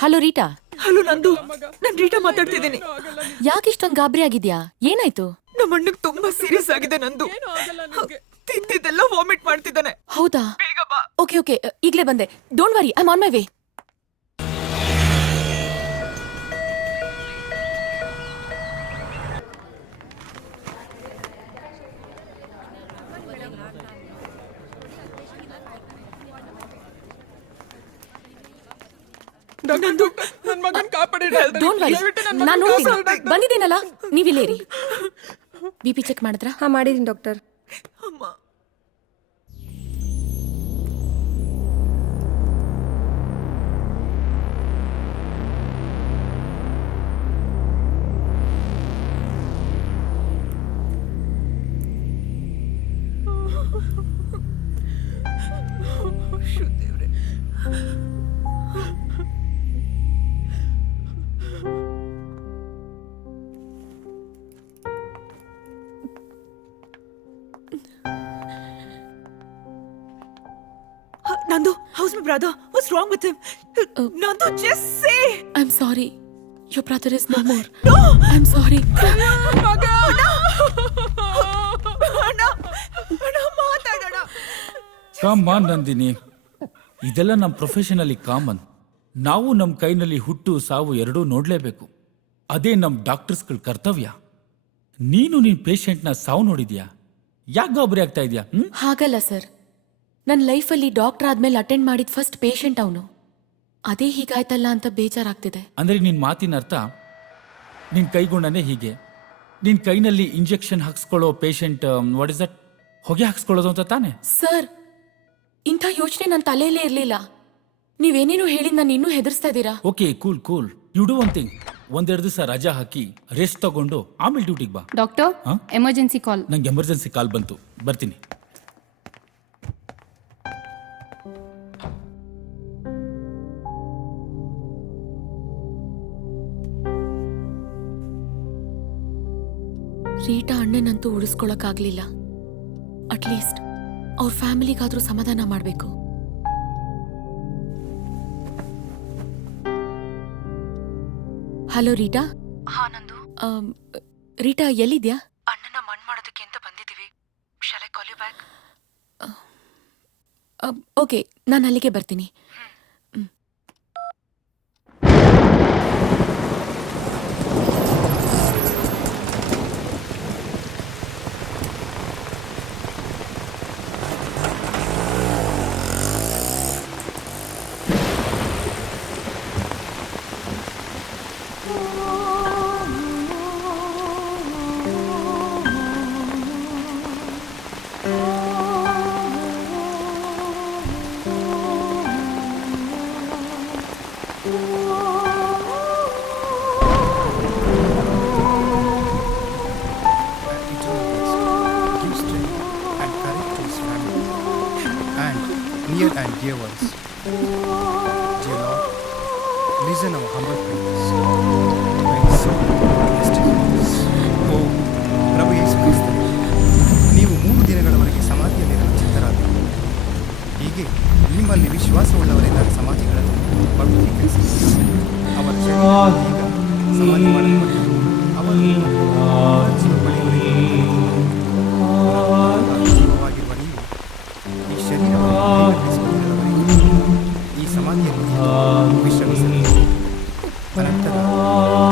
Hello Rita. Hello ನಂದು, ನಾನ್ Rita ಮಾತಾಡ್ತಿದ್ದೀನಿ. ಯಾಕೆ ಇಷ್ಟೊಂದು ಗಾಬರಿ ಆಗಿದ್ಯಾ? ಏನಾಯ್ತು? ನಮ್ಮ ಅಣ್ಣಗ್ ತುಂಬಾ ಸೀರಿಯಸ್ ಆಗಿದೆ ನಂದು. ತಿಂದಿದ್ದೆಲ್ಲ ವಾಮಿಟ್ ಮಾಡ್ತಿದ್ದಾನೆ. ಹೌದಾ? ಓಕೆ ಓಕೆ, ಈಗ್ಲೇ ಬಂದೆ. Don't worry, I am on my way. Don't worry, ನಾನು ನೋಡ್ತೀನಿ. ಬಂದಿದ್ದೀನಲ್ಲ, ನೀವಿಲ್ಲೇರಿ. ಬಿಪಿ ಚೆಕ್ ಮಾಡಿದ್ರಾ? ಹಾ, ಮಾಡಿದ್ದೀನಿ ಡಾಕ್ಟರ್. ಅಮ್ಮ, ದೇವ್ರೆ. Nandu, how's my brother? What's wrong with him? Nandu, just say. I'm sorry. Your brother is no more. No. I'm sorry. ಮಾತಾಡೋಣ. Come on Nandini, ಇದೆಲ್ಲ ನಮ್ಮ ಪ್ರೊಫೆಷನಲ್ಲಿ ಕಾಮನ್. ನಾವು ನಮ್ಮ ಕೈನಲ್ಲಿ ಹುಟ್ಟು ಸಾವು ಎರಡೂ ನೋಡ್ಲೇಬೇಕು. ಅದೇ ನಮ್ಮ ಡಾಕ್ಟರ್ಸ್ಗಳ ಕರ್ತವ್ಯ. ನೀನು ನಿನ್ ಪೇಷಂಟ್ನ ಸಾವು ನೋಡಿದ್ಯಾ? ಯಾಕೆ ಗಾಬರಿ ಆಗ್ತಾ ಇದೆಯಾ? ಹಾಗಲ್ಲ ಸರ್, ನನ್ನ ಲೈಫಲ್ಲಿ ಡಾಕ್ಟರ್ ಆದ್ಮೇಲೆ ಅಟೆಂಡ್ ಮಾಡಿದ ಫಸ್ಟ್ ಪೇಷಂಟ್ ಅವನು. ಅದೇ ಹೀಗಾಯ್ತಲ್ಲ ಅಂತ ಬೇಜಾರಾಗ್ತಿದೆ. ಅಂದ್ರೆ ನಿನ್ ಮಾತಿನ ಅರ್ಥ, ನಿನ್ ಕೈಗುಣನೇ ಹೀಗೆ. ನಿನ್ ಕೈನಲ್ಲಿ ಇಂಜೆಕ್ಷನ್ ಹಾಕ್ಸ್ಕೊಳ್ಳೋ ಪೇಷಂಟ್ ವಾಟ್ ಇಸ್ ದಟ್, ಹೊಗೆ ಹಾಕ್ಸ್ಕೊಳ್ಳೋದು ಅಂತ ತಾನೆ? ಸರ್, ಇಂಥ ಯೋಚನೆ ನನ್ನ ತಲೆಯಲ್ಲೇ ಇರಲಿಲ್ಲ. ನೀವೇನೇನು ಹೇಳಿದ್ ನಾನು ಇನ್ನೂ ಹೆದರ್ಸ್ತಾ ಇದ್ದೀರಾ. Okay, cool cool. You do one thing, ಒಂದೆರಡು ದಿವಸ ರಜಾ ಹಾಕಿ ರೆಸ್ಟ್ ತಗೊಂಡು ಆಮೇಲೆ ಡ್ಯೂಟಿಗೆ ಬಾ. Doctor, emergency call. ನಂಗೆ ಎಮರ್ಜೆನ್ಸಿ ಕಾಲ್ ಬಂತು, ಬರ್ತೀನಿ. ರೀಟಾ ಅಣ್ಣನಂತೂ ಉಳಿಸ್ಕೊಳಕ್ಕಾಗ್ಲಿಲ್ಲ. ಅಟ್ಲೀಸ್ಟ್ ಅವ್ರ ಫ್ಯಾಮಿಲಿಗಾದ್ರೂ ಸಮಾಧಾನ ಮಾಡಬೇಕು. Hello Rita. ಹಾ ನಂದು. ರೀಟಾ ಎಲ್ಲಿದ್ಯಾ? ಅಣ್ಣನ ಮಣ್ಣು ಮಾಡೋದಕ್ಕೆ ಅಂತ ಬಂದಿದ್ದೀವಿ. ಶಾಲೆ ಕಾಲ್ ಯು ಬ್ಯಾಕ್. ಓಕೆ, ನಾನು ಅಲ್ಲಿಗೆ ಬರ್ತೀನಿ. Near and dear ones, dear Lord, listen our humble prayers. My soul testimonies. ಓ ಪ್ರಭು ಯೇಸು ಕ್ರಿಸ್ತನೇ, ನೀವು 3 ದಿನಗಳವರೆಗೆ ಸಮಾಧಿಯಲ್ಲಿರಲು ಚಿತ್ತರಾದರು. ಹೀಗೆ ನಿಮ್ಮಲ್ಲಿ ವಿಶ್ವಾಸವುಳ್ಳವರೆಲ್ಲರ ಸಮಾಧಿಗಳನ್ನು ಪವಿತ್ರೀಕರಿಸಿ ಅವರ ಶರೀರ ಈಗ ಸಮಾಧಿ ಮಾಡಲ್ಪಟ್ಟು ಅವರು ಜೀವವಾಗಿರುವ ನೀವು ಈ ಶರೀರವನ್ನು ಈ ಸಮಾಧಿಯಲ್ಲಿ ವಿಶ್ರಮಿಸಬೇಕು. ಅನಂತರ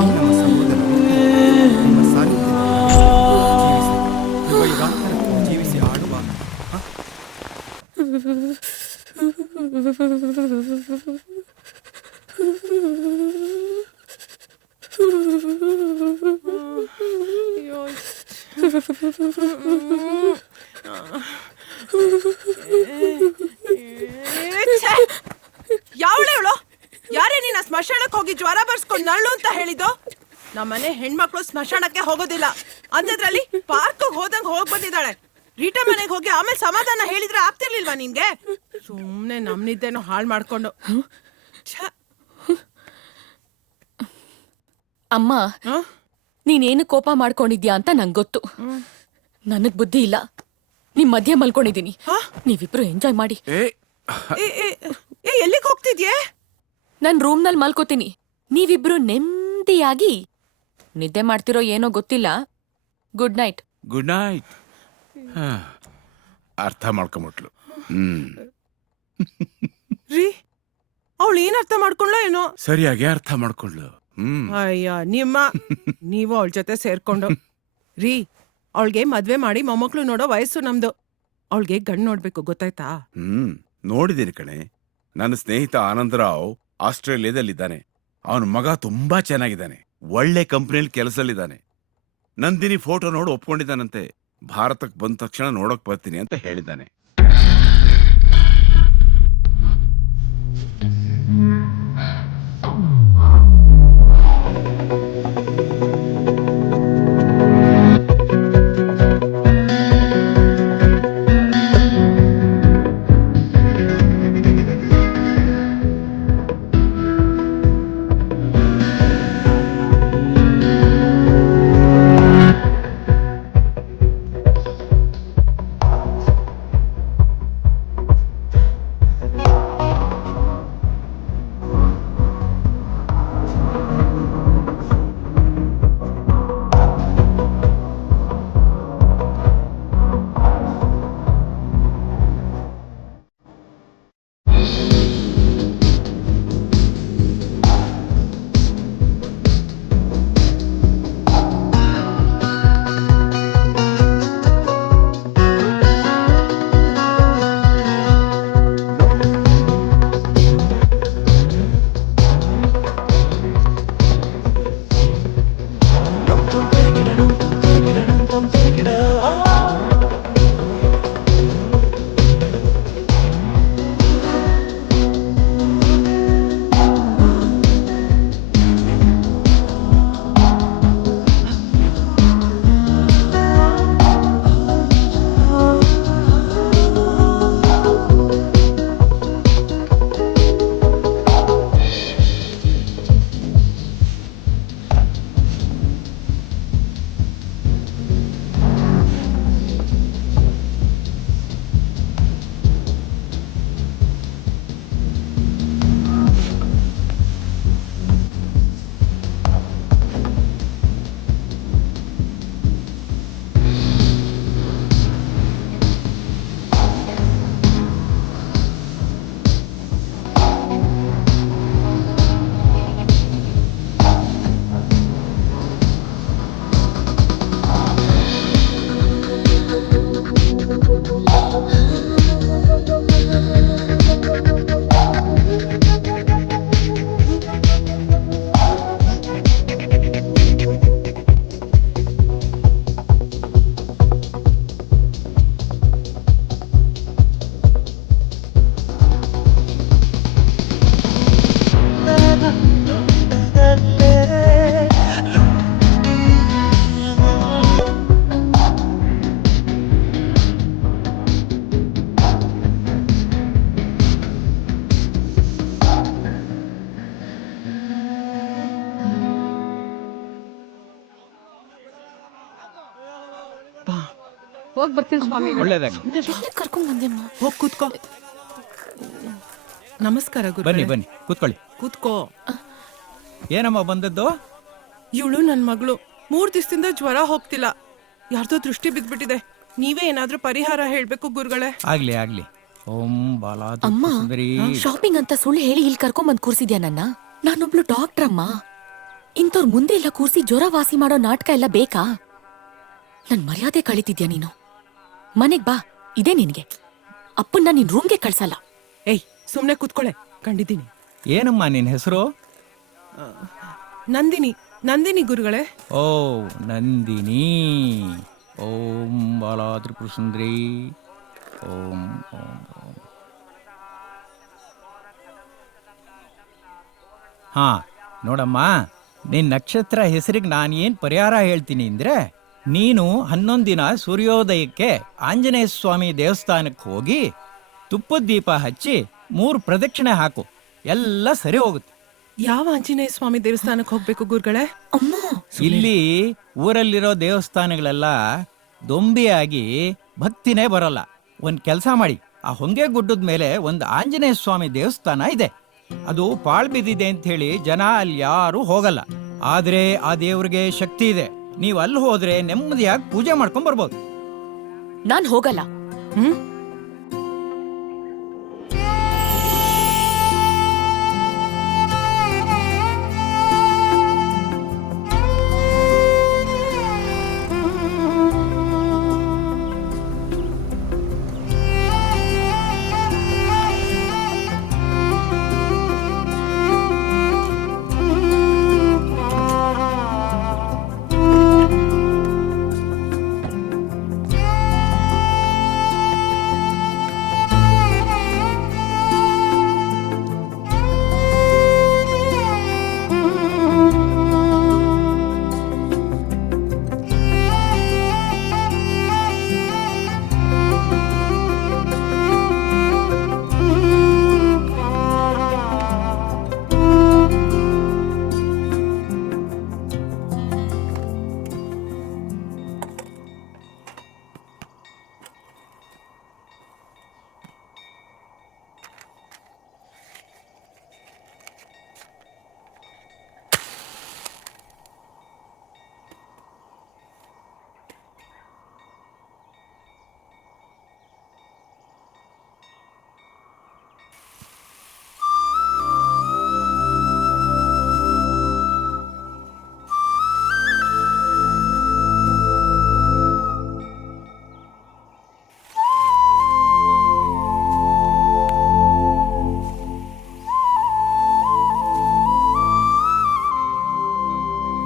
ಈ ನಮ್ಮ ಸಹೋದರರು ನಿಮ್ಮ ಸಾನ್ನಿಧ್ಯದಲ್ಲಿ ಜೀವಿಸಿ ಯುಗಾಂತರಕ್ಕೂ ಜೀವಿಸಿ ಆಡುವಾಗ ಯಾವಳೆ ಅವಳು? ಯಾರೇ ನೀನ ಸ್ಮಶಾನಕ್ಕೆ ಹೋಗಿ ಜ್ವರ ಬರ್ಸ್ಕೊಂಡು ನರಳು ಅಂತ ಹೇಳಿದ್ದು? ನಮ್ಮನೆ ಹೆಣ್ಮಕ್ಳು ಸ್ಮಶಾನಕ್ಕೆ ಹೋಗೋದಿಲ್ಲ ಅಂಥದ್ರಲ್ಲಿ ಪಾರ್ಕ್ ಹೋದಂಗ್ ಹೋಗ್ ಬಂದಿದ್ದಾಳೆ. ರೀಟಾ ಮನೆಗೆ ಹೋಗಿ ಆಮೇಲೆ ಸಮಾಧಾನ ಹೇಳಿದ್ರೆ ಆಗ್ತಿರ್ಲಿಲ್ವಾ ನಿನ್ಗೆ? ಸುಮ್ನೆ ನಮ್ನಿದ್ದೇನೋ ಹಾಳು ಮಾಡ್ಕೊಂಡು. ಅಮ್ಮ, ನೀನೇನು ಕೋಪ ಮಾಡ್ಕೊಂಡಿದ್ಯಾ ಅಂತ ನಂಗೆ ಗೊತ್ತು. ನನಗ್ ಬುದ್ಧಿ ಇಲ್ಲ. ನಿಮ್ ಮಧ್ಯೆ ಮಲ್ಕೊಂಡಿದೀನಿ. ನೀವಿಬ್ರು ಎಂಜಾಯ್ ಮಾಡಿ. ಎಲ್ಲಿಗೆ ಹೋಗ್ತಿದ್ಯೆ? ನನ್ ರೂಮ್ನಲ್ಲಿ ಮಲ್ಕೋತೀನಿ. ನೀವಿಬ್ರು ನೆಮ್ಮದಿಯಾಗಿ ನಿದ್ದೆ ಮಾಡ್ತಿರೋ ಏನೋ ಗೊತ್ತಿಲ್ಲ. Good night. Good night. ಅರ್ಥ ಮಾಡ್ಕೊಂಬಿಟ್ಲು. ರೀ ಅವಳು ಏನ್ ಅರ್ಥ ಮಾಡ್ಕೊಂಡ್ಲೋ ಏನೋ. ಸರಿಯಾಗಿ ಅರ್ಥ ಮಾಡ್ಕೊಂಡ್ಲು. ಅಯ್ಯ ನೀವು ಅವಳ ಜೊತೆ ಸೇರ್ಕೊಂಡು. ರೀ ಅವಳಿಗೆ ಮದ್ವೆ ಮಾಡಿ ಮೊಮ್ಮಕ್ಳು ನೋಡೋ ವಯಸ್ಸು ನಮ್ದು. ಅವಳಿಗೆ ಗಂಡ್ ನೋಡ್ಬೇಕು, ಗೊತ್ತಾಯ್ತಾ? ನೋಡಿದ್ದೀನಿ ಕಣೆ. ನನ್ನ ಸ್ನೇಹಿತ ಆನಂದರಾವ್ ಆಸ್ಟ್ರೇಲಿಯಾದಲ್ಲಿದ್ದಾನೆ. ಅವನ ಮಗ ತುಂಬಾ ಚೆನ್ನಾಗಿದ್ದಾನೆ, ಒಳ್ಳೆ ಕಂಪ್ನಿಯಲ್ಲಿ ಕೆಲಸದಲ್ಲಿದ್ದಾನೆ. ನಂದಿನಿ ಫೋಟೋ ನೋಡಿ ಒಪ್ಕೊಂಡಿದ್ದಾನಂತೆ. ಭಾರತಕ್ಕೆ ಬಂದ ತಕ್ಷಣ ನೋಡಕ್ ಬರ್ತೀನಿ ಅಂತ ಹೇಳಿದ್ದಾನೆ. ಹೋಗ್ ಬರ್ತೀನಿ ಸ್ವಾಮಿ. ಒಳ್ಳೇದಾಗಿ. ಕರ್ಕೊಂಡ್ ಬಂದೆಮ್ಮ. ಹೋಗ್ ಕೂತ್ಕೋ. ನಮಸ್ಕಾರ ಗುರು. ಬನ್ನಿ ಬನ್ನಿ ಕೂತ್ಕೊಳ್ಳಿ. ಕೂತ್ಕೋ. ಏನಮ್ಮ ಬಂದದ್ದು? ಇವಳು ನನ್ ಮಗಳು 3 ದಿವಸದಿಂದ ಜ್ವರ ಹೋಗ್ತಿಲ್ಲ. ಯಾರ್ದೋ ದೃಷ್ಟಿ ಬಿದ್ಬಿಟ್ಟಿದೆ. ನೀವೇ ಏನಾದ್ರೂ ಪರಿಹಾರ ಹೇಳ್ಬೇಕು ಗುರುಗಳೇ. ಆಗ್ಲಿ ಆಗ್ಲಿ. ಓಂ ಬಾಲಾದು ಅಮ್ಮ, ಸುಂದರಿ. ಶಾಪಿಂಗ್ ಅಂತ ಸುಳ್ಳು ಹೇಳಿ ಇಲ್ಲಿ ಕರ್ಕೊಂಡ್ ಬಂದ್ ಕೂರ್ಸಿದ್ಯಾ ನನ್ನ? ನಾನೊಬ್ಳು ಡಾಕ್ಟರ್ ಅಮ್ಮ. ಇಂಥವ್ರ ಮುಂದೆ ಎಲ್ಲ ಕೂರ್ಸಿ ಜ್ವರ ವಾಸಿ ಮಾಡೋ ನಾಟಕ ಎಲ್ಲ ಬೇಕಾ? ನನ್ ಮರ್ಯಾದೆ ಕಳಿತಿದ್ಯಾ ನೀನು? ಮನೆಗ್ ಬಾ, ಇದೇ ನಿನ್ಗೆ. ಅಪ್ಪನ್ನ ನಿನ್ ರೂಮ್ಗೆ ಕಳ್ಸಲ್ಲ. ಏಯ್ ಸುಮ್ನೆ ಕೂತ್ಕೊಳ್ಳೆ, ಕಂಡಿದ್ದೀನಿ. ಏನಮ್ಮ ನಿನ್ ಹೆಸರು? ನಂದಿನಿ. ನಂದಿನಿ ಗುರುಗಳೇ. ಓ ನಂದಿನಿ. ಓಂ ಬಾಲಾದ್ರಿ ಸುಂದರಿ. ಓಂ ಓಂ ಓಂ. ಹಾ ನೋಡಮ್ಮ, ನಿನ್ ನಕ್ಷತ್ರ ಹೆಸರಿಗೆ ನಾನು ಏನ್ ಪರಿಹಾರ ಹೇಳ್ತೀನಿ ಅಂದ್ರೆ, ನೀನು 11 ದಿನ ಸೂರ್ಯೋದಯಕ್ಕೆ ಆಂಜನೇಯ ಸ್ವಾಮಿ ದೇವಸ್ಥಾನಕ್ಕೆ ಹೋಗಿ ತುಪ್ಪದ ದೀಪ ಹಚ್ಚಿ 3 ಪ್ರದಕ್ಷಿಣೆ ಹಾಕು, ಎಲ್ಲ ಸರಿ ಹೋಗುತ್ತೆ. ಯಾವ ಆಂಜನೇಯ ಸ್ವಾಮಿ ದೇವಸ್ಥಾನಕ್ಕೆ ಹೋಗ್ಬೇಕು ಗುರುಗಳೇ? ಇಲ್ಲಿ ಊರಲ್ಲಿರೋ ದೇವಸ್ಥಾನಗಳೆಲ್ಲ ದೊಂಬಿಯಾಗಿ ಭಕ್ತಿನೇ ಬರಲ್ಲ. ಒಂದ್ ಕೆಲಸ ಮಾಡಿ, ಆ ಹೊಂಗೆ ಗುಡ್ಡದ ಮೇಲೆ ಒಂದು ಆಂಜನೇಯ ಸ್ವಾಮಿ ದೇವಸ್ಥಾನ ಇದೆ, ಅದು ಪಾಳ್ ಬಿದ್ದಿದೆ ಅಂತ ಹೇಳಿ ಜನ ಅಲ್ಲಿ ಯಾರು ಹೋಗಲ್ಲ. ಆದ್ರೆ ಆ ದೇವ್ರಿಗೆ ಶಕ್ತಿ ಇದೆ. ನೀವು ಅಲ್ಲಿ ಹೋದ್ರೆ ನೆಮ್ಮದಿಯಾಗಿ ಪೂಜೆ ಮಾಡ್ಕೊಂಡ್ ಬರ್ಬೋದು. ನಾನ್ ಹೋಗಲ್ಲ. ಹ್ಮ್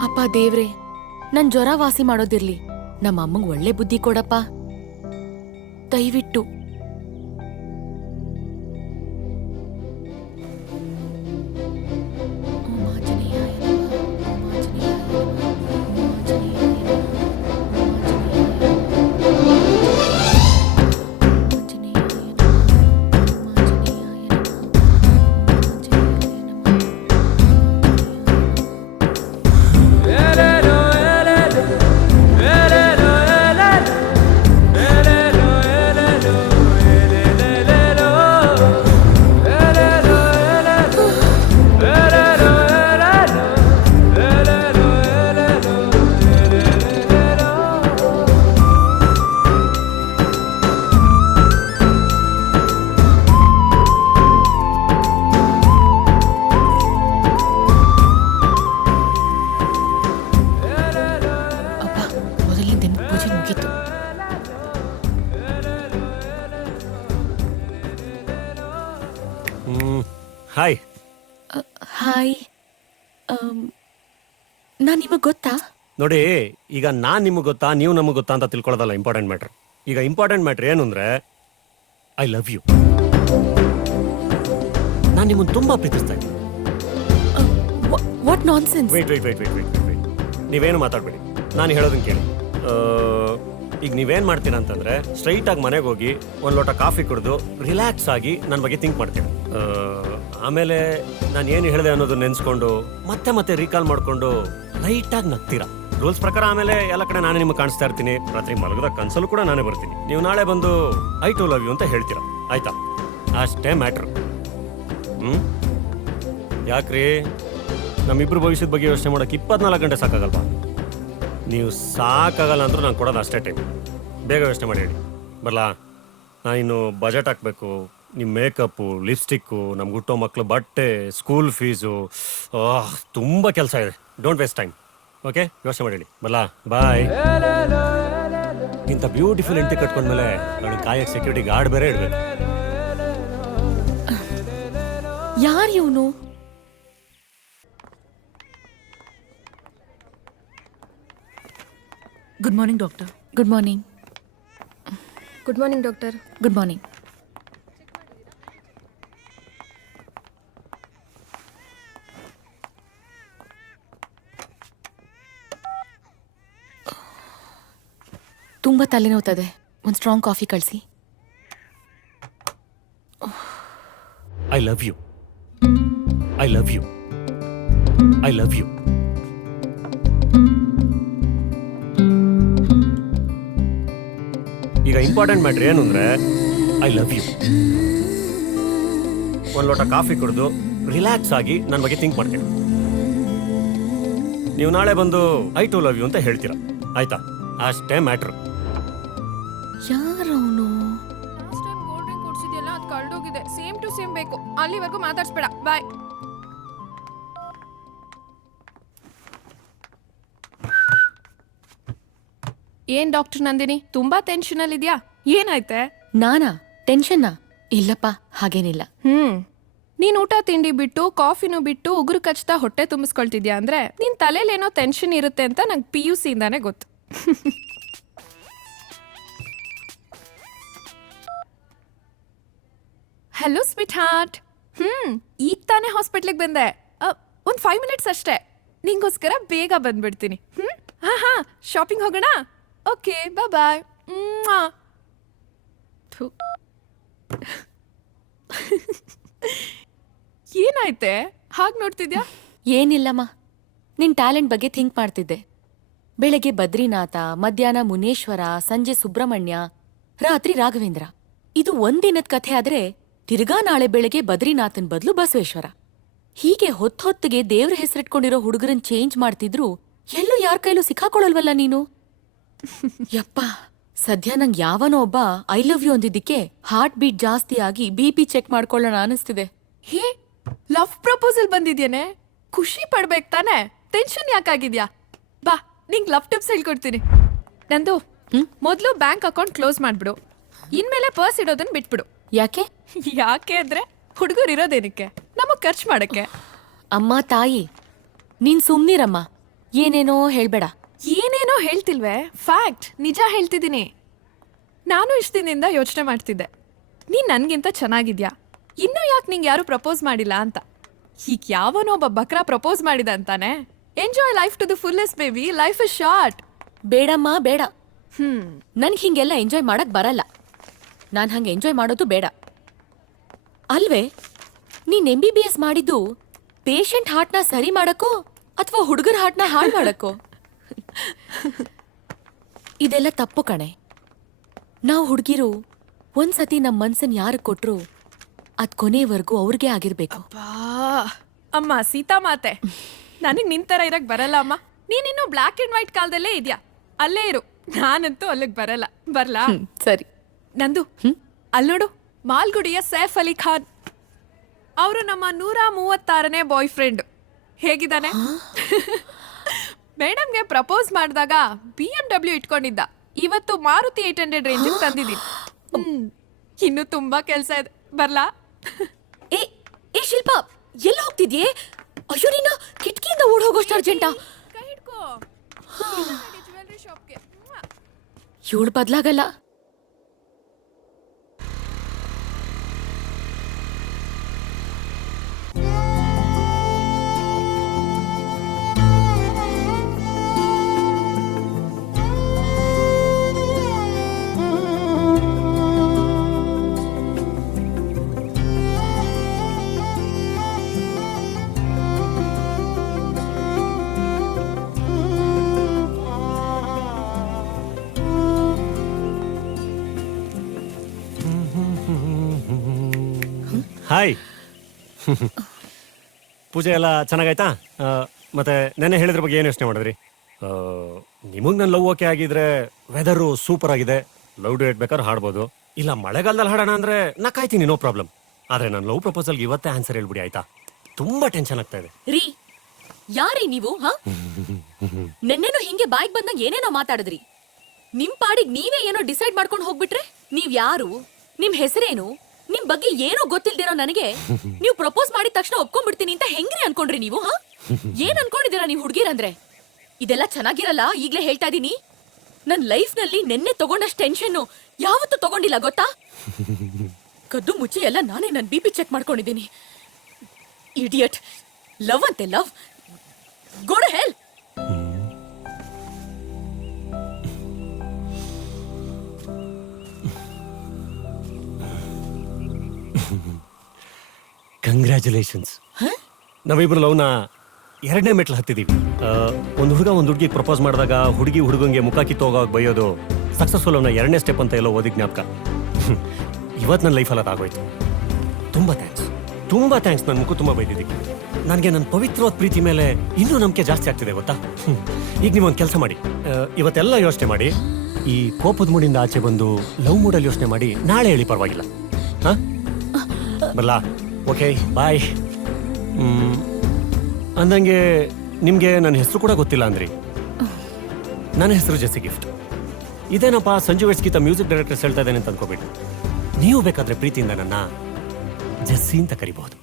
ಅಪ್ಪ ದೇವ್ರೆ, ನನ್ ಜ್ವರ ವಾಸಿ ಮಾಡೋದಿರ್ಲಿ. ನಮ್ಮ ಅಮ್ಮಂಗ್ ಒಳ್ಳೆ ಬುದ್ಧಿ ಕೊಡಪ್ಪ, ದಯವಿಟ್ಟು. ಹಾಯ್. ಹಾಯ್. ನಾನ್ ನಿಮಗ್ ಗೊತ್ತಾ? ನೋಡಿ, ಈಗ ನಾನ್ ನಿಮಗೆ ಗೊತ್ತಾ ನೀವು ನಮಗೆ ಗೊತ್ತಾ ಅಂತ ತಿಳ್ಕೊಳ್ಳೋದಲ್ಲ ಇಂಪಾರ್ಟೆಂಟ್ ಮ್ಯಾಟ್ರ್. ಈಗ ಇಂಪಾರ್ಟೆಂಟ್ ಮ್ಯಾಟ್ರ್ ಏನು ಅಂದ್ರೆ ಐ ಲವ್ ಯು. ನಾನು ನಿಮ್ಮನ್ನು ತುಂಬಾ ಪ್ರೀತಿಸ್ತಾ ಇದ್ದೀನಿ. What nonsense? ವೇಟ್ ನೀವೇನು ಮಾತಾಡ್ಬೇಡಿ, ನಾನು ಹೇಳೋದನ್ನ ಕೇಳಿ. ಈಗ ನೀವೇನ್ ಮಾಡ್ತೀರಾ ಅಂತಂದ್ರೆ ಸ್ಟ್ರೈಟ್ ಆಗಿ ಮನೆಗೆ ಹೋಗಿ ಒಂದು ಲೋಟ ಕಾಫಿ ಕುಡಿದು ರಿಲ್ಯಾಕ್ಸ್ ಆಗಿ ನನ್ನ ಬಗ್ಗೆ ಥಿಂಕ್ ಮಾಡ್ತೀನಿ. ಆಮೇಲೆ ನಾನು ಏನು ಹೇಳಿದೆ ಅನ್ನೋದು ನೆನೆಸ್ಕೊಂಡು ಮತ್ತೆ ರೀಕಾಲ್ ಮಾಡ್ಕೊಂಡು ಲೈಟಾಗಿ ನಗ್ತೀರಾ. ರೂಲ್ಸ್ ಪ್ರಕಾರ ಆಮೇಲೆ ಎಲ್ಲ ಕಡೆ ನಾನೇ ನಿಮಗೆ ಕಾಣಿಸ್ತಾ ಇರ್ತೀನಿ. ರಾತ್ರಿ ಮಲಗದ ಕನ್ಸಲ್ಲೂ ಕೂಡ ನಾನೇ ಬರ್ತೀನಿ. ನೀವು ನಾಳೆ ಬಂದು ಐ ಟು ಲವ್ ಯು ಅಂತ ಹೇಳ್ತೀರಾ, ಆಯ್ತಾ? ಅಷ್ಟೇ ಮ್ಯಾಟ್ರ್. ಯಾಕ್ರಿ, ನಮ್ಮಿಬ್ರು ಭವಿಷ್ಯದ ಬಗ್ಗೆ ಯೋಚನೆ ಮಾಡೋಕೆ 24 ಗಂಟೆ ಸಾಕಾಗಲ್ವಾ? ನೀವು ಸಾಕಾಗಲ್ಲ ಅಂದ್ರೂ ನಾನು ಕೊಡೋದು ಅಷ್ಟೇ ಟೈಮ್. ಬೇಗ ಯೋಚನೆ ಮಾಡಿ ಹೇಳಿ. ಬರಲಾ? ನಾನಿನ್ನು ಬಜೆಟ್ ಹಾಕಬೇಕು, ನಿಮ್ಮ ಮೇಕಪ್ಪು, ಲಿಪ್ಸ್ಟಿಕ್ಕು, ನಮ್ಗೆ ಹುಟ್ಟೋ ಮಕ್ಕಳು ಬಟ್ಟೆ, ಸ್ಕೂಲ್ ಫೀಸು, ತುಂಬ ಕೆಲಸ ಇದೆ. Don't waste time. ಓಕೆ, ಯೋಚನೆ ಮಾಡಿ ಹೇಳಿ. ಬರಲಾ? ಬಾಯ್. ಇಂಥ ಬ್ಯೂಟಿಫುಲ್ ಹೆಂಡತಿ ಕಟ್ಕೊಂಡ್ಮೇಲೆ ನನಗೆ ಕಾಯಕ್ಕೆ ಸೆಕ್ಯೂರಿಟಿ ಗಾರ್ಡ್ ಬೇರೆ ಇಡಬೇಕು. ಯಾರು ಇವನು? Good morning doctor. Good morning. Good morning doctor. Good morning. ತುಂಬಾ ತಲೆನೋವ್ತದೆ, ಒಂದು ಸ್ಟ್ರಾಂಗ್ ಕಾಫಿ ಕಳಿಸಿ. I love you. I love you. I love you. ಈಗ ಇಂಪಾರ್ಟೆಂಟ್ ಮ್ಯಾಟ್ರ್ ಏನು ಅಂದ್ರೆ ಐ ಲವ್ ಯು. ಒಂದು ಲೋಟ ಕಾಫಿ ಕುಡಿದು ರಿಲ್ಯಾಕ್ಸ್ ಆಗಿ ನನ್ನ ಬಗ್ಗೆ ಥಿಂಕ್ ಮಾಡ್ತೀನಿ. ನೀವು ನಾಳೆ ಬಂದು ಐ ಟು ಲವ್ ಯು ಅಂತ ಹೇಳ್ತೀರಾ, ಆಯ್ತಾ? ಅಷ್ಟೇ ಮ್ಯಾಟ್ರು. ಯಾರವನು? ಲಾಸ್ಟ್ ಟೈಮ್ ಕೋಲ್ಡ್ ಡ್ರಿಂಕ್ ಕೊಡ್ಸಿದ್ಯಲ್ಲ ಅದು ಕಳ್ದೋಗಿದೆ. ಸೇಮ್ ಟು ಸೇಮ್ ಬೇಕು. ಅಲ್ಲಿವರೆಗೂ ಮಾತಾಡ್ಸ್ಬೇಡ. ಬಾಯ್. ಏನ್ ಡಾಕ್ಟರ್ ನಂದಿನಿ, ತುಂಬಾ ಟೆನ್ಷನ್ ಅಲ್ಲಿ ಇದ್ಯಾ? ಏನಾಯ್ತೆ? ನಾನಾ ಟೆನ್ಷನ್ನಾ? ಇಲ್ಲಪ್ಪ, ಹಾಗೇನಿಲ್ಲ. ನೀನ್ ಊಟ ತಿಂಡಿ ಬಿಟ್ಟು ಕಾಫಿನೂ ಬಿಟ್ಟು ಉಗುರು ಕಚ್ತಾ ಹೊಟ್ಟೆ ತುಂಬಿಸ್ಕೊಳ್ತಿದ್ಯಾ ಅಂದ್ರೆ ನಿನ್ ತಲೆಲೇನೋ ಟೆನ್ಷನ್ ಇರುತ್ತೆ ಅಂತ ನಂಗೆ PUC ಇಂದಾನೆ ಗೊತ್ತು. Hello sweet heart. ಈಗ ತಾನೇ ಹಾಸ್ಪಿಟ್ಲಿಗೆ ಬಂದೆ. ಒಂದ್ 5 ಮಿನಿಟ್ಸ್ ಅಷ್ಟೇ. ನಿಂಗೋಸ್ಕರ ಬೇಗ ಬಂದ್ಬಿಡ್ತೀನಿ. ಹಾ ಶಾಪಿಂಗ್ ಹೋಗೋಣ? Okay bye. ಏನಾಯ್ತೆ ಹಾಗೆ ನೋಡ್ತಿದ್ಯಾ? ಏನಿಲ್ಲಮ್ಮ, ನಿನ್ ಟ್ಯಾಲೆಂಟ್ ಬಗ್ಗೆ ಥಿಂಕ್ ಮಾಡ್ತಿದ್ದೆ. ಬೆಳಗ್ಗೆ ಬದ್ರಿನಾಥ, ಮಧ್ಯಾಹ್ನ ಮುನೇಶ್ವರ, ಸಂಜೆ ಸುಬ್ರಹ್ಮಣ್ಯ, ರಾತ್ರಿ ರಾಘವೇಂದ್ರ. ಇದು ಒಂದಿನದ ಕಥೆ ಆದ್ರೆ ತಿರ್ಗಾ ನಾಳೆ ಬೆಳಗ್ಗೆ ಬದ್ರಿನಾಥನ್ ಬದಲು ಬಸವೇಶ್ವರ. ಹೀಗೆ ಹೊತ್ತೊತ್ತಿಗೆ ದೇವ್ರ ಹೆಸರಿಟ್ಕೊಂಡಿರೋ ಹುಡುಗರನ್ ಚೇಂಜ್ ಮಾಡ್ತಿದ್ರು ಎಲ್ಲೂ ಯಾರ ಕೈಲೂ ಸಿಕ್ಕಾಕೊಳಲ್ವಲ್ಲ ನೀನು? ಯಪ್ಪ, ಸದ್ಯ ನಂಗೆ ಯಾವನೋ ಒಬ್ಬ ಐ ಲವ್ ಯು ಅಂದಿದ್ದಕ್ಕೆ ಹಾರ್ಟ್ ಬೀಟ್ ಜಾಸ್ತಿ ಆಗಿ BP ಚೆಕ್ ಮಾಡ್ಕೊಳ್ಳೋಣ ಅನಿಸ್ತಿದೆ. ಹೇ, ಲವ್ ಪ್ರಪೋಸಲ್ ಬಂದಿದ್ಯೇನೆ? ಖುಷಿ ಪಡ್ಬೇಕು ತಾನೆ? ಟೆನ್ಷನ್ ಯಾಕಾಗಿದ್ಯಾ? ಬಾ, ನಿಂಗ್ ಲವ್ ಟಿಪ್ಸ್ ಹೇಳ್ಕೊಡ್ತೀನಿ. ನಂದು ಮೊದ್ಲು ಬ್ಯಾಂಕ್ ಅಕೌಂಟ್ ಕ್ಲೋಸ್ ಮಾಡ್ಬಿಡು. ಇನ್ಮೇಲೆ ಪರ್ಸ್ ಇಡೋದನ್ನ ಬಿಟ್ಬಿಡು. ಯಾಕೆ? ಯಾಕೆ ಅಂದ್ರೆ ಹುಡುಗರು ಇರೋದೇನಕ್ಕೆ? ನಮಗ್ ಖರ್ಚು ಮಾಡಕ್ಕೆ. ಅಮ್ಮ ತಾಯಿ, ನೀನ್ ಸುಮ್ನಿರಮ್ಮ, ಏನೇನೋ ಹೇಳ್ಬೇಡ. ಏನೇನೋ ಹೇಳ್ತಿಲ್ವೇ? ಫ್ಯಾಕ್ಟ್, ನಿಜ ಹೇಳ್ತಿದ್ದೀನಿ. ನಾನು ಇಷ್ಟ ದಿನದಿಂದ ಯೋಚನೆ ಮಾಡ್ತಿದ್ದೆ, ನೀನ್ ನನ್ಗಿಂತ ಚೆನ್ನಾಗಿದ್ಯಾ, ಇನ್ನೂ ಯಾಕೆ ನಿಂಗೆ ಯಾರು ಪ್ರಪೋಸ್ ಮಾಡಿಲ್ಲ ಅಂತ. ಈಗ ಯಾವನೊಬ್ಬ ಬಕ್ರ ಪ್ರಪೋಸ್ ಮಾಡಿದ ಅಂತಾನೆ. Enjoy life to the fullest baby, life is short. ಬೇಡಮ್ಮ ಬೇಡ. ನನ್ಗೆ ಹಿಂಗೆಲ್ಲ ಎಂಜಾಯ್ ಮಾಡಕ್ ಬರಲ್ಲ. ನಾನ್ ಹಂಗೆ ಎಂಜಾಯ್ ಮಾಡೋದು ಬೇಡ. ಅಲ್ವೇ, ನೀನ್ MBBS ಮಾಡಿದ್ದು ಪೇಷಂಟ್ ಹಾರ್ಟ್ನ ಸರಿ ಮಾಡಕ್ಕೋ ಅಥವಾ ಹುಡುಗರ ಹಾರ್ಟ್ನ ಹಾಳು ಮಾಡಕ್ಕೋ? ಇದೆಲ್ಲ ತಪ್ಪು ಕಣೆ. ನಾವು ಹುಡುಗಿರು ಒಂದ್ಸತಿ ನಮ್ಮ ಮನ್ಸನ್ ಯಾರಿಗೆ ಕೊಟ್ರು ಅದ್ ಕೊನೆವರೆಗೂ ಅವ್ರಿಗೆ ಆಗಿರ್ಬೇಕು. ಅಮ್ಮ ಸೀತಾ ಮಾತೆ, ನನಗ್ ನಿಂತರ ಇರಕ್ ಬರಲ್ಲ ಅಮ್ಮ. ನೀನಿನ್ನು ಬ್ಲ್ಯಾಕ್ ಅಂಡ್ ವೈಟ್ ಕಾಲದಲ್ಲೇ ಇದ್ಯಾ. ಅಲ್ಲೇ ಇರು, ನಾನಂತೂ ಅಲ್ಲಿಗೆ ಬರಲ್ಲ. ಬರ್ಲಾ? ಸರಿ. ನಂದು ಅಲ್ಲಿ ನೋಡು, ಮಾಲ್ಗುಡಿಯ ಸೈಫ್ ಅಲಿ ಖಾನ್. ಅವರು ನಮ್ಮ 136ನೇ ಬಾಯ್ ಫ್ರೆಂಡ್. ಹೇಗಿದ್ದಾನೆ? ಮೇಡಮ್ಗೆ ಪ್ರಪೋಸ್ ಮಾಡಿದಾಗ BMW ಇಟ್ಕೊಂಡಿದ್ದ. ಇವತ್ತು ಮಾರುತಿ 800 ರೇಂಜ್ ತಂದಿದ್ದೀನಿ. ಇನ್ನು ತುಂಬಾ ಕೆಲಸ ಇದೆ. ಬರ್ಲಾ? ಏ ಶಿಲ್ಪಾ, ಎಲ್ಲ ಹೋಗ್ತಿದ್ಯೆ? ಅಯ್ಯೋ, ನೀನು ಕಿಟಕಿಯಿಂದ ಓಡ್ ಹೋಗೋಷ್ಟು ಅರ್ಜೆಂಟಾ? ಕೈ ಹಿಡ್ಕೋ. ಜ್ಯುವೆಲ್ಲರಿ ಶಾಪ್ಗೆ. ಇವಳು ಬದ್ಲಾಗಲ್ಲ. ಹಾಯ್. ಪೂಜೆ ಎಲ್ಲ ಚೆನ್ನಾಗಾಯ್ತಾ? ಮತ್ತೆ ನೆನ್ನೆ ಹೇಳಿದ್ರ ಬಗ್ಗೆ ಏನು ಯೋಚನೆ ಮಾಡಿದ್ರಿ? ನಿಮಗೆ ನನ್ನ ಲವ್ ಓಕೆ ಆಗಿದ್ರೆ ವೆದರು ಸೂಪರ್ ಆಗಿದೆ, ಲವ್ ಡೇಟ್ ಬೇಕಾದ್ರೆ ಹಾಡ್ಬೋದು. ಇಲ್ಲ ಮಳೆಗಾಲದಲ್ಲಿ ಹಾಡೋಣ ಅಂದ್ರೆ ನಾ ಕಾಯ್ತೀನಿ, ನೋ ಪ್ರಾಬ್ಲಮ್. ಆದ್ರೆ ನನ್ನ ಲವ್ ಪ್ರಪೋಸಲ್ಗೆ ಇವತ್ತೇ ಆನ್ಸರ್ ಹೇಳ್ಬಿಡಿ ಆಯ್ತಾ? ತುಂಬಾ ಟೆನ್ಷನ್ ಆಗ್ತಾ ಇದೆ. ರೀ, ಯಾರೀ ನೀವು? ನೆನ್ನೆನು ಹಿಂಗೆ ಬಾಯಿಗೆ ಬಂದಾಗ ಏನೇನೋ ಮಾತಾಡಿದ್ರಿ. ನಿಮ್ ಪಾಡಿಗೆ ನೀವೇ ಏನೋ ಡಿಸೈಡ್ ಮಾಡ್ಕೊಂಡು ಹೋಗ್ಬಿಟ್ರೆ ನೀವ್ ಯಾರು, ನಿಮ್ ಹೆಸರೇನು, ನಿಮ್ ಬಗ್ಗೆ ಏನೋ ಗೊತ್ತಿಲ್ದಿರೋ ನನಗೆ ನೀವು ಪ್ರಪೋಸ್ ಮಾಡಿದ ತಕ್ಷಣ ಒಪ್ಕೊಂಡ್ಬಿಡ್ತೀನಿ ಅಂತ ಹೆಂಗ್ರಿ ಅನ್ಕೊಂಡ್ರಿ ನೀವು? ಏನ್ ಅನ್ಕೊಂಡಿದ್ದೀರಾ ನೀವು ಹುಡುಗಿರಂದ್ರೆ? ಇದೆಲ್ಲ ಚೆನ್ನಾಗಿರಲ್ಲ, ಈಗ್ಲೇ ಹೇಳ್ತಾ ಇದೀನಿ. ನನ್ ಲೈಫ್ ನಲ್ಲಿ ನೆನ್ನೆ ತಗೊಂಡಷ್ಟು ಟೆನ್ಷನ್ ಯಾವತ್ತೂ ತಗೊಂಡಿಲ್ಲ ಗೊತ್ತಾ? ಕದ್ದು ಮುಚ್ಚಿ ಎಲ್ಲ ನಾನೇ ನನ್ BP ಚೆಕ್ ಮಾಡ್ಕೊಂಡಿದ್ದೀನಿ. ಇಡಿಯಟ್. ಲವ್ ಅಂತೆ love. Go to hell. Congratulations. ನಾವಿಬ್ರು ಲವ್ನ 2ನೇ ಮೆಟ್ಲು ಹತ್ತಿದೀವಿ. ಒಂದು ಹುಡುಗ ಒಂದು ಹುಡುಗಿಗೆ ಪ್ರಪೋಸ್ ಮಾಡಿದಾಗ ಹುಡುಗಿ ಹುಡುಗಂಗೆ ಮುಖ ಕಿತ್ತೋಗಾಗ ಬೈಯೋದು ಸಕ್ಸಸ್ಫುಲ್ ಅವನ 2ನೇ ಸ್ಟೆಪ್ ಅಂತ ಎಲ್ಲೋ ಓದಿ ಜ್ಞಾಪಕ. ಇವತ್ತು ನನ್ನ ಲೈಫಲ್ಲಿ ಅದಾಗೋಯ್ತು. ತುಂಬ ಥ್ಯಾಂಕ್ಸ್. ತುಂಬಾ ಥ್ಯಾಂಕ್ಸ್. ನನ್ನ ಮುಖ ತುಂಬಾ ಬೈದಿದ್ದಕ್ಕೆ. ನನಗೆ ನನ್ನ ಪವಿತ್ರವಾದ ಪ್ರೀತಿ ಮೇಲೆ ಇನ್ನೂ ನಂಬಿಕೆ ಜಾಸ್ತಿ ಆಗ್ತಿದೆ ಗೊತ್ತಾ. ಈಗ ನೀವೊಂದು ಕೆಲಸ ಮಾಡಿ, ಇವತ್ತೆಲ್ಲ ಯೋಚನೆ ಮಾಡಿ, ಈ ಕೋಪದ ಮೂಡಿಂದ ಆಚೆ ಬಂದು ಲವ್ ಮೂಡಲ್ಲಿ ಯೋಚನೆ ಮಾಡಿ ನಾಳೆ ಹೇಳಿ, ಪರವಾಗಿಲ್ಲ? ಹಾ, ಬರಲಾ? ಓಕೆ, ಬಾಯ್. ಅಂದಂಗೆ ನಿಮಗೆ ನನ್ನ ಹೆಸರು ಕೂಡ ಗೊತ್ತಿಲ್ಲ ಅಂದ್ರಿ. ನನ್ನ ಹೆಸರು ಜೆಸ್ಸಿ ಗಿಫ್ಟ್. ಇದೇನಪ್ಪ ಸಂಜು ವೆಟ್ಸ್ಗೀತ ಮ್ಯೂಸಿಕ್ ಡೈರೆಕ್ಟರ್ಸ್ ಹೇಳ್ತಾ ಇದ್ದೇನೆ ಅಂತ ಅನ್ಕೋಬೇಡಿ. ನೀವು ಬೇಕಾದ್ರೆ ಪ್ರೀತಿಯಿಂದ ನನ್ನ ಜೆಸ್ಸಿ ಅಂತ ಕರಿಬಹುದು.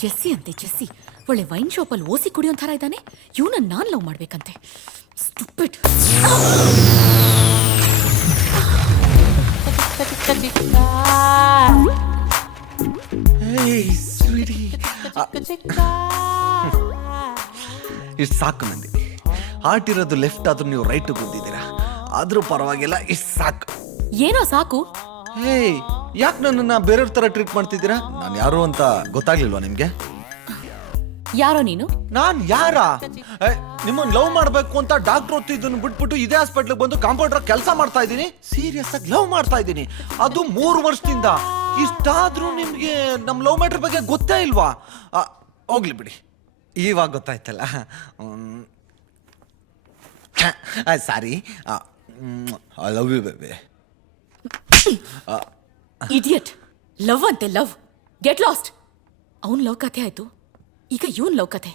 ಜೆಸ್ಸಿ ಅಂತೆ, ಜೆಸ್ಸಿ. ಒಳ್ಳೆ ವೈನ್ ಶಾಪಲ್ಲಿ ಓಸಿ ಕುಡಿಯೋ ಥರ ಇದ್ದಾನೆ. ಇವನನ್ನ ನಾನ್ ಲವ್ ಮಾಡ್ಬೇಕಂತೆ. ಸ್ಟುಪಿಡ್. ಇಷ್ಟು ಸಾಕು ನಂದಿನಿ. ಹಾರ್ಟ್ ಇರೋದು ಲೆಫ್ಟ್ ಆದ್ರೂ ನೀವು ರೈಟ್ ಬಂದಿದ್ದೀರಾ, ಆದ್ರೂ ಪರವಾಗಿಲ್ಲ, ಇಷ್ಟು ಸಾಕು. ಏನೋ ಸಾಕು? ಹೇಯ್, ಯಾಕೆ ನನ್ನನ್ನ ಬೇರೆಯವ್ರ ತರ ಟ್ರೀಟ್ ಮಾಡ್ತಿದ್ದೀರಾ? ನಾನು ಯಾರು ಅಂತ ಗೊತ್ತಾಗ್ಲಿಲ್ವಾ ನಿಮ್ಗೆ? ಯಾರೋ ನೀನು? ನಾನ್ ಯಾರ? ನಿಮ್ಮನ್ನ ಲವ್ ಮಾಡ್ಬೇಕು ಅಂತ ಡಾಕ್ಟರ್ ಓದ್ತಿದ್ದನ್ನು ಬಿಟ್ಬಿಟ್ಟು ಇದೇ ಹಾಸ್ಪಿಟ್ಲಿಗೆ ಬಂದು ಕಾಂಪೌಂಡರ್ ಕೆಲಸ ಮಾಡ್ತಾ ಇದ್ದೀನಿ. ಸೀರಿಯಸ್ ಆಗಿ ಲವ್ ಮಾಡ್ತಾ ಇದ್ದೀನಿ, ಅದು 3 ವರ್ಷದಿಂದ. ಇಷ್ಟಾದ್ರೂ ನಿಮ್ಗೆ ನಮ್ ಲವ್ ಮ್ಯಾಟ್ರ್ ಬಗ್ಗೆ ಗೊತ್ತೇ ಇಲ್ವಾ? ಹೋಗ್ಲಿ ಬಿಡಿ, ಇವಾಗ ಗೊತ್ತಾಯ್ತಲ್ಲ. Sorry, I love you baby. Idiot. Love ಅಂತೆ, ಲವ್. Get lost. ಅವನ್ ಲವ್ ಕಥೆ ಆಯ್ತು, ಈಗ ಇವನ್ ಲವ್ ಕಥೆ.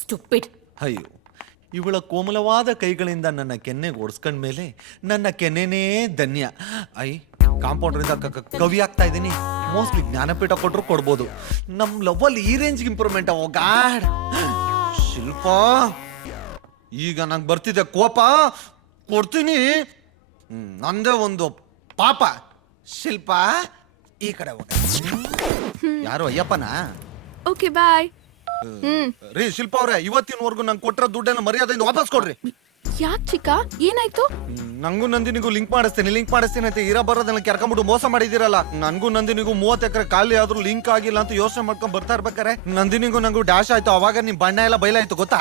ಸ್ಟುಪಿಡ್. ಅಯ್ಯೋ, ಇವಳ ಕೋಮಲವಾದ ಕೈಗಳಿಂದ ನನ್ನ ಕೆನ್ನೆಗೆ ಓಡಿಸ್ಕೊಂಡ ಮೇಲೆ ನನ್ನ ಕೆನ್ನೆನೇ ಧನ್ಯ. ಕಾಂಪೌಂಡ್ರಿಂದ ಕವಿ ಆಗ್ತಾ ಇದ್ದೀನಿ. ಮೋಸ್ಟ್ಲಿ ಜ್ಞಾನಪೀಠ ಕೊಟ್ಟರು ಕೊಡ್ಬೋದು. ನಮ್ಮ ಲವ್ವಲ್ಲಿ ಈ ರೇಂಜ್ಗೆ ಇಂಪ್ರೂವ್ಮೆಂಟ್. ಓ ಗಾಡ್. ಶಿಲ್ಪ, ಈಗ ನಂಗೆ ಬರ್ತಿದೆ ಕೋಪ, ಕೊಡ್ತೀನಿ. ನಂದೇ ಒಂದು ಪಾಪ. ಶಿಲ್ಪ, ಈ ಕಡೆ ಹೋಗ. ಯಾರು ಅಯ್ಯಪ್ಪನ? ಓಕೆ, ಬಾಯ್. ರೀ ಶಿಲ್ಪ ಅವ್ರೆ, ಇವತ್ತಿನವರೆಗೂ ನಂಗೆ ಕೊಟ್ಟಿರೋ ದುಡ್ಡನ್ನ ಮರ್ಯಾದೆಯಿಂದ ವಾಪಸ್ ಕೊಡ್ರಿ. ಯಾಕೆ ಚಿಕ್ಕ, ಏನಾಯ್ತು? ನಂಗೂ ನಂದಿನಿಗೂ ಲಿಂಕ್ ಮಾಡಿಸ್ತೀನಿ ಅಂತ ಇರ ಬರೋದನ್ನ ಕೆರ್ಕೊಂಡ್ಬಿಟ್ಟು ಮೋಸ ಮಾಡಿದಿರಲ್ಲ. ನನ್ಗೂ ನಂದಿನಿಗೂ 30 ಎಕರೆ ಖಾಲಿ ಆದ್ರೂ ಲಿಂಕ್ ಆಗಿಲ್ಲ ಅಂತ ಯೋಚನೆ ಮಾಡ್ಕೊಂಡ್ ಬರ್ತಾ ಇರ್ಬೇಕಾರೆ ನಂದಿನಿಗೂ ನಂಗೂ ಡ್ಯಾಶ್ ಆಯ್ತು. ಅವಾಗ ನಿಮ್ ಬಣ್ಣ ಎಲ್ಲ ಬಯಲಾಯ್ತು ಗೊತ್ತಾ?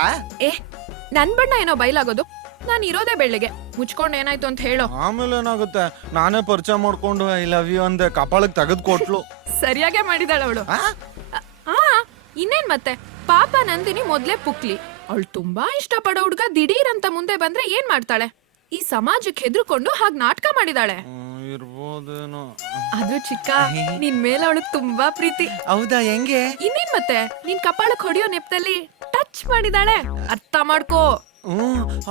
ನನ್ ಬಣ್ಣ ಏನೋ ಬಯಲಾಗೋದು? ನಾನು ಇರೋದೇ ಬೆಳ್ಳಿಗೆ. ಮುಚ್ಕೊಂಡು ಏನಾಯ್ತು ಅಂತ ಹೇಳೋ. ಆಮೇಲೆ ಏನಾಗುತ್ತೆ, ನಾನೇ ಪರಿಚಯ ಮಾಡ್ಕೊಂಡು ಐ ಲವ್ ಯು ಅಂದೆ, ಕಪಾಳಕ್ಕೆ ತೆಗೆದು ಕೊಟ್ಲು. ಸರಿಯಾಗೆ ಮಾಡಿದಾಳ ಅವಳು. ಇನ್ನೇನ್ ಮತ್ತೆ, ಪಾಪ ನಂದಿನಿ ಮೊದ್ಲೇ ಪುಕ್ಲಿ. ಅವಳು ತುಂಬಾ ಇಷ್ಟಪಡೋ ಹುಡ್ಗ ದಿಢೀರ್ ಅಂತ ಮುಂದೆ ಬಂದ್ರೆ ಏನ್ ಮಾಡ್ತಾಳೆ? ಈ ಸಮಾಜಕ್ಕೆ ಹೆದರ್ಕೊಂಡು ಹಾಗೆ ನಾಟಕ ಮಾಡಿದಾಳೆ. ಇರ್ಬೋದೇನೋ. ಅದು ಚಿಕ್ಕ, ನಿನ್ ಮೇಲೆ ಅವಳು ತುಂಬಾ ಪ್ರೀತಿ. ಹೌದಾ? ಹೆಂಗೆ? ಇನ್ನೇನ್ ಮತ್ತೆ, ನಿನ್ ಕಪಾಳಕ್ ಹೊಡಿಯೋ ನೆಪದಲ್ಲಿ ಟಚ್ ಮಾಡಿದಾಳೆ. ಅರ್ಥ ಮಾಡ್ಕೋ.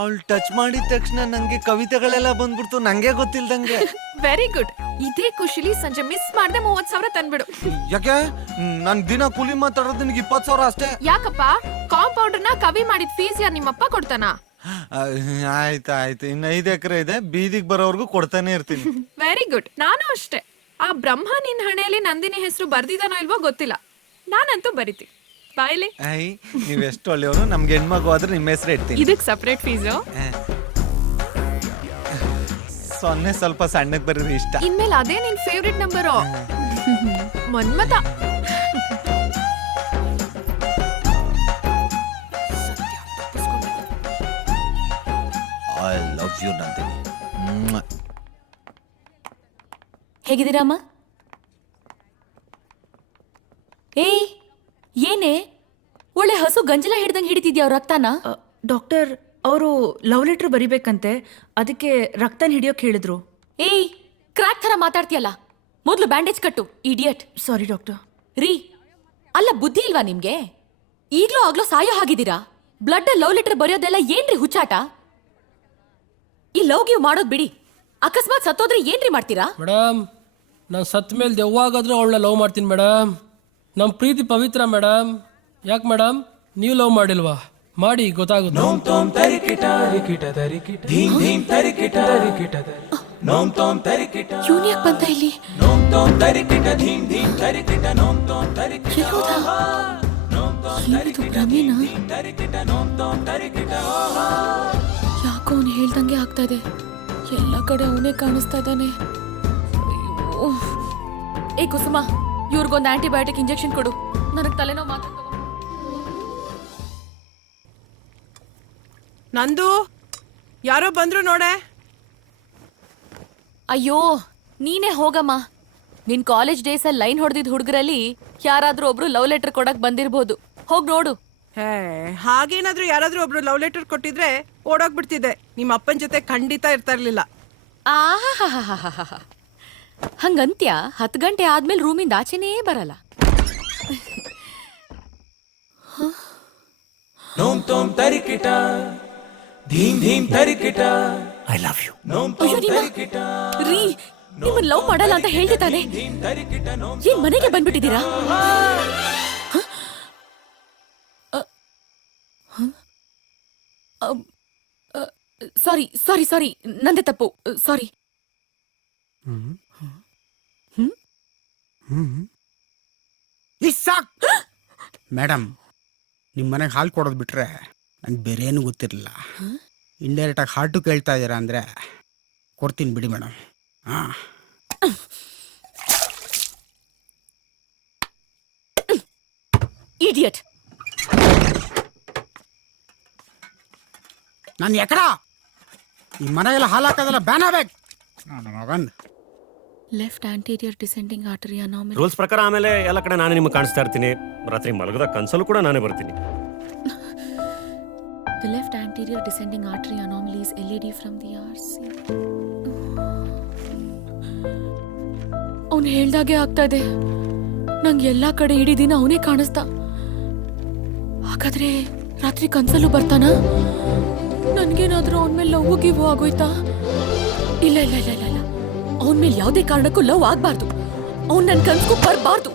ಅವಳು ಟಚ್ ಮಾಡಿದ ತಕ್ಷಣ ನಂಗೆ ಕವಿತೆಗಳೆಲ್ಲ ಬಂದ್ಬಿಡ್ತು, ನಂಗೆ ಗೊತ್ತಿಲ್ದಂಗೆ. Very good. ಇದೇ ಖುಷಿಲಿ ಸಂಜೆ ಮಿಸ್ ಮಾಡ್ದೆ 30,000 ತಂದ್ಬಿಡು. ಯಾಕೆ? ನನ್ ದಿನ ಕೂಲಿ ಮಾತಾಡೋದು ನಿನಗೆ 20,000 ಅಷ್ಟೇ. ಯಾಕಪ್ಪ? ಕಾಂಪೌಂಡರ್ನ ಕವಿ ಮಾಡಿದ ಫೀಸ್ ಯಾರು ನಿಮ್ಮಪ್ಪ ಕೊಡ್ತಾನ? ಆಯ್ತು, ಇನ್ನು 5 ಎಕರೆ ಇದೆ, ಬೀದಿಗೆ ಬರೋವರೆಗೂ ಕೊಡ್ತಾನೆ ಇರ್ತೀನಿ. Very good. ನಾನು ಅಷ್ಟೇ. ಆ ಬ್ರಹ್ಮ ನಿನ್ ಹಣೆಯಲ್ಲಿ ನಂದಿನಿ ಹೆಸರು ಬರ್ದಿದಾನೋ ಇಲ್ವೋ ಗೊತ್ತಿಲ್ಲ, ನಾನಂತೂ ಬರಿತೀನಿ. ಬಾಯ್ಲಿ. ನೀವ್ ಎಷ್ಟು ಒಳ್ಳೆಯವರು. ನಮ್ಗೆ ಹೆಣ್ಮಗು ಆದ್ರೆ ನಿಮ್ಮ ಹೆಸರು ಇಡ್ತೀನಿ. ಇದಕ್ ಸಪರೇಟ್ ಫೀಸು? ಸೊನ್ನೆ ಸ್ವಲ್ಪ ಸಣ್ಣಕ್ಕೆ ಬರೀರಿ ಇಷ್ಟ. ಇನ್ಮೇಲೆ ಅದೇ ನಿನ್ favourite number. Manmatha. I love you Nandini. ಹೇಗಿದ್ದೀರಮ್ಮ? ಏಯ್, ಏನೇ ಒಳ್ಳೆ ಹಸು ಗಂಜಲ ಹಿಡ್ದಂಗ್ ಹಿಡಿತಿದ್ಯಾ ಅವ್ರ ರಕ್ತನ? ಡಾಕ್ಟರ್, ಅವರು ಲವ್ ಲೆಟರ್ ಬರಿಬೇಕಂತೆ, ಅದಕ್ಕೆ ರಕ್ತನ ಹಿಡಿಯೋಕ್ ಹೇಳಿದ್ರು. ಏಯ್, ಕ್ರಾಕ್ ಥರ ಮಾತಾಡ್ತೀಯಲ್ಲ, ಮೊದ್ಲು ಬ್ಯಾಂಡೇಜ್ ಕಟ್ಟು. ಇಡಿಯಟ್. ಸಾರಿ ಡಾಕ್ಟರ್. ರೀ, ಅಲ್ಲ ಬುದ್ಧಿ ಇಲ್ವಾ ನಿಮ್ಗೆ? ಈಗ್ಲೂ ಆಗ್ಲೋ ಸಾಯೋ ಹಾಗಿದ್ದೀರಾ? ಬ್ಲಡ್ ಲವ್ ಲೆಟರ್ ಬರೆಯೋದೆಲ್ಲ ಏನ್ರಿ ಹುಚ್ಚಾಟ? ಈ ಲವ್ ಗಿವ್ ಮಾಡೋದ್ ಬಿಡಿ, ಅಕಸ್ಮಾತ್ ಸತ್ತೋದ್ರೆ ಏನ್ರಿ ಮಾಡ್ತೀರಾ? ಮೇಡಮ್, ನಾನು ಸತ್ ಮೇಲೆ ದೆವ್ವಾಗಾದ್ರೂ ಅವಳನ್ನ ಲವ್ ಮಾಡ್ತೀನಿ ಮೇಡಮ್. ನಮ್ಮ ಪ್ರೀತಿ ಪವಿತ್ರ ಮೇಡಮ್. ಯಾಕೆ ಮೇಡಮ್, ನೀವು ಲವ್ ಮಾಡಿಲ್ವಾ? ಮಾಡಿ, ಗೊತ್ತಾಗುತ್ತೆ. ಇವ್ನ್ ಯಾಕ್ ಬಂತ ಇಲ್ಲಿ? ಏನಿದು ಭ್ರಮೇನಾ? ಯಾಕೋ ಅವನು ಹೇಳ್ದಂಗೆ ಆಗ್ತಾ ಇದೆ. ಎಲ್ಲ ಕಡೆ ಅವನೇ ಕಾಣಿಸ್ತಾ ಇದ್ದಾನೆ. ಅಯ್ಯೋ. ಏ ಕುಸುಮ, ಇವ್ರಿಗೊಂದು ಆಂಟಿಬಯೋಟಿಕ್ ಇಂಜೆಕ್ಷನ್ ಕೊಡು. ನನಗೆ ತಲೆನೋವು ಮಾತ್ರ. ನಂದು ಯಾರೋ ಬಂದ್ರು ನೋಡೆ. ಅಯ್ಯೋ, ನೀನೇ ಹೋಗಮ್ಮ. ನಿನ್ ಕಾಲೇಜ್ ಡೇಸ್ ಅಲ್ಲಿ ಲೈನ್ ಹೊಡೆದಿದ್ ಹುಡುಗರಲ್ಲಿ ಯಾರಾದ್ರೂ ಒಬ್ರು ಲವ್ ಲೆಟರ್ ಕೊಡಕ್ ಬಂದಿರ್ಬೋದು. ಹೋಗ್ ನೋಡು. ಹೇ, ಹಾಗೇನಾದ್ರೂ ಯಾರಾದ್ರೂ ಒಬ್ರು ಲವ್ ಲೆಟರ್ ಕೊಟ್ಟಿದ್ರೆ ಓಡೋಗ್ಬಿಡ್ತಿದ್ದೆ. ನಿಮ್ಮ ಅಪ್ಪನ ಜೊತೆ ಖಂಡಿತ ಇರ್ತಾ ಇರ್ಲಿಲ್ಲ. ಆಹಾಹಾಹಾಹಾಹಾ. ಹಂಗಂತ್ಯ 10 ಗಂಟೆ ಆದ್ಮೇಲೆ ರೂಮಿಂದ ಆಚೆನೇ ಬರಲ್ಲ. I love you. ಅಯ್ಯೋ ರೀ, ನಿಮ್ಮನ್ ಲವ್ ಮಾಡಲ್ಲ ಅಂತ ಹೇಳ್ತಿದ್ದಾನೆ. ಏನ್ ಮನೆಗೆ ಬಂದ್ಬಿಟ್ಟಿದ್ದೀರಾ? ಸಾರಿ ಸಾರಿ ಸಾರಿ, ನಂದೇ ತಪ್ಪು. ಸಾರಿ. ಮೇಡಮ್, ನಿಮ್ಮ ಮನೆಗೆ ಹಾಲು ಕೊಡೋದು ಬಿಟ್ರೆ ನಂಗೆ ಬೇರೆ ಏನು ಗೊತ್ತಿರಲಿಲ್ಲ. ಇಂಡೈರೆಕ್ಟಾಗಿ ಹಾರ್ಟು ಕೇಳ್ತಾ ಇದ್ದೀರಾ ಅಂದರೆ ಕೊಡ್ತೀನಿ ಬಿಡಿ ಮೇಡಮ್. ಹಾಂ, ಇಡಿಯಟ್. ನಾನು ಎಕಡ ಈ ಮನೆಗೆಲ್ಲ ಹಾಲು ಹಾಕೋದೆಲ್ಲ ಬ್ಯಾನ್ ಆಗ್ಬೇಕು. ನಾನು ಮಗನ್ left anterior descending artery anomaly. Rules ಪ್ರಕಾರ ಆಮೇಲೆ ಎಲ್ಲ ಕಡೆ ನಾನೇ ನಿಮ್ಗೆ ಕಾಣಿಸ್ತಾ ಇರ್ತೀನಿ. ರಾತ್ರಿ ಮಲಗದ ಕನ್ಸಲ್ಲೂ ಕೂಡ ನಾನೇ ಬರ್ತೀನಿ. The left anterior descending artery anomalies LED from the RC. ಅವ್ನು ಹೇಳ್ದಾಗೆ ಆಗ್ತಾ ಇದೆ. ನಂಗೆ ಎಲ್ಲಾ ಕಡೆ ಇಡೀ ದಿನ ಅವನೇ ಕಾಣಿಸ್ತಾ. ಹಾಗಾದ್ರೆ ರಾತ್ರಿ ಕನ್ಸಲ್ಲೂ ಬರ್ತಾನ? ನನ್ಗೇನಾದ್ರೂ ಅವನ ಮೇಲೆ ಲವ್ ಗಿವ್ ಆಗೋಯ್ತಾ? ಇಲ್ಲ ಇಲ್ಲ ಇಲ್ಲ ಇಲ್ಲ ಇಲ್ಲ, ಅವನ ಮೇಲೆ ಯಾವುದೇ ಕಾರಣಕ್ಕೂ ಲವ್ ಆಗ್ಬಾರ್ದು. ಅವ್ನು ನನ್ನ ಕನ್ಸ್ಗೂ ಬರಬಾರ್ದು.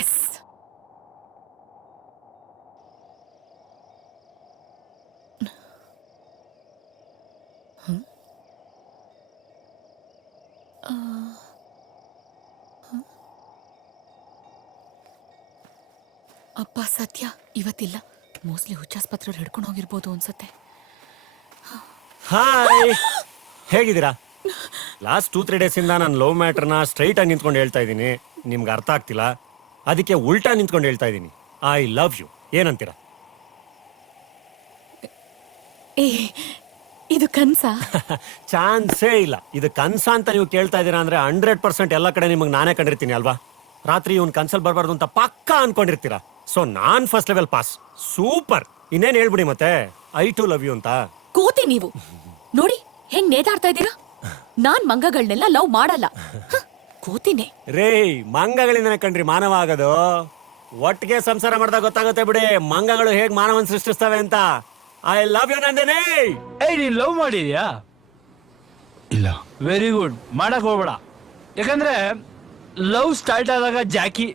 ಎಸ್. ಅಪ್ಪ ಸತ್ಯ ಇವತ್ತಿಲ್ಲ. ಮೋಸ್ಟ್ಲಿ ಹುಚ್ಚಾಸ್ಪತ್ರೆಯವ್ರು ಹಿಡ್ಕೊಂಡು ಹೋಗಿರ್ಬೋದು ಅನ್ಸತ್ತೆ. ಹಾಯ್, ಹೇಗಿದ್ದೀರಾ? ಲಾಸ್ಟ್ 2-3 ಡೇಸಿಂದ ನಾನು ಲವ್ ಮ್ಯಾಟರ್ನ ಸ್ಟ್ರೈಟ್ ಆಗಿ ನಿಂತ್ಕೊಂಡು ಹೇಳ್ತಾ ಇದ್ದೀನಿ. ನಿಮ್ಗೆ ಅರ್ಥ ಆಗ್ತಿಲ್ಲ, ಅದಕ್ಕೆ ಉಲ್ಟಾ ನಿಂತ್ಕೊಂಡು ಹೇಳ್ತಾ ಇದ್ದೀನಿ. I love you. ಏನಂತೀರಾ? ಏ, ಇದು ಕನ್ಸಾ? ಚಾನ್ಸೇ ಇಲ್ಲ. ಇದು ಕನ್ಸ ಅಂತ ನೀವು ಕೇಳ್ತಾ ಇದ್ದೀರಾ ಅಂದ್ರೆ 100% ಎಲ್ಲ ಕಡೆ ನಿಮಗೆ ನಾನೇ ಕಂಡಿರ್ತೀನಿ ಅಲ್ವಾ? ರಾತ್ರಿ ಇವ್ನು ಕನ್ಸಲ್ ಬರಬಾರ್ದು ಅಂತ ಪಕ್ಕಾ ಅನ್ಕೊಂಡಿರ್ತೀರಾ. ಸೊ ನಾನ್ ಫಸ್ಟ್ ಲೆವೆಲ್ ಪಾಸ್. ಸೂಪರ್. ಇನ್ನೇನ್ ಹೇಳ್ಬಿಡಿ ಮತ್ತೆ, ಐ ಟು ಲವ್ ಯು ಅಂತ. ಕೂತಿ ನೀವು ನೋಡಿ ಹೆಂಗ್ ನೇತಾಡ್ತಾ ಇದ್ದೀರಾ. ನಾನ್ ಮಂಗಗಳನ್ನೆಲ್ಲ ಲವ್ ಮಾಡಲ್ಲ. ಕೂತಿನೇ ರೇ, ಮಂಗಗಳಿಂದನೇ ಕಂಡ್ರಿ ಮಾನವ ಆಗೋದು. ಒಟ್ಟಿಗೆ ಸಂಸಾರ ಮಾಡಿದಾಗ ಗೊತ್ತಾಗುತ್ತೆ ಬಿಡಿ ಮಂಗಗಳು ಹೇಗ್ ಮಾನವನ್ ಸೃಷ್ಟಿಸ್ತವೆ ಅಂತ. I love you Nandini. ಏಯ್, ನೀನ್ ಲವ್ ಮಾಡಿದ್ಯಾ? ಇಲ್ಲ. Very good. ಮಾಡಕ್ ಹೋಗ್ಬೇಡ. ಯಾಕಂದ್ರೆ ಲವ್ ಸ್ಟಾರ್ಟ್ ಆದಾಗ ಜಾಕಿ,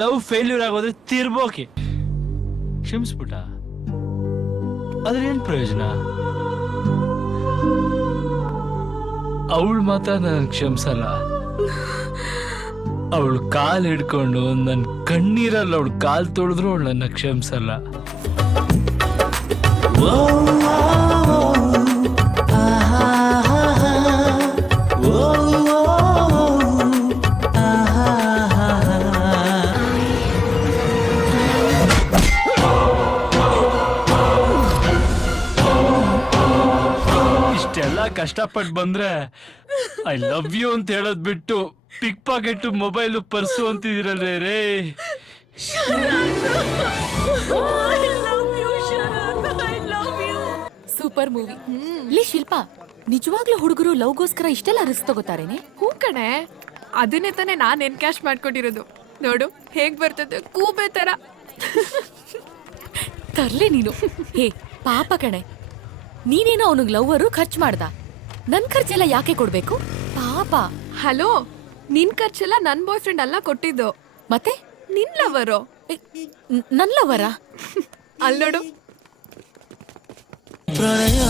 ಲವ್ ಫೇಲ್ಯೂರ್ ಆಗೋದ್ರೆ ತಿರ್ಬೋಕಿ. ಕ್ಷಮಿಸ್ಬಿಟ್ಟ, ಆದ್ರೆ ಏನ್ ಪ್ರಯೋಜನ? ಅವಳು ಮಾತ್ರ ನನ್ ಕ್ಷಮಿಸಲ್ಲ. ಅವಳು ಕಾಲ್ ಹಿಡ್ಕೊಂಡು ನನ್ ಕಣ್ಣೀರಲ್ಲಿ ಅವಳು ಕಾಲ್ ತೊಳೆದ್ರು ಅವಳು ನನ್ನ ಕ್ಷಮಿಸಲ್ಲ. ಇಷ್ಟೆಲ್ಲ ಕಷ್ಟಪಟ್ಟು ಬಂದ್ರೆ ಐ ಲವ್ ಯು ಅಂತ ಹೇಳೋದ್ ಬಿಟ್ಟು ಪಿಕ್ ಪಾಕೆಟ್, ಮೊಬೈಲು, ಪರ್ಸು ಅಂತಿದಿರಲ್ರೇ ರೇ. Super movie. ಲೇ ಶಿಲ್ಪಾ, ನಿಜವಾಗ್ಲೂ ಹುಡುಗರು ಲವ್ಗೋಸ್ಕರ ಇಷ್ಟೆಲ್ಲ ರಿಸ್ಕ್ ತಗೋತಾರೇನೆ? ಹೂ ಕಣೆ, ಅದನ್ನೇ ತಾನೇ ನಾನು ಎನ್ಕ್ಯಾಶ್ ಮಾಡ್ಕೊಂಡಿರೋದು. ನೋಡು ಹೇಗ್ ಬರ್ತದೆ, ಕೂಬೆ ತರ. ತರ್ಲೆ ನೀನು. ಹೇ ಪಾಪ ಕಣೆ, ನೀನೇನೋ ಅವನಿಗೆ ಲವ್ವರು ಖರ್ಚು ಮಾಡ್ದ. ನನ್ ಖರ್ಚೆಲ್ಲ ಯಾಕೆ ಕೊಡ್ಬೇಕು ಪಾಪ? ಹಲೋ, ನಿನ್ ಖರ್ಚೆಲ್ಲ ನನ್ ಬಾಯ್ ಫ್ರೆಂಡ್ ಅಲ್ಲ ಕೊಟ್ಟಿದ್ದು, ಮತ್ತೆ ನಿನ್ ಲವರು. ನನ್ ಲವರ? ಅಲ್ಲಿ ನೋಡು. ಪ್ರಣಯ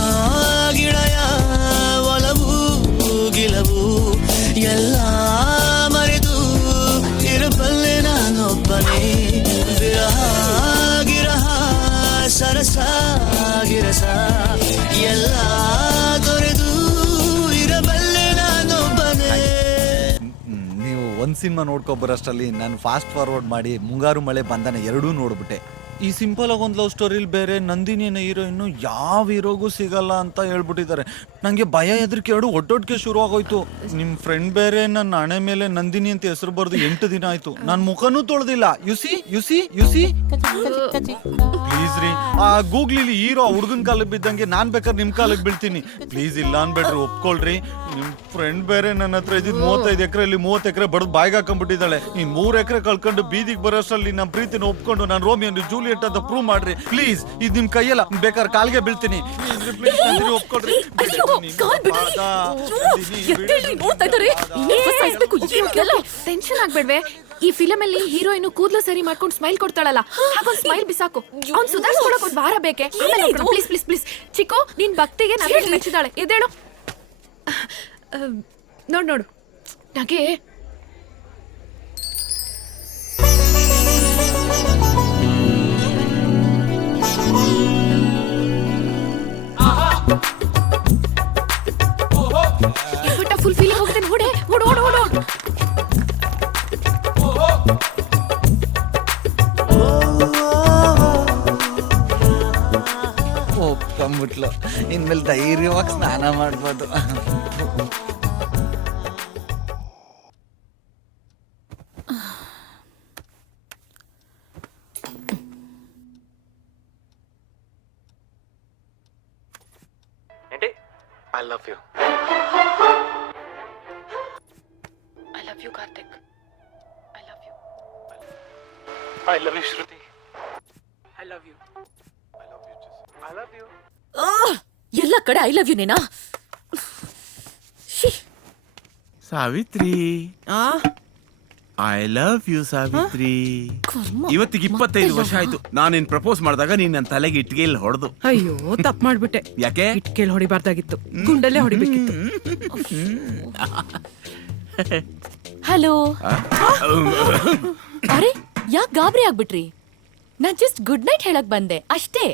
ಗಿಳಯ ಒಲವು ಗಿಲವು ಎಲ್ಲ ಮರೆತು ಇರಬಲ್ಲೆ ನಾನೊಬ್ಬನೇ. ವಿರಹ ಗಿರಹ ಸರಸ ಗಿರಸ ಎಲ್ಲ ತೊರೆದು ಇರಬಲ್ಲೆ ನಾನೊಬ್ಬನೇ. ನೀವು ಒಂದು ಸಿನಿಮಾ ನೋಡ್ಕೊಬರೋಷ್ಟರಲ್ಲಿ ನಾನು ಫಾಸ್ಟ್ ಫಾರ್ವರ್ಡ್ ಮಾಡಿ ಮುಂಗಾರು ಮಳೆ ಬಂಧನ ಎರಡೂ ನೋಡ್ಬಿಟ್ಟೆ. ಈ ಸಿಂಪಲ್ ಆಗಿ ಒಂದು ಲವ್ ಸ್ಟೋರಿಲಿ ಬೇರೆ ನಂದಿನಿ ಅನ್ನೋ ಹೀರೋಯಿನ್ನು ಯಾವ ಹೀರೋಗೂ ಸಿಗಲ್ಲ ಅಂತ ಹೇಳ್ಬಿಟ್ಟಿದ್ದಾರೆ. ನಂಗೆ ಭಯ ಹೆದರಿಕೆ ಎರಡು ಒಟ್ಟೊಟ್ಟಿಗೆ ಶುರು ಆಗೋಯ್ತು. ನಿಮ್ ಫ್ರೆಂಡ್ ಬೇರೆ ನನ್ನ ಹಣೆ ಮೇಲೆ ನಂದಿನಿ ಅಂತ ಹೆಸರು ಬರ್ದು 8 ದಿನ ಆಯ್ತು. ನಾನ್ ಮುಖನೂ ತೊಳ್ದಿಲ್ಲ. ಯುಸಿ ಪ್ಲೀಸ್ ರೀ, ಆ ಗೂಗ್ಲಿಲಿ ಹೀರೋ ಹುಡುಗನ್ ಕಾಲಕ್ಕೆ ಬಿದ್ದಂಗೆ ನಾನ್ ಬೇಕಾದ್ರೆ ನಿಮ್ ಕಾಲಕ್ಕೆ ಬೀಳ್ತೀನಿ. ಪ್ಲೀಸ್ ಇಲ್ಲ ಅನ್ಬೇಡ್ರಿ, ಒಪ್ಕೊಳ್ರಿ. ನಿಮ್ ಫ್ರೆಂಡ್ ಬೇರೆ ನನ್ನ ಹತ್ರ ಇದ್ದಿದ್ 35 ಎಕರೆಲಿ 30 ಎಕರೆ ಬಡ್ದು ಬಾಯಿಗೆ ಹಾಕೊಂಡ್ಬಿಟ್ಟಿದ್ದಾಳೆ. ಇನ್ 3 ಎಕರೆ ಕಳ್ಕೊಂಡು ಬೀದಿಗೆ ಬರೋಷ್ಟರಲ್ಲಿ ನಮ್ಮ ಪ್ರೀತಿನ ಒಪ್ಕೊಂಡು ನಾನು ರೋಮಿಯೋ ಜೂಲಿಯಟ್ ಅಂತ ಪ್ರೂವ್ ಮಾಡ್ರಿ ಪ್ಲೀಸ್. ಇದು ನಿಮ್ ಕೈಯಲ್ಲ, ಬೇಕಾದ್ರೆ ಕಾಲ್ಗೆ ಬೀಳ್ತೀನಿ. ಪ್ಲೀಸ್ ನಂದಿನಿ ಒಪ್ಕೊಳ್ರಿ. ಟೆನ್ಷನ್ ಆಗ್ಬೇಡ್ವೆ. ಈ ಫಿಲಮ್ ಅಲ್ಲಿ ಹೀರೋಯಿನ್ ಕೂದಲು ಸರಿ ಮಾಡ್ಕೊಂಡು ಸ್ಮೈಲ್ ಕೊಡ್ತಾಳಲ್ಲ, ಹಾಗೊಂದ್ ಸ್ಮೈಲ್ ಬಿಸಾಕು. ಅವ್ನ್ ಸುಧಾರಿಸ್ಕೊಳಕ್ ಒಂದ್ ವಾರ ಬೇಕೆ. ಪ್ಲೀಸ್ ಪ್ಲೀಸ್ ಪ್ಲೀಸ್ ಚಿಕ್ಕು, ನಿನ್ ಭಕ್ತಿಗೆ ನಗೆ ಮೆಚ್ಚಿದಾಳೆ. ಎದ್ದೇಳು. ನೋಡು ನಗೆ. ಫುಲ್ ಫೀಲಿಂಗ್ ಹೋಗುತ್ತೆ. ನೋಡೆ ಓಡು ಓಡು ಓಡು ಓಡು. ಒಪ್ಕೊಂಬಿಟ್ಲು. ಇನ್ಮೇಲೆ ಧೈರ್ಯವಾಗಿ ಸ್ನಾನ ಮಾಡ್ಬೋದು. I love you. I love you, Karthik. I love you. I love you, Shruti. I love you. I love you, Jesse. I love you. ಎಲ್ಲ ಕಡೆ ಐ ಲವ್ ಯು ನೇನಾ? Savitri, I love you Savitri. ಇವತ್ತಿಗೆ 25 ವರ್ಷ ಆಯ್ತು ನಾನೇನ್ ಪ್ರಪೋಸ್ ಮಾಡಿದಾಗ ನೀನ್ ನನ್ನ ತಲೆಗೆ ಇಟ್ಗೆಲ್ ಹೊಡೆದು. ಅಯ್ಯೋ ತಪ್ಪು ಮಾಡ್ಬಿಟ್ಟೆ. ಯಾಕೆ? ಇಟ್ಕೇಳಿ ಹೊಡಿಬಾರ್ದಾಗಿತ್ತು, ಗುಂಡಲ್ಲೇ ಹೊಡಿಬೇಕಿತ್ತು. ಹಲೋ. ಅರೆ ಯಾಕೆ ಗಾಬರಿ ಆಗ್ಬಿಟ್ರಿ? ನಾನ್ ಜಸ್ಟ್ ಗುಡ್ ನೈಟ್ ಹೇಳಕ್ ಬಂದೆ ಅಷ್ಟೇ.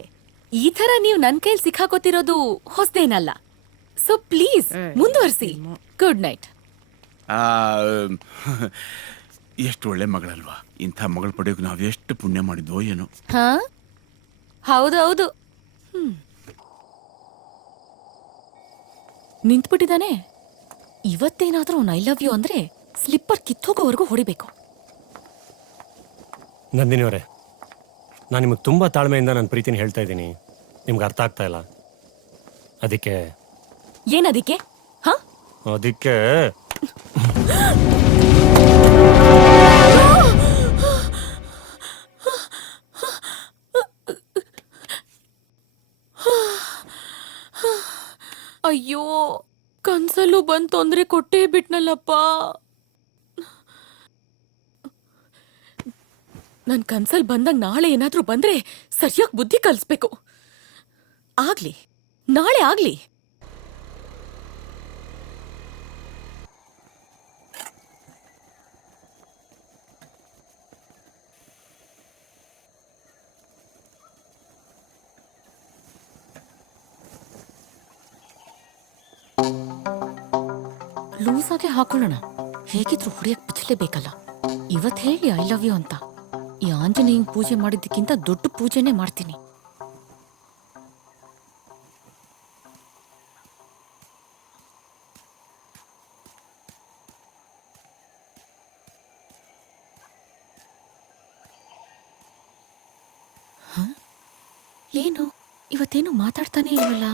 ಈ ತರ ನೀವು ನನ್ ಕೈಲಿ ಸಿಕ್ಕಾಕೋತಿರೋದು ಹೊಸದೇನಲ್ಲ. ಸೊ ಪ್ಲೀಸ್ ಮುಂದುವರಿಸಿ. Good night. ಎಷ್ಟು ಒಳ್ಳೆ ಮಗಳಲ್ವಾ? ಇಂಥ ಮಗಳು ಪಡೆಯೋಕೆ ನಾವ್ ಎಷ್ಟು ಪುಣ್ಯ ಮಾಡಿದ್ವೋ ಏನೋ. ಹಾ ಹೌದು. ನಿಂತ್ಬಿಟ್ಟಿದಾನೆ. ಇವತ್ತೇನಾದ್ರೂ ಅವ್ನು ಐ ಲವ್ ಯು ಅಂದ್ರೆ ಸ್ಲಿಪ್ಪರ್ ಕಿತ್ತೋಗೋವರೆಗೂ ಹೊಡಿಬೇಕು. ನಂದಿನಿ ಅವರೇ, ನಾನು ನಿಮಗೆ ತುಂಬ ತಾಳ್ಮೆಯಿಂದ ನನ್ನ ಪ್ರೀತಿನ ಹೇಳ್ತಾ ಇದ್ದೀನಿ. ನಿಮ್ಗೆ ಅರ್ಥ ಆಗ್ತಾ ಇಲ್ಲ. ಅದಕ್ಕೆ ಏನದಕ್ಕೆ? ಅದಕ್ಕೆ ಅಯ್ಯೋ, ಕನ್ಸಲ್ಲೂ ಬಂದ್ ತೊಂದ್ರೆ ಕೊಟ್ಟೇ ಬಿಟ್ನಲ್ಲಪ್ಪ. ನನ್ ಕನ್ಸಲ್ ಬಂದಾಗ ನಾಳೆ ಏನಾದ್ರೂ ಬಂದ್ರೆ ಸರಿಯಾಗಿ ಬುದ್ಧಿ ಕಲಿಸ್ಬೇಕು. ಆಗ್ಲಿ, ನಾಳೆ ಆಗ್ಲಿ. ಲೂಸ್ ಆಗಿ ಹಾಕೊಳ್ಳೋಣ. ಹೇಗಿದ್ರು ಹೊಡಿಯಕ್ ಬಿಚ್ಚಲೇಬೇಕಲ್ಲ. ಇವತ್ ಹೇಳಿ ಐ ಲವ್ ಯು ಅಂತ. ಈ ಆಂಜನೇಯನ್ ಪೂಜೆ ಮಾಡಿದ್ದಕ್ಕಿಂತ ದೊಡ್ಡ ಪೂಜೆನೇ ಮಾಡ್ತೀನಿ. ಏನು ಇವತ್ತೇನು ಮಾತಾಡ್ತಾನೆ ಇಲ್ವಲ್ಲ?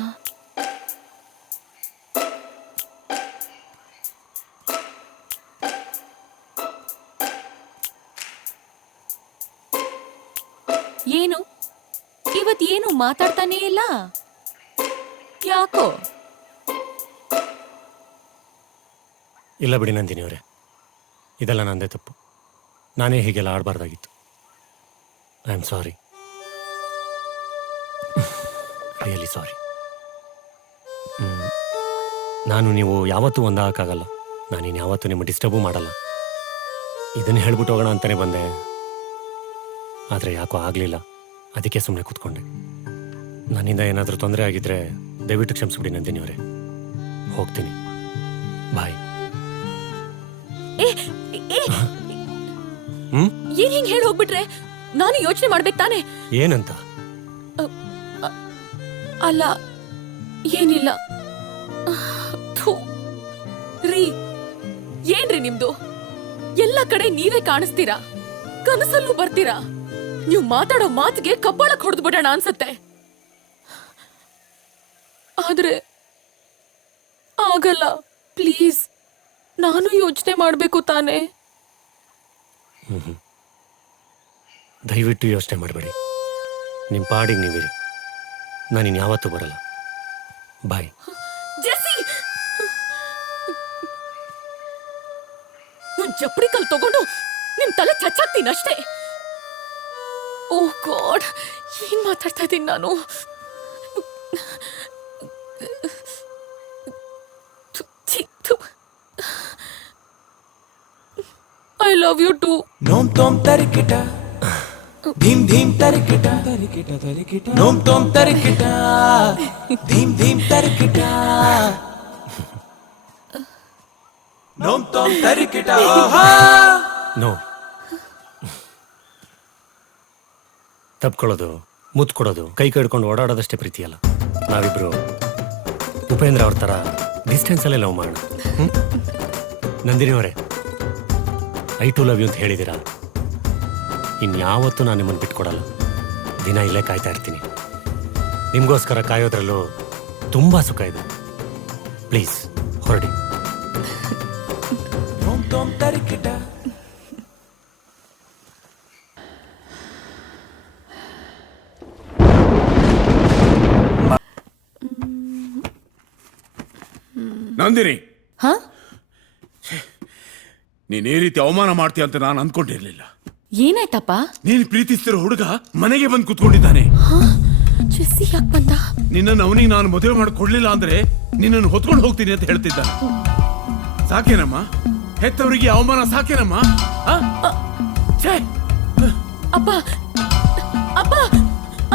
ಏನು ಇವತ್ತೇನು ಮಾತಾಡ್ತಾನೇ ಇಲ್ಲ? ಯಾಕೋ? ಇಲ್ಲ ಬಿಡಿ ನಂದಿನಿ ಅವರೇ, ಇದೆಲ್ಲ ನಂದೇ ತಪ್ಪು. ನಾನೇ ಹೀಗೆಲ್ಲ ಆಡಬಾರ್ದಾಗಿತ್ತು. I am sorry, really sorry. ನಾನು ನೀವು ಯಾವತ್ತೂ ಒಂದಾಗಕ್ಕಾಗಲ್ಲ. ನಾನಿನ್ನು ಯಾವತ್ತೂ ನಿಮ್ಮ ಡಿಸ್ಟರ್ಬು ಮಾಡಲ್ಲ. ಇದನ್ನು ಹೇಳ್ಬಿಟ್ಟು ಹೋಗೋಣ ಅಂತಲೇ ಬಂದೆ, ಆದರೆ ಯಾಕೋ ಆಗಲಿಲ್ಲ. ಅದಕ್ಕೆ ಸುಮ್ಮನೆ ಕೂತ್ಕೊಂಡೆ. ನನ್ನಿಂದ ಏನಾದರೂ ತೊಂದರೆ ಆಗಿದ್ರೆ ದಯವಿಟ್ಟು ಕ್ಷಮಿಸ್ಬಿಡಿ ನಂದಿನಿ ಅವರೇ. ಹೋಗ್ತೀನಿ, ಬಾಯ್. ಏನ್ ಹಿಂಗ್ ಹೇಳಿ ಹೋಗ್ಬಿಟ್ರೆ? ನಾನು ಯೋಚನೆ ಮಾಡ್ಬೇಕು ತಾನೆ. ಏನಂತ? ಅಲ್ಲ, ಏನಿಲ್ಲ. ಥು. ರೀ, ಏನ್ರಿ ನಿಮ್ದು? ಎಲ್ಲ ಕಡೆ ನೀವೇ ಕಾಣಿಸ್ತೀರಾ, ಕನಸಲ್ಲೂ ಬರ್ತೀರಾ. ನೀವು ಮಾತಾಡೋ ಮಾತಿಗೆ ಕಬ್ಬಳಕ್ ಹೊಡೆದು ಬಿಡೋಣ ಅನ್ಸತ್ತೆ. ಆದ್ರೆ ಆಗಲ್ಲ. ಪ್ಲೀಸ್, ನಾನು ಯೋಚನೆ ಮಾಡ್ಬೇಕು ತಾನೆ. ದಯವಿಟ್ಟು ಯೋಚನೆ ಮಾಡಬೇಡಿ. ನಿಮ್ಮ ಪಾಡಿಗೆ ನೀವಿರಿ. ನಾನಿನ್ ಯಾವತ್ತೂ ಬರಲ್ಲ. ಬಾಯ್. ಜೆಸ್ಸಿ, ಒಂದ್ ಚಪ್ಪಡಿ ಕಲ್ ತಗೊಂಡು ನಿಮ್ ತಲೆ ಚಚ್ಚಾಕ್ತೀನಿ ಅಷ್ಟೇ. ಓ ಗಾಡ್, ಏನ್ ಮಾತಾಡ್ತಾ ಇದ್ದೀನಿ ನಾನು? I love you too. ನೋಮ್ ತೋಮ್ ತರಿಕಿಟ ಧೀಮ್ ಧೀಮ್ ತರಿಕಿಟ ತರಿಕಿಟ ತರಿಕಿಟ ನೋಮ್ ತೋಮ್ ತರಿಕಿಟ ಧೀಮ್ ಧೀಮ್ ತರಿಕಿಟ ನೋಮ್ ತೋಮ್ ತರಿಕಿಟ. ನೋ, ತಪ್ಕೊಳ್ಳೋದು, ಮುತ್ತು ಕೊಡೋದು, ಕೈ ಕಡ್ಕೊಂಡು ಓಡಾಡೋದಷ್ಟೇ ಪ್ರೀತಿ ಅಲ್ಲ. ನಾವಿಬ್ರು ಉಪೇಂದ್ರ ಅವ್ರ ಥರ ಡಿಸ್ಟೆನ್ಸಲ್ಲೇ ಲವ್ ಮಾಡೋಣ. ನಂದಿನಿ ಅವರೇ, ಐ ಟು ಲವ್ ಯು ಅಂತ ಹೇಳಿದ್ದೀರಾ. ಇನ್ಯಾವತ್ತೂ ನಾನು ನಿಮ್ಮನ್ನು ಬಿಟ್ಕೊಡಲ್ಲ. ದಿನ ಇಲ್ಲೇ ಕಾಯ್ತಾ ಇರ್ತೀನಿ. ನಿಮಗೋಸ್ಕರ ಕಾಯೋದ್ರಲ್ಲೂ ತುಂಬ ಸುಖ ಇದೆ. ಪ್ಲೀಸ್ ಹೊರಡಿ. ನೋಮ್ ತೋಮ್ ತರಿಕಿಟ. ನಂದಿನಿ, ಹಾ? ನೀನ್ ಈ ರೀತಿ ಅವಮಾನ ಮಾಡ್ತೀಯ ಅಂತ ನಾನು ಅನ್ಕೊಂಡಿರ್ಲಿಲ್ಲ. ಏನಾಯ್ತಪ್ಪ? ನೀನ್ ಪ್ರೀತಿಸ್ತಿರೋ ಹುಡುಗ ಮನೆಗೆ ಬಂದು ಕುತ್ಕೊಂಡಿದ್ದಾನೆ. ಜೆಸ್ಸಿ ಯಾಕೆ ಬಂದ? ನಿನ್ನನ್ನು ಅವನಿಗೆ ನಾನು ಮದುವೆ ಮಾಡಿಕೊಡ್ಲಿಲ್ಲ ಅಂದ್ರೆ ನಿನ್ನನ್ನು ಹೊತ್ಕೊಂಡು ಹೋಗ್ತೀನಿ ಅಂತ ಹೇಳ್ತಿದ್ದಾನೆ. ಸಾಕೇನಮ್ಮ? ಹೆತ್ತವರಿಗೆ ಅವಮಾನ ಸಾಕೇನಮ್ಮ? ಅಪ್ಪ ಅಪ್ಪ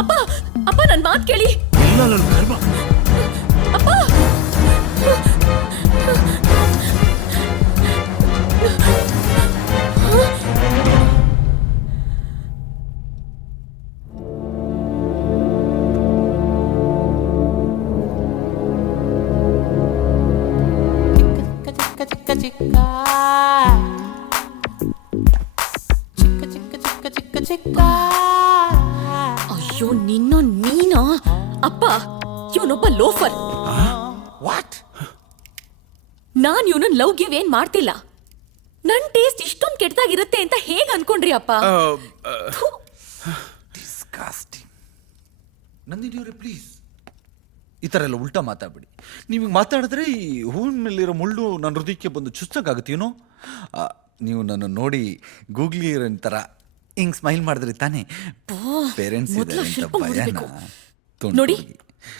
ಅಪ್ಪ ಅಪ್ಪ, ನನ್ ಮಾತ್ ಕೇಳಿ. ಇಲ್ಲ, ನನ್ನ ಕರ್ಮ. ಅಪ್ಪ, ಅಯ್ಯೋ ನೀನಾ? ಅಪ್ಪ, ಇವನೊಬ್ಬ ಲೋಫರ್. ವಾಟ್? ನಾನ್ ಇವನನ್ನ ಲವ್ ಗಿವ್ ಏನ್ ಮಾಡ್ತಿಲ್ಲ. ನನ್ ಟೇಸ್ಟ್ ಇಷ್ಟೊಂದು ಕೆಟ್ಟದಾಗಿರುತ್ತೆ ಅಂತ ಹೇಗ್ ಅನ್ಕೊಂಡ್ರಿ ಅಪ್ಪ? ಥು. ಡಿಸ್ಕಾಸ್ಟಿಂಗ್. ನಂದಿನಿಯವರೇ, ಪ್ಲೀಸ್ ಈ ಥರ ಎಲ್ಲ ಉಲ್ಟಾ ಮಾತಾಡ್ಬಿಡಿ. ನೀವು ಮಾತಾಡಿದ್ರೆ ಈ ಹೂವಿನ ಮೇಲಿರೋ ಮುಳ್ಳು ನನ್ನ ಹೃದಯಕ್ಕೆ ಬಂದು ಚುಚ್ಚಕ್ಕಾಗತ್ತೇನೋ. ನೀವು ನನ್ನ ನೋಡಿ ಗೂಗ್ಲಿಯನ್ ಥರ ಹಿಂಗ್ ಸ್ಮೈಲ್ ಮಾಡಿದ್ರಿ ತಾನೇ. ಪೇರೆಂಟ್ಸ್ ಮೊದ್ಲು ಇದ್ದಾರೆ ಶಿಲ್ಪ ಅಂತ ಭಯನ ಮುರಿಬೇಕು. ನೋಡಿ,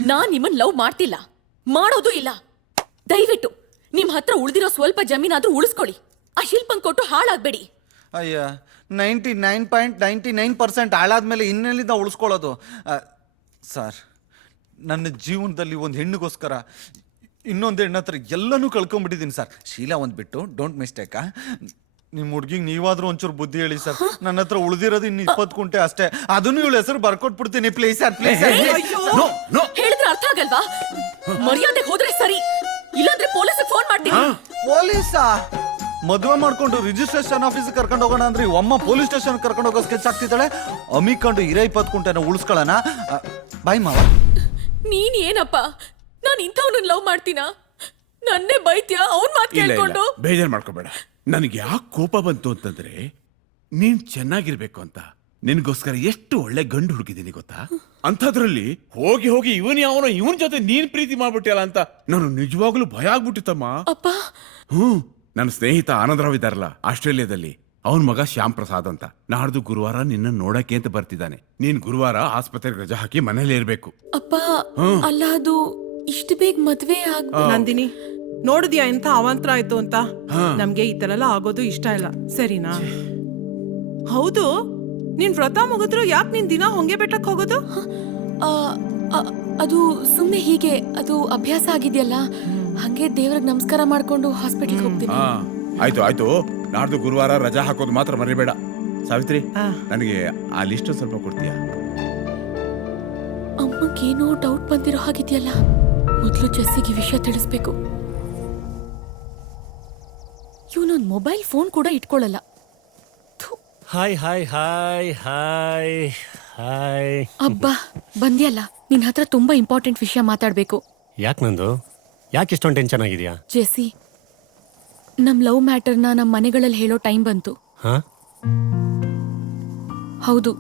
ನಾನ್ ನಿಮ್ಮನ್ ಲವ್ ಮಾಡ್ತಿಲ್ಲ, ಮಾಡೋದು ಇಲ್ಲ. ದಯವಿಟ್ಟು ನಿಮ್ ಹತ್ರ ಉಳಿದಿರೋ ಸ್ವಲ್ಪ ಜಮೀನಾದ್ರೂ ಉಳಿಸ್ಕೊಳ್ಳಿ. ಆ ಶಿಲ್ಪನ್ ಕೊಟ್ಟು ಹಾಳಾಗ್ಬೇಡಿ. ಅಯ್ಯ, 99.99% ಹಾಳಾದ್ಮೇಲೆ ಇನ್ನೆಲ್ಲಿಂದ ಉಳಿಸ್ಕೊಳ್ಳೋದು? ಸರ್, ನನ್ನ ಜೀವನದಲ್ಲಿ ಒಂದು ಹೆಣ್ಣಿಗೋಸ್ಕರ ಇನ್ನೊಂದು ಹೆಣ್ಣು ಹತ್ರ ಎಲ್ಲನೂ ಕಳ್ಕೊಂಡ್ಬಿಟ್ಟಿದ್ದೀನಿ ಸರ್. ಶೀಲಾ ಒಂದು ಬಿಟ್ಟು, ಡೋಂಟ್ ಮಿಸ್ಟೇಕಾ? ನಿಮ್ಮ ಹುಡ್ಗಿಗೆ ನೀವಾದ್ರೂ ಒಂಚೂರು ಬುದ್ಧಿ ಹೇಳಿ ಸರ್. ನನ್ನ ಹತ್ರ ಉಳಿದಿರೋದು ಇನ್ನು 20 ಕುಂಟೆ ಅಷ್ಟೇ. ಅದನ್ನು ಇವಳ ಹೆಸರು ಬರ್ಕೊಟ್ಬಿಡ್ತೀನಿ. Please sir, please. ಹೇಳಿದ್ರೆ ಅರ್ಥ ಆಗಲ್ವಾ? ಮರ್ಯಾದೆ ಹೋದ್ರೆ ಸರಿ, ಇಲ್ಲಾಂದ್ರೆ ಪೊಲೀಸ್ ಫೋನ್ ಮಾಡ್ತೀನಿ. ಪೊಲೀಸಾ? ಮದುವೆ ಮಾಡ್ಕೊಂಡು ರಿಜಿಸ್ಟ್ರೇಷನ್ ಆಫೀಸ್ ಕರ್ಕೊಂಡು ಹೋಗೋಣ ಅಂದ್ರೆ ಅಮ್ಮ ಪೊಲೀಸ್ ಸ್ಟೇಷನ್ ಕರ್ಕೊಂಡು ಹೋಗೋ ಸ್ಕೆಚ್ ಆಗ್ತಿದ್ದಾಳೆ. ಅಮ್ಮಿಕೊಂಡು 20 ಕುಂಟೆನ ಉಳಿಸ್ಕೊಳ್ಳೋಣ. ಬಾಯ್ ಮಾವ. ನೀನ್ ಏನಪ್ಪ, ನಾನ್ ಇಂಥವ್ನನ್ನ ಲವ್ ಮಾಡ್ತೀನಾ? ನನ್ನೇ ಬೈತ್ಯಾ ಅವನ್ ಮಾತು ಕೇಳ್ಕೊಂಡು? ಬೇಜಾರು ಮಾಡ್ಕೋಬೇಡ. ನನಗೆ ಯಾಕೆ ಕೋಪ ಬಂತು ಅಂತಂದ್ರೆ, ನೀನ್ ಚೆನ್ನಾಗಿರ್ಬೇಕು ಅಂತ ನಿನ್ಗೋಸ್ಕರ ಎಷ್ಟು ಒಳ್ಳೆ ಗಂಡು ಹುಡುಕಿದೀನಿ ಗೊತ್ತಾ? ಅಂಥದ್ರಲ್ಲಿ ಹೋಗಿ ಹೋಗಿ ಇವನ್ ಜೊತೆ ನೀನ್ ಪ್ರೀತಿ ಮಾಡ್ಬಿಟ್ಟಿಯಲ್ಲ ಅಂತ ನಾನು ನಿಜವಾಗ್ಲೂ ಭಯ ಆಗ್ಬಿಟ್ಟಿತ್ತಮ್ಮ. ಅಪ್ಪ, ನನ್ನ ಸ್ನೇಹಿತ ಆನಂದರಾವ್ ಇದ್ದಾರಲ್ಲ ಆಸ್ಟ್ರೇಲಿಯಾದಲ್ಲಿ, ಅವನ್ ಮಗ ಶ್ಯಾಮ್ ಪ್ರಸಾದ್ ಅಂತ ನಾಡ್ದು ಗುರುವಾರ ನಿನ್ನ ನೋಡಕ್ಕೆ ಅಂತ ಬರ್ತಿದ್ದಾನೆ. ನೀನ್ ಗುರುವಾರ ಆಸ್ಪತ್ರೆಗೆ ರಜಾ ಹಾಕಿ ಮನೇಲಿ ಇರ್ಬೇಕು. ಅಪ್ಪ, ಅಲ್ಲ ಅದು ಇಷ್ಟು ಬೇಗ ಮದ್ವೆ ನಂದಿನಿ, ನೋಡಿದ್ಯಾ ಎಂತ ಅವಾಂತರ ಆಯ್ತು ಅಂತ? ನಮ್ಗೆ ಈ ತರ ಎಲ್ಲ ಆಗೋದು ಇಷ್ಟ ಇಲ್ಲ, ಸರಿನಾ? ಹೌದು, ನೀನ್ ವ್ರತ ಮುಗಿದ್ರು ಯಾಕೆ ನೀನ್ ದಿನ ಹೊಂಗೆ ಬೆಟ್ಟಕ್ ಹೋಗೋದು? ಅದು ಸುಮ್ನೆ ಹೀಗೆ, ಅದು ಅಭ್ಯಾಸ ಆಗಿದೆಯಲ್ಲ, ಹಂಗೆ ದೇವ್ರಿಗೆ ನಮಸ್ಕಾರ ಮಾಡ್ಕೊಂಡು ಹಾಸ್ಪಿಟಲ್ಗೆ ಹೋಗ್ತೀನಿ. ಆಯ್ತು ಆಯ್ತು, ನಾಡ್ದು ಗುರುವಾರ ರಜಾ ಹಾಕೋದು ಮಾತ್ರ ಮರಿಬೇಡ. ಸಾವಿತ್ರಿ, ನನಗೆ ಆ ಲಿಸ್ಟ್ ಸ್ವಲ್ಪ ಕೊಡ್ತೀಯಾ? ಅಮ್ಮಗೇನೋ ಡೌಟ್ ಬಂದಿರೋ ಹಾಗಿದೆಯಲ್ಲ, ಮೊದಲು ಜೆಸ್ಸಿಗೆ ವಿಷಯ ತಿಳಿಸ್ಬೇಕು. ಇವನೊಂದು ಮೊಬೈಲ್ ಫೋನ್ ಕೂಡ ಇಟ್ಕೊಳ್ಳಲ್ಲ. Hi hi hi hi hi. ಅಬ್ಬಾ ಬಂದ್ಯಲ್ಲ, ನಿನ್ ಹತ್ರ ತುಂಬಾ ಇಂಪಾರ್ಟೆಂಟ್ ವಿಷಯ ಮಾತಾಡ್ಬೇಕು. ಯಾಕೆ ನಂದು? ಯಾಕೆ ಇಷ್ಟೊಂದು ಟೆನ್ಷನ್ ಆಗಿದೆಯಾ? ಜೆಸ್ಸಿ, ನಮ್ ಲವ್ ಮ್ಯಾಟರ್ನ ನಮ್ಮ ಮನೆಗಳಲ್ಲಿ ಹೇಳೋ ಟೈಮ್ ಬಂತು. ಹಾ? ಹೌದು,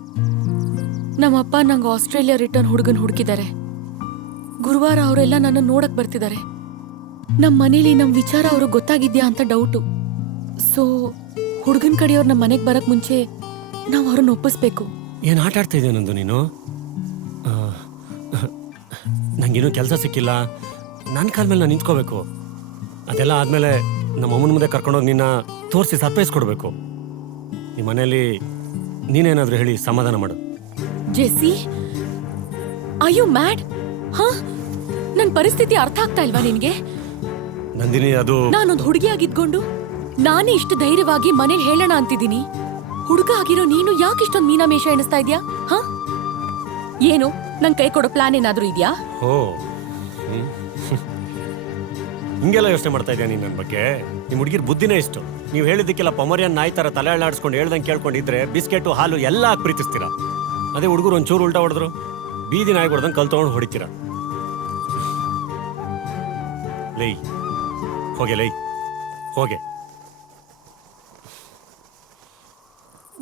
ನಮ್ಮಪ್ಪ ನಂಗೆ ಆಸ್ಟ್ರೇಲಿಯಾ ರಿಟರ್ನ್ ಹುಡುಗನ್ ಹುಡುಕಿದ್ದಾರೆ. ಗುರುವಾರ ಅವರೆಲ್ಲ ನನ್ನ ನೋಡಕ್ ಬರ್ತಿದ್ದಾರೆ. ನಮ್ಮ ಮನೇಲಿ ನಮ್ ವಿಚಾರ ಅವ್ರಿಗೆ ಗೊತ್ತಾಗಿದ್ಯಾ ಅಂತ ಡೌಟು. ಸೊ ಹುಡುಗನ್ ಕಡೆಯವ್ರು ನಮ್ಮ ಮನೆಗೆ ಬರಕ್ ಮುಂಚೆ ನಾವು ಅವ್ರನ್ನ ಒಪ್ಪಿಸ್ಬೇಕು. ಏನು ಆಟ ಆಡ್ತಾ ಇದೆಯಾ ನಂದು ನೀನು? ನಂಗೇನು ಕೆಲಸ ಸಿಕ್ಕಿಲ್ಲ, ನನ್ನ ಕಾಲ ಮೇಲೆ ನಾನು ನಿಂತ್ಕೋಬೇಕು. ಅದೆಲ್ಲ ಆದಮೇಲೆ ನಮ್ಮ ಅಮ್ಮನ ಮುಂದೆ ಕರ್ಕೊಂಡೋಗಿ ನಿನ್ನ ತೋರಿಸಿ ಸರ್ಪ್ರೈಸ್ ಕೊಡಬೇಕು. ನಿಮ್ಮ ಮನೆಯಲ್ಲಿ ನೀನೇನಾದರೂ ಹೇಳಿ ಸಮಾಧಾನ ಮಾಡು. Jessie, are you mad? ಹಾ, ನನ್ ಪರಿಸ್ಥಿತಿ ಅರ್ಥ ಆಗ್ತಾ ಇಲ್ವಾ ನಿನ್ಗೆ? ನಂದಿನಿ, ಅದು ನಾನೊಂದು ಹುಡುಗಿ ಆಗಿದ್ಕೊಂಡು ನಾನೇ ಇಷ್ಟು ಧೈರ್ಯವಾಗಿ ಮನೇಲಿ ಹೇಳೋಣ ಅಂತಿದ್ದೀನಿ. ಹುಡುಗ ಆಗಿರೋ ನೀನು ಯಾಕೆ ಇಷ್ಟೊಂದು ಮೀನಾಮೇಷ ಎಣಿಸ್ತಾ ಇದ್ಯಾ? ಹಾ, ಏನು ನನ್ ಕೈ ಕೊಡೋ ಪ್ಲಾನ್ ಏನಾದ್ರೂ ಇದ್ಯಾ? ಓ, ಹಿಂಗೆಲ್ಲ ಯೋಚನೆ ಮಾಡ್ತಾ ಇದೆಯಾ ನೀನು ನನ್ನ ಬಗ್ಗೆ? ನಿಮ್ಮ ಹುಡುಗಿರ್ ಬುದ್ಧಿನೇ ಇಷ್ಟು. ನೀವು ಹೇಳಿದ್ದಕ್ಕೆಲ್ಲ ಪೊಮರಿಯನ್ ನಾಯಿ ಥರ ತಲೆ ಅಳ್ಳಾಡಿಸ್ಕೊಂಡು ಹೇಳ್ದಂಗೆ ಕೇಳ್ಕೊಂಡಿದ್ರೆ ಬಿಸ್ಕೆಟು ಹಾಲು ಎಲ್ಲ ಹಾಕಿ ಪ್ರೀತಿಸ್ತೀರಾ. ಅದೇ ಹುಡುಗರು ಒಂಚೂರು ಉಲ್ಟಾ ಹೊಡೆದ್ರು ಬೀದಿ ನಾಯಿ ಹೊಡೆದಂಗೆ ಕಲ್ ತೊಗೊಂಡು ಹೊಡಿತೀರಾ. ಲೈ ಹೋಗೆ, ಲೈ ಹೋಗೆ.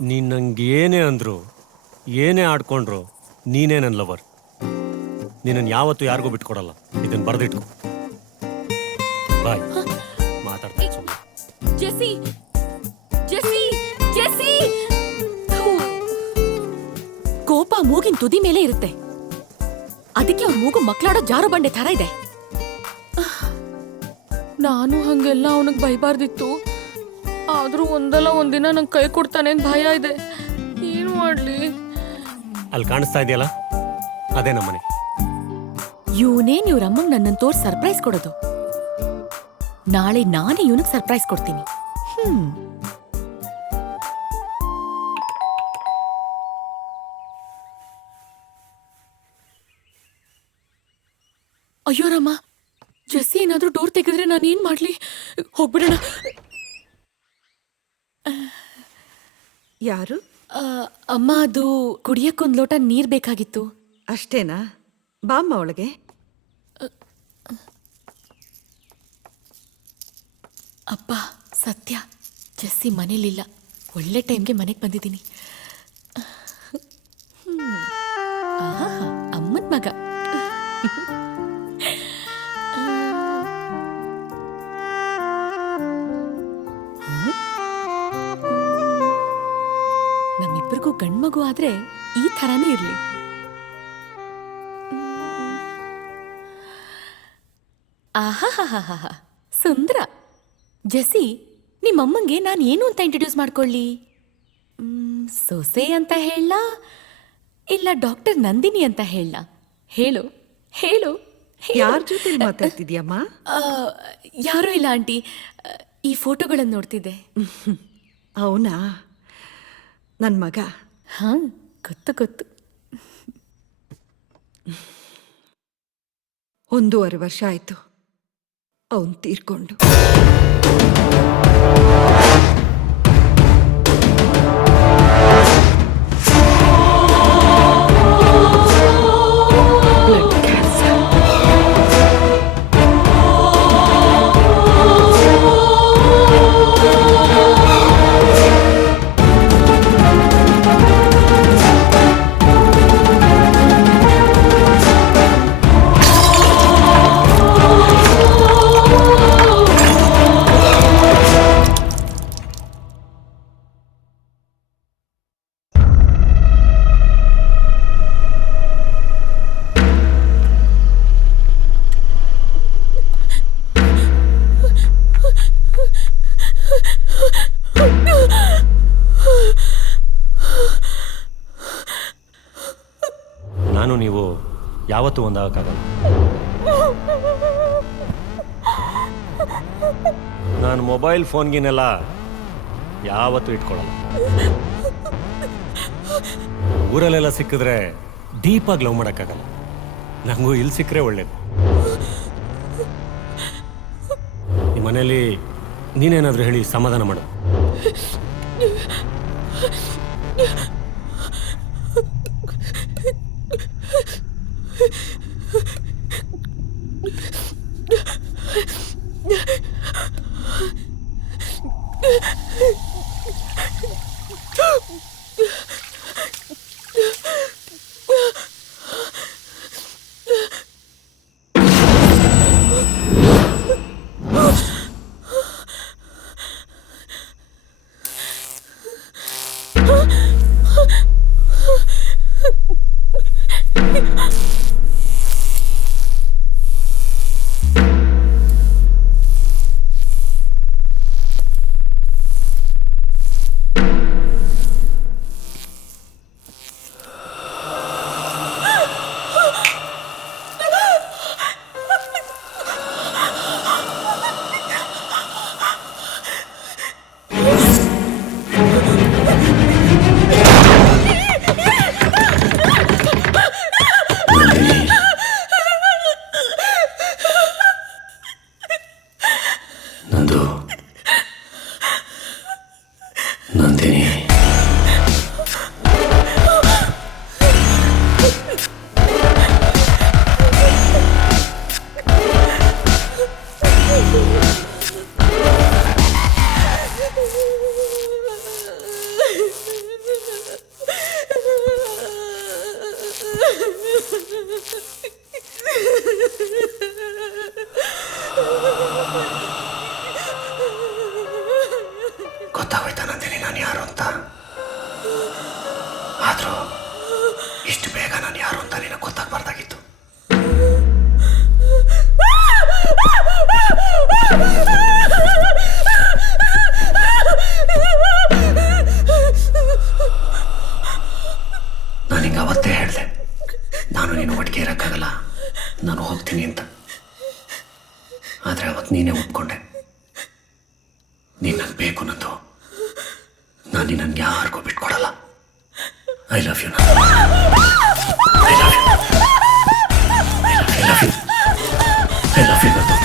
ನೀನು ನಂಗೆ ಏನೇ ಅಂದ್ರು, ಏನೇ ಆಡ್ಕೊಂಡ್ರು, ನೀನೇ ನನ್ನ ಲವರ್. ನೀನನ್ನು ಯಾವತ್ತೂ ಯಾರಿಗೂ ಬಿಟ್ಕೊಡಲ್ಲ. ಇದನ್ನು ಬರೆದಿಟ್ಕೊ. ಬಾಯ್. ಮಾತಾಡ್ತಾ ಜೆಸ್ಸಿ, ಜೆಸ್ಸಿ, ಜೆಸ್ಸಿ! ಕೋಪ ಮೂಗಿನ ತುದಿ ಮೇಲೆ ಇರುತ್ತೆ, ಅದಕ್ಕೆ ಅವ್ನ ಮೂಗು ಮಕ್ಕಳಾಡೋ ಜಾರು ಬಂಡೆ ತರ ಇದೆ. ನಾನು ಹಂಗೆಲ್ಲ ಅವನಿಗೆ ಬೈಬಾರ್ದಿತ್ತು. ಆದ್ರೂ ಒಂದಲ್ಲ ಒಂದಿನ ನಂಗೆ ಕೈ ಕೊಡ್ತಾನೆ ಅಂತ ಭಯ ಇದೆ. ಏನು ಮಾಡ್ಲಿ? ಅಲ್ಲಿ ಕಾಣಿಸ್ತಾ ಇದೆಯಲ್ಲ, ಅದೇ ನಮ್ಮನೆ. ಇವನೇನ್ ಇವ್ರಮ್ಮಂಗ್ ನನ್ನನ್ನು ತೋರ್ಸಿ ಸರ್ಪ್ರೈಸ್ ಕೊಡೋದು. ನಾಳೆ ನಾನೇ ಇವನಿಗೆ ಸರ್ಪ್ರೈಸ್ ಕೊಡ್ತೀನಿ. ಅಯ್ಯೋ ರಾಮ, ಜೆಸ್ಸಿ ಏನಾದ್ರೂ ಡೋರ್ ತೆಗೆದ್ರೆ ನಾನು ಏನ್ ಮಾಡ್ಲಿ? ಹೋಗ್ಬಿಡೋಣ. ಯಾರು? ಅಮ್ಮ, ಅದು ಕುಡಿಯಕ್ಕೊಂದ್ ಲೋಟ ನೀರ್ ಬೇಕಾಗಿತ್ತು. ಅಷ್ಟೇನಾ? ಬಾಮ್ಮ ಒಳಗೆ. ಅಪ್ಪ, ಸತ್ಯ, ಜೆಸ್ಸಿ ಮನೇಲಿಲ್ಲ. ಒಳ್ಳೆ ಟೈಮ್ಗೆ ಮನೆಗೆ ಬಂದಿದ್ದೀನಿ. ಅಮ್ಮನ ಮಗ. ನಮ್ಮಿಬ್ಬರಿಗೂ ಗಂಡ್ಮಗು ಆದ್ರೆ ಈ ಥರಾನೇ ಇರ್ಲಿ. ಆಹಾ, ಸುಂದರ. ಜೆಸ್ಸಿ, ನಿಮ್ಮಮ್ಮಂಗೆ ನಾನು ಏನು ಅಂತ ಇಂಟ್ರೊಡ್ಯೂಸ್ ಮಾಡ್ಕೊಳ್ಳಿ? ಸೊಸೆ ಅಂತ ಹೇಳ, ಇಲ್ಲ ಡಾಕ್ಟರ್ ನಂದಿನಿ ಅಂತ ಹೇಳ? ಹೇಳು ಹೇಳು. ಯಾರ ಜೊತೆ ಮಾತಾಡ್ತಿದ್ಯಮ್ಮ? ಯಾರೂ ಇಲ್ಲ ಆಂಟಿ, ಈ ಫೋಟೋಗಳನ್ನು ನೋಡ್ತಿದ್ದೆ. ಅವನಾ? ನನ್ನ ಮಗ. ಹಾ, ಗೊತ್ತು. 1.5 ವರ್ಷ ಆಯ್ತು ಅವನ್ ತೀರ್ಕೊಂಡು. ನಾನು ನೀವು ಯಾವತ್ತೂ ಒಂದಾಗಕ್ಕಾಗಲ್ಲ. ನಾನು ಮೊಬೈಲ್ ಫೋನ್ಗಿನೆಲ್ಲ ಯಾವತ್ತೂ ಇಟ್ಕೊಳ್ಳಲ್ಲ. ಊರಲ್ಲೆಲ್ಲ ಸಿಕ್ಕಿದ್ರೆ ಡೀಪಾಗಿ ಲವ್ ಮಾಡೋಕ್ಕಾಗಲ್ಲ. ನನಗೂ ಇಲ್ಲಿ ಸಿಕ್ಕರೆ ಒಳ್ಳೇದು. ಈ ಮನೆಯಲ್ಲಿ ನೀನೇನಾದರೂ ಹೇಳಿ ಸಮಾಧಾನ ಮಾಡು. ಗೊತ್ತಾಗೋಯ್ತಾ ನಂದಿನಿ ನಾನು ಯಾರು ಅಂತ? ಆದರೂ ಇಷ್ಟು ಬೇಗ ನಾನು ಯಾರು ಅಂತ ನಿನಗೆ ಗೊತ್ತಾಗಬಾರ್ದಾಗಿತ್ತು. ನಾನು ಹಿಂಗೆ ಅವತ್ತೇ ಹೇಳಿದೆ, ನಾನು ನೀನು ಒಟ್ಟಿಗೆ ಇರೋಕ್ಕಾಗಲ್ಲ, ನಾನು ಹೋಗ್ತೀನಿ ಅಂತ. ಆದರೆ ಅವತ್ತು ನೀನೇ ಒಪ್ಕೊಂಡೆ. ನೀನು ನನಗೆ ಬೇಕು ನಂದು. ನಾನು ನಿನ್ನನ್ನು ಯಾರಿಗೂ ಬಿಟ್ಕೊಡಲ್ಲ. I love you. I love you. I love you. I love you ನಂದು.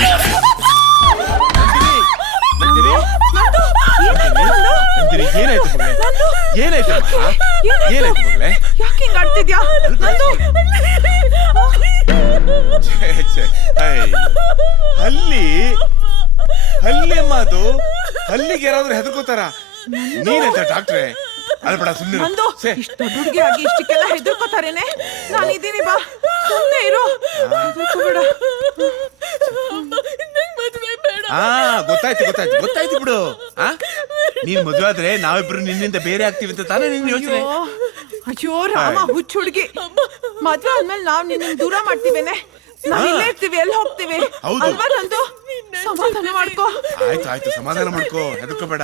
I love you. ಏನಾಯ್ತು ಮಗಳೇ? ಏನಾಯ್ತು ಮಗಳೇ? ಯಾಕೆ ಹಿಂಗ್ ಆಡ್ತಿದ್ಯಾ? ಹಲ್ಲಿ ಅಮ್ಮ, ಅದು ಹಲ್ಲಿಗೆ ಯಾರಾದ್ರೂ ಹೆದರ್ಕೋತಾರ? ನೀನಂತ ಡಾಕ್ಟ್ರೆ ಅಲ್ಬೇಡ, ಸುಮ್ಮನೆ ನಂದು ಇಷ್ಟು ದೊಡ್ಡ ಹುಡುಗಿ ಆಗಿ ಇಷ್ಟಕ್ಕೆಲ್ಲ ಹೆದರ್ಕೋತಾರೇನೆ? ನಾನಿದ್ದೀನಿ, ಬಾ, ಸುಮ್ಮನೆ ಇರು. ಹೆದರ್ಕೋಬೇಡ. ಗೊತ್ತಾಯ್ತು ಬಿಡು. ನೀನ್ ಮದುವೆ ಆದ್ರೆ ನಾವಿಬ್ರು ನಿನ್ನಿಂದ ಬೇರೆ ಆಗ್ತೀವಿ ಅಂತ ತಾನೇ ನಿನ್ ಯೋಚನೆ? ಅಯ್ಯೋ ರಾಮ, ಹುಚ್ಚ ಹುಡುಗಿ. ಮದ್ವೆ ಆದ್ಮೇಲೆ ನಾವ್ ನಿನ್ನ ದೂರ ಮಾಡ್ತೀವೇನೆ? ನಾವ್ ಇಲ್ಲೇ ಇರ್ತೀವಿ, ಎಲ್ಲಿ ಹೋಗ್ತೀವಿ? ಅಲ್ವಾ ನಂದು? ಸಮಾಧಾನ ಮಾಡ್ಕೋ. ಆಯ್ತು ಸಮಾಧಾನ ಮಾಡ್ಕೋ, ಹೆದರ್ಕೋಬೇಡ.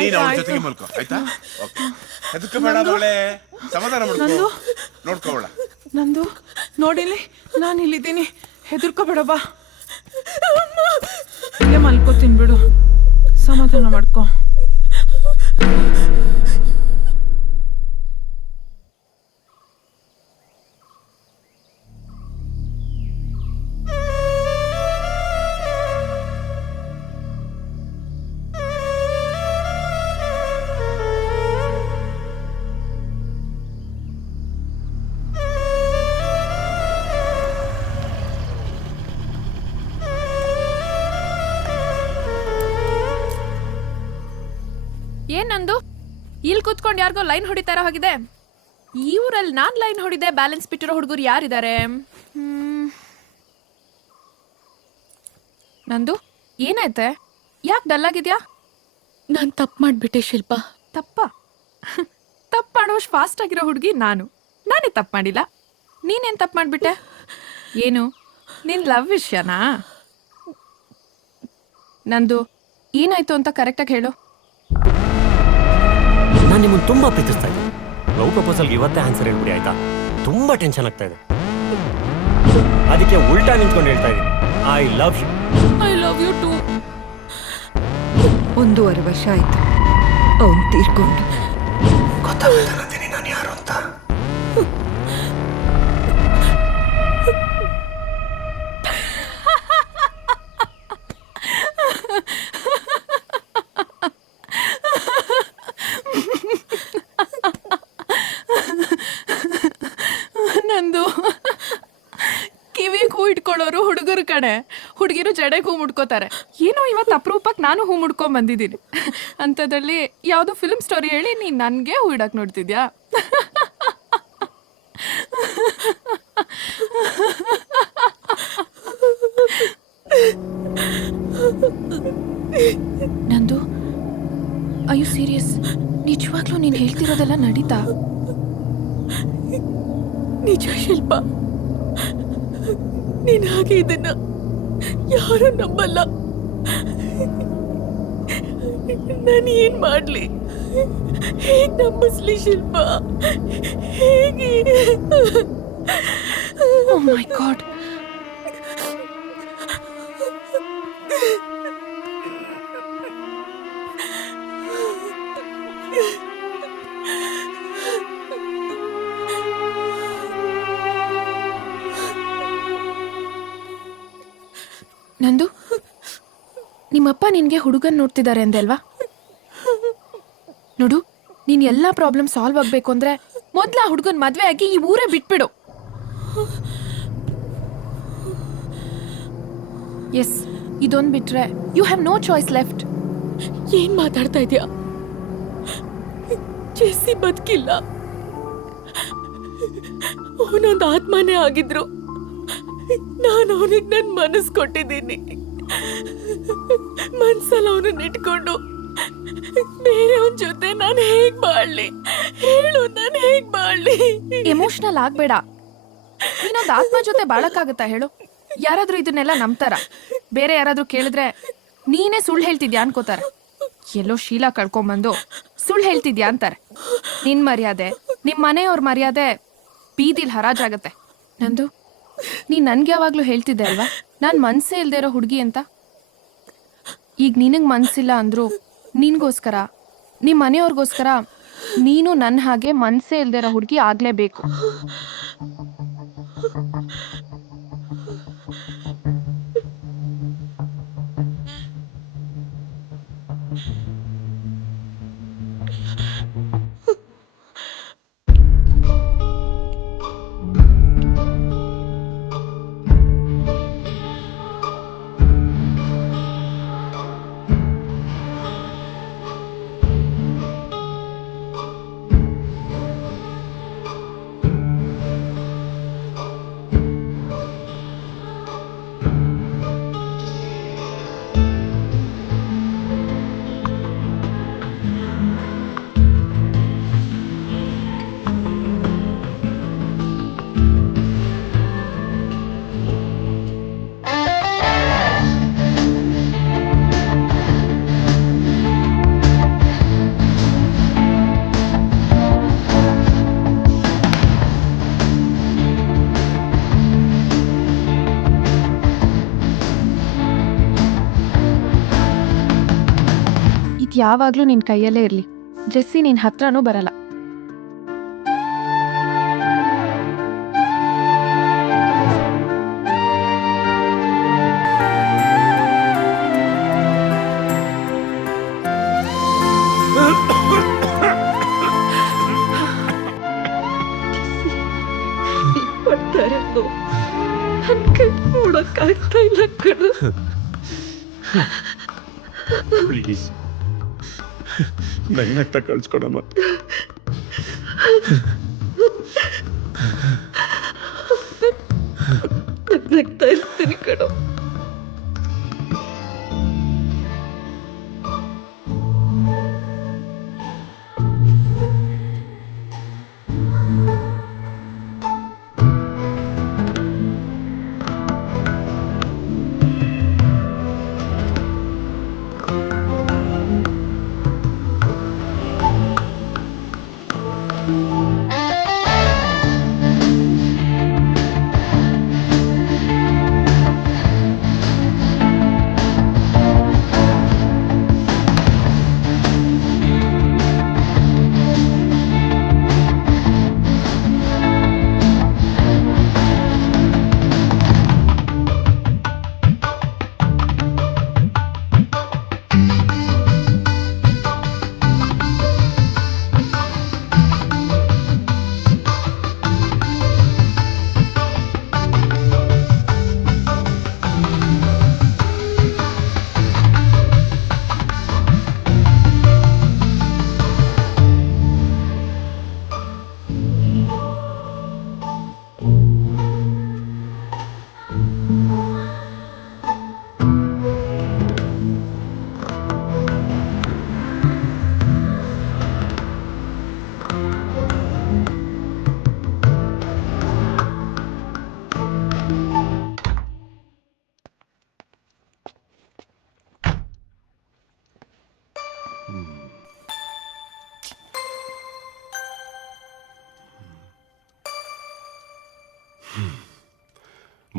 ನೀನ್ ಅವಳ ಜೊತೆಗೆ ಮಲ್ಕೋ, ಆಯ್ತಾ? ಹೆದರ್ಕೋಬೇಡ ಮಗಳೇ, ಸಮಾಧಾನ ಮಾಡ್ಕೋ. ನೋಡ್ಕೋಬೇಡ. ನಂದು ನೋಡಿಲಿ, ನಾನು ಇಲ್ಲಿದ್ದೀನಿ, ಹೆದರ್ಕೋಬೇಡ, ಬಾ. ಇಲ್ಲೇ ಮಲ್ಕೋತೀನಿ ಬಿಡು, ಸಮಾಧಾನ ಮಾಡ್ಕೋ. ಏನ್ ನಂದು ಇಲ್ಲಿ ಕೂತ್ಕೊಂಡು ಯಾರಿಗೋ ಲೈನ್ ಹೊಡಿತಾರ ಹೋಗಿದೆ? ಈ ಊರಲ್ಲಿ ನಾನ್ ಲೈನ್ ಹೊಡಿದೆ ಬ್ಯಾಲೆನ್ಸ್ ಬಿಟ್ಟಿರೋ ಹುಡುಗರು ಯಾರಿದ್ದಾರೆ? ನಂದು ಏನಾಯ್ತೆ? ಯಾಕೆ ಡಲ್ ಆಗಿದ್ಯಾ? ನಾನ್ ತಪ್ಪು ಮಾಡ್ಬಿಟ್ಟೆ ಶಿಲ್ಪ. ತಪ್ಪು ಮಾಡೋಷ್ಟು ಫಾಸ್ಟ್ ಆಗಿರೋ ಹುಡುಗಿ ನಾನೇ ತಪ್ಪು ಮಾಡಿಲ್ಲ. ನೀನೇನ್ ತಪ್ಪು ಮಾಡ್ಬಿಟ್ಟೆ? ಏನು ನಿನ್ ಲವ್ ವಿಷಯನಾ? ನಂದು ಏನಾಯ್ತು ಅಂತ ಕರೆಕ್ಟಾಗಿ ಹೇಳು. ನಾನು ನಿಮ್ಮನ್ನು ತುಂಬಾ ಪ್ರೀತಿಸ್ತಾ ಇದ್ದೀನಿ. ಲವ್ ಪ್ರಪೋಸಲ್ಗೆ ಇವತ್ತೇ ಆನ್ಸರ್ ಹೇಳ್ಬಿಡಿ, ಆಯ್ತಾ? ತುಂಬಾ ಟೆನ್ಷನ್ ಆಗ್ತಾ ಇದೆ. ಅದಕ್ಕೆ ಉಲ್ಟಾ ನಿಂತ್ಕೊಂಡು ಹೇಳ್ತಾ ಇದ್ದೀನಿ, I love you. I love you too. 1.5 ವರ್ಷ ಆಯ್ತು ಅವನು ತೀರ್ಕೊಂಡು. ಗೊತ್ತಾಗುತ್ತೆ ನಂದಿನಿ ನಾನು ಯಾರು ಅಂತ. ನಂದು ಕಿವಿಗೆ ಹೂ ಇಟ್ಕೊಳ್ಳೋರು ಹುಡುಗರು ಕಡೆ, ಹುಡುಗಿರು ಜಡೆಗೆ ಹೂ ಮುಡ್ಕೋತಾರೆ. ಏನೋ ಇವತ್ತು ಅಪರೂಪಕ್ಕೆ ನಾನು ಹೂ ಮುಡ್ಕೊಂಡ್ ಬಂದಿದ್ದೀನಿ. ಅಂಥದ್ರಲ್ಲಿ ಯಾವುದೋ ಫಿಲ್ಮ್ ಸ್ಟೋರಿ ಹೇಳಿ ನೀನು ನನಗೆ ಹೂ ಇಡಕ್ಕೆ ನೋಡ್ತಿದ್ಯಾ? ನಂದು, ಐ ಯು ಸೀರಿಯಸ್? ನಿಜವಾಗ್ಲೂ ನೀನು ಹೇಳ್ತಿರೋದೆಲ್ಲ ನಡೀತಾ? ನಿಜ ಶಿಲ್ಪ, ನೀನ್ ಹಾಗೆ ಇದನ್ನ ಯಾರು ನಂಬಲ್ಲ. ನಾನು ಏನ್ ಮಾಡ್ಲಿ? ಹೇಗ್ ನಂಬಿಸ್ಲಿ ಶಿಲ್ಪ? ಹೇಗೆ? ಓ ಮೈ ಗಾಡ್. ನಂದು, ನಿಮ್ಮಪ್ಪ ನಿನ್ಗೆ ಹುಡುಗನ್ ನೋಡ್ತಿದ್ದಾರೆ ಅಂದೆ ಅಲ್ವಾ? ನೋಡು, ನೀನ್ ಎಲ್ಲಾ ಪ್ರಾಬ್ಲಮ್ ಸಾಲ್ವ್ ಆಗ್ಬೇಕು ಅಂದ್ರೆ ಮೊದ್ಲ ಆ ಹುಡುಗನ್ ಮದ್ವೆ ಆಗಿ ಈ ಊರೇ ಬಿಟ್ಬಿಡು. ಎಸ್, ಇದೊಂದ್ ಬಿಟ್ರೆ you have no choice left. ಏನ್ ಮಾತಾಡ್ತಾ ಇದ್ಯಾ? ಜೆಸ್ಸಿ ಬದುಕಿಲ್ಲ, ಅವನೊಂದು ಆತ್ಮನೇ ಆಗಿದ್ರು. ನಾನು ಅವನಿಗೆ ನನ್ನ ಮನಸ್ಸು ಕೊಟ್ಟಿದ್ದೀನಿ. ಮನ್ಸಲ್ಲಿ ಅವನನ್ನ ಇಟ್ಕೊಂಡು ಬೇರೆಯವನ ಜೊತೆ ನಾನು ಹೇಗ್ ಬಾಳ್ಲಿ? ಹೇಳು, ನಾನು ಹೇಗ್ ಬಾಳ್ಲಿ? ಎಮೋಷನಲ್ ಆಗ್ಬೇಡ. ನೀನೊಂದು ಆತ್ಮ ಜೊತೆ ಬಾಳಕ್ಕಾಗತ್ತಾ ಹೇಳು? ಯಾರಾದ್ರೂ ಇದನ್ನೆಲ್ಲ ನಂಬ್ತಾರ? ಬೇರೆ ಯಾರಾದ್ರೂ ಕೇಳಿದ್ರೆ ನೀನೇ ಸುಳ್ಳು ಹೇಳ್ತಿದ್ಯಾ ಅನ್ಕೋತಾರೆ. ಎಲ್ಲೋ ಶೀಲ ಕಳ್ಕೊಂಬಂದು ಸುಳ್ಳು ಹೇಳ್ತಿದ್ಯಾ ಅಂತಾರೆ. ನಿನ್ ಮರ್ಯಾದೆ, ನಿಮ್ ಮನೆಯವ್ರ ಮರ್ಯಾದೆ ಬೀದಿಲ್ ಹರಾಜಾಗತ್ತೆ. ನಂದು, ನೀನ್ ನನ್ಗೆ ಯಾವಾಗ್ಲೂ ಹೇಳ್ತಿದ್ದೆ ಅಲ್ವಾ ನಾನ್ ಮನ್ಸೇ ಇಲ್ದೇ ಇರೋ ಹುಡುಗಿ ಅಂತ. ಈಗ ನಿನಗ್ ಮನ್ಸಿಲ್ಲ ಅಂದ್ರು ನಿನ್ಗೋಸ್ಕರ, ನಿಮ್ ಮನೆಯವ್ರಿಗೋಸ್ಕರ ನೀನು ನನ್ನ ಹಾಗೆ ಮನ್ಸೇ ಇಲ್ದೇ ಇರೋ ಹುಡುಗಿ ಆಗ್ಲೇಬೇಕು. ಯಾವಾಗ್ಲೂ ನಿನ್ ಕೈಯಲ್ಲೇ ಇರ್ಲಿ. ಜೆಸ್ಸಿ ನಿನ್ ಹತ್ರನೂ ಬರಲ್ಲ. ನೋಡಕ್ಕಾಗ್ತಾ ಇಲ್ಲ ಕಣ. ಪ್ಲೀಸ್ ನನ್ನ ಕಳ್ಸ್ಕೊಡಮ್ಮ. ನಗ್ತಾ ಇರ್ತೀನಿ ಕಣ.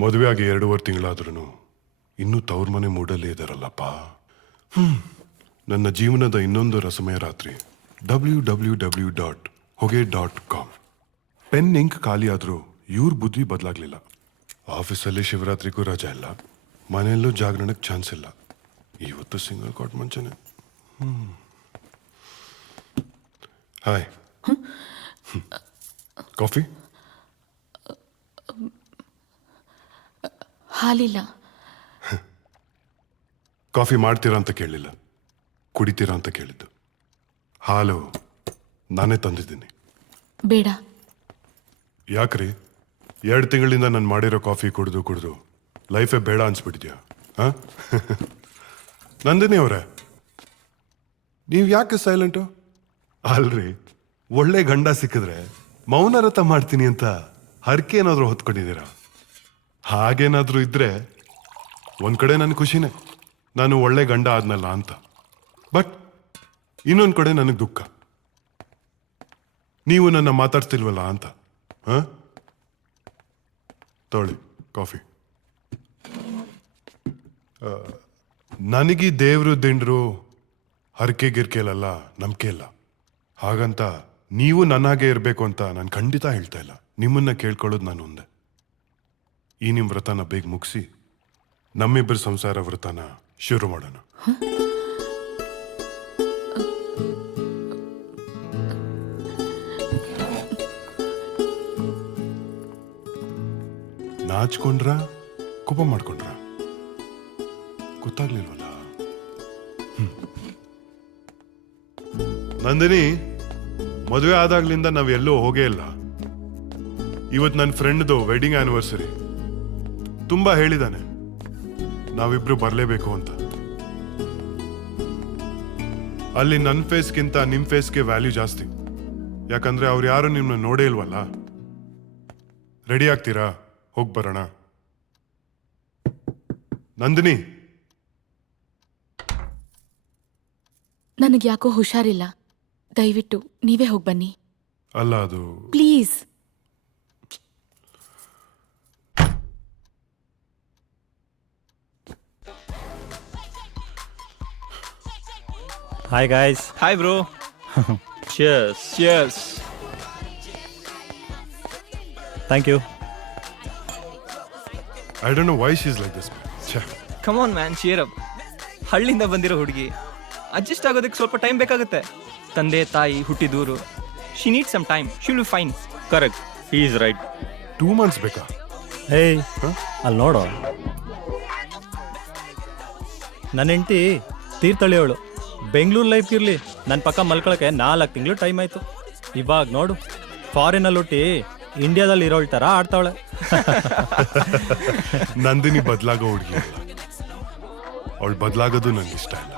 ಮದುವೆ ಆಗಿ 2.5 ತಿಂಗಳಾದ್ರೂ ಇನ್ನೂ ತವ್ರ ಮನೆ ಮೂಡಲ್ಲೇ ಇದಾರಲ್ಲಪ್ಪ. ನನ್ನ ಜೀವನದ ಇನ್ನೊಂದು ರಸಮಯ ರಾತ್ರಿ www.hoge.com. ಪೆನ್ ಇಂಕ್ ಖಾಲಿ ಆದ್ರೂ ಇವ್ರ ಬುದ್ಧಿ ಬದಲಾಗ್ಲಿಲ್ಲ. ಆಫೀಸಲ್ಲಿ ಶಿವರಾತ್ರಿಗೂ ರಜಾ ಇಲ್ಲ, ಮನೆಯಲ್ಲೂ ಜಾಗರಣಕ್ಕೆ ಚಾನ್ಸ್ ಇಲ್ಲ. ಇವತ್ತು ಸಿಂಗಲ್ ಕಾಟ್ ಮುಂಚೆನೆ. Hi, coffee? ಹಾಲಿಲ್ಲ. ಕಾಫಿ ಮಾಡ್ತೀರಾ ಅಂತ ಕೇಳಲಿಲ್ಲ, ಕುಡಿತೀರಾ ಅಂತ ಕೇಳಿದ್ದು. ಹಾಲು ನಾನೇ ತಂದಿದ್ದೀನಿ. ಬೇಡ. ಯಾಕ್ರಿ? 2 ತಿಂಗಳಿಂದ ನಾನು ಮಾಡಿರೋ ಕಾಫಿ ಕುಡಿದು ಲೈಫೇ ಬೇಡ ಅನ್ಸ್ಬಿಟ್ಟಿದ್ಯಾ? ಹಾಂ? ನಂದಿನಿ ಅವರೇ, ನೀವು ಯಾಕೆ ಸೈಲೆಂಟು? ಅಲ್ರಿ, ಒಳ್ಳೆ ಗಂಡ ಸಿಕ್ಕಿದ್ರೆ ಮೌನರತ ಮಾಡ್ತೀನಿ ಅಂತ ಹರಕೆ ಏನಾದರೂ ಹೊತ್ಕೊಂಡಿದ್ದೀರಾ? ಹಾಗೇನಾದರೂ ಇದ್ರೆ ಒಂದು ಕಡೆ ನನ್ನ ಖುಷಿನೇ, ನಾನು ಒಳ್ಳೆ ಗಂಡ ಆದ್ನಲ್ಲ ಅಂತ. ಬಟ್ ಇನ್ನೊಂದು ಕಡೆ ನನಗೆ ದುಃಖ, ನೀವು ನನ್ನ ಮಾತಾಡ್ತಿಲ್ವಲ್ಲ ಅಂತ. ಹಾಂ, ತೊಳಿ ಕಾಫಿ. ನನಗೆ ದೇವರು ದಿಂಡ್ರು ಹರಕೆ ಗಿರ್ಕೆಲಲ್ಲ, ನಂಬಿಕೆ ಇಲ್ಲ. ಹಾಗಂತ ನೀವು ನನ್ನಾಗೆ ಇರಬೇಕು ಅಂತ ನಾನು ಖಂಡಿತ ಹೇಳ್ತಾ ಇಲ್ಲ. ನಿಮ್ಮನ್ನ ಕೇಳ್ಕೊಳ್ಳೋದು ನಾನು ಒಂದೇ, ಈ ನಿಮ್ಮ ವ್ರತನ ಬೇಗ ಮುಗಿಸಿ ನಮ್ಮಿಬ್ಬರ ಸಂಸಾರ ವ್ರತನ ಶುರು ಮಾಡೋಣ. ನಾಚ್ಕೊಂಡ್ರ ಕೋಪ ಮಾಡ್ಕೊಂಡ್ರ ಗೊತ್ತಾಗ್ಲಿಲ್ವಲ್ಲ. ನಂದಿನಿ, ಮದುವೆ ಆದಾಗ್ಲಿಂದ ನಾವ್ ಎಲ್ಲೂ ಹೋಗೇ ಇಲ್ಲ. ಇವತ್ತು ನನ್ನ ಫ್ರೆಂಡ್ದು ವೆಡ್ಡಿಂಗ್ ಆನಿವರ್ಸರಿ. ತುಂಬಾ ಹೇಳಿದಾನೆ ನಾವಿಬ್ರು ಬರಲೇಬೇಕು ಅಂತ. ಅಲ್ಲಿ ನನ್ನ ಫೇಸ್ಗಿಂತ ನಿಮ್ ಫೇಸ್ಗೆ ವ್ಯಾಲ್ಯೂ ಜಾಸ್ತಿ, ಯಾಕಂದ್ರೆ ಅವ್ರು ಯಾರು ನಿಮ್ಮನ್ನ ನೋಡೇ ಇಲ್ವಲ್ಲ. ರೆಡಿ ಆಗ್ತೀರಾ? ಹೋಗಿ ಬರೋಣ. ನಂದಿನಿ, ನನಗೆ ಯಾಕೋ ಹುಷಾರಿಲ್ಲ, ದಯವಿಟ್ಟು ನೀವೇ ಹೋಗಿ ಬನ್ನಿ. ಅಲ್ಲ, ಅದು please. Hi guys. Hi bro. Cheers. Cheers. Thank you. I don't know why she is like this. Come on man, cheer up. ಹಳ್ಳಿಯಿಂದ ಬಂದಿರೋ ಹುಡುಗಿ, ಅಡ್ಜಸ್ಟ್ ಆಗೋದಕ್ಕೆ ಸ್ವಲ್ಪ ಟೈಮ್ ಬೇಕಾಗುತ್ತೆ. ತಂದೆ ತಾಯಿ ಹುಟ್ಟಿದೂರು. She need some time, she will be fine. Correct, he is right. 2 months ಬೇಕಾ? ಹೇಯ್, ಅಲ್ಲಿ ನೋಡು, ನನ್ನ ಹೆಂಡತಿ ತೀರ್ಥಳ್ಳಿಯವಳು. ಬೆಂಗಳೂರು ಲೈಫ್ ಇರಲಿ, ನನ್ನ ಪಕ್ಕ ಮಲ್ಕೊಳಕ್ಕೆ 4 ತಿಂಗಳು ಟೈಮ್ ಆಯಿತು. ಇವಾಗ ನೋಡು, ಫಾರಿನಲ್ಲಿ ಹುಟ್ಟಿ ಇಂಡಿಯಾದಲ್ಲಿ ಇರೋಳ್ ಥರ ಆಡ್ತಾವಳೆ. ನಂದಿನಿ ಬದಲಾಗೋ ಹುಡುಗಿ, ಅವಳು ಬದಲಾಗೋದು ನಂಗೆ ಇಷ್ಟ ಇಲ್ಲ.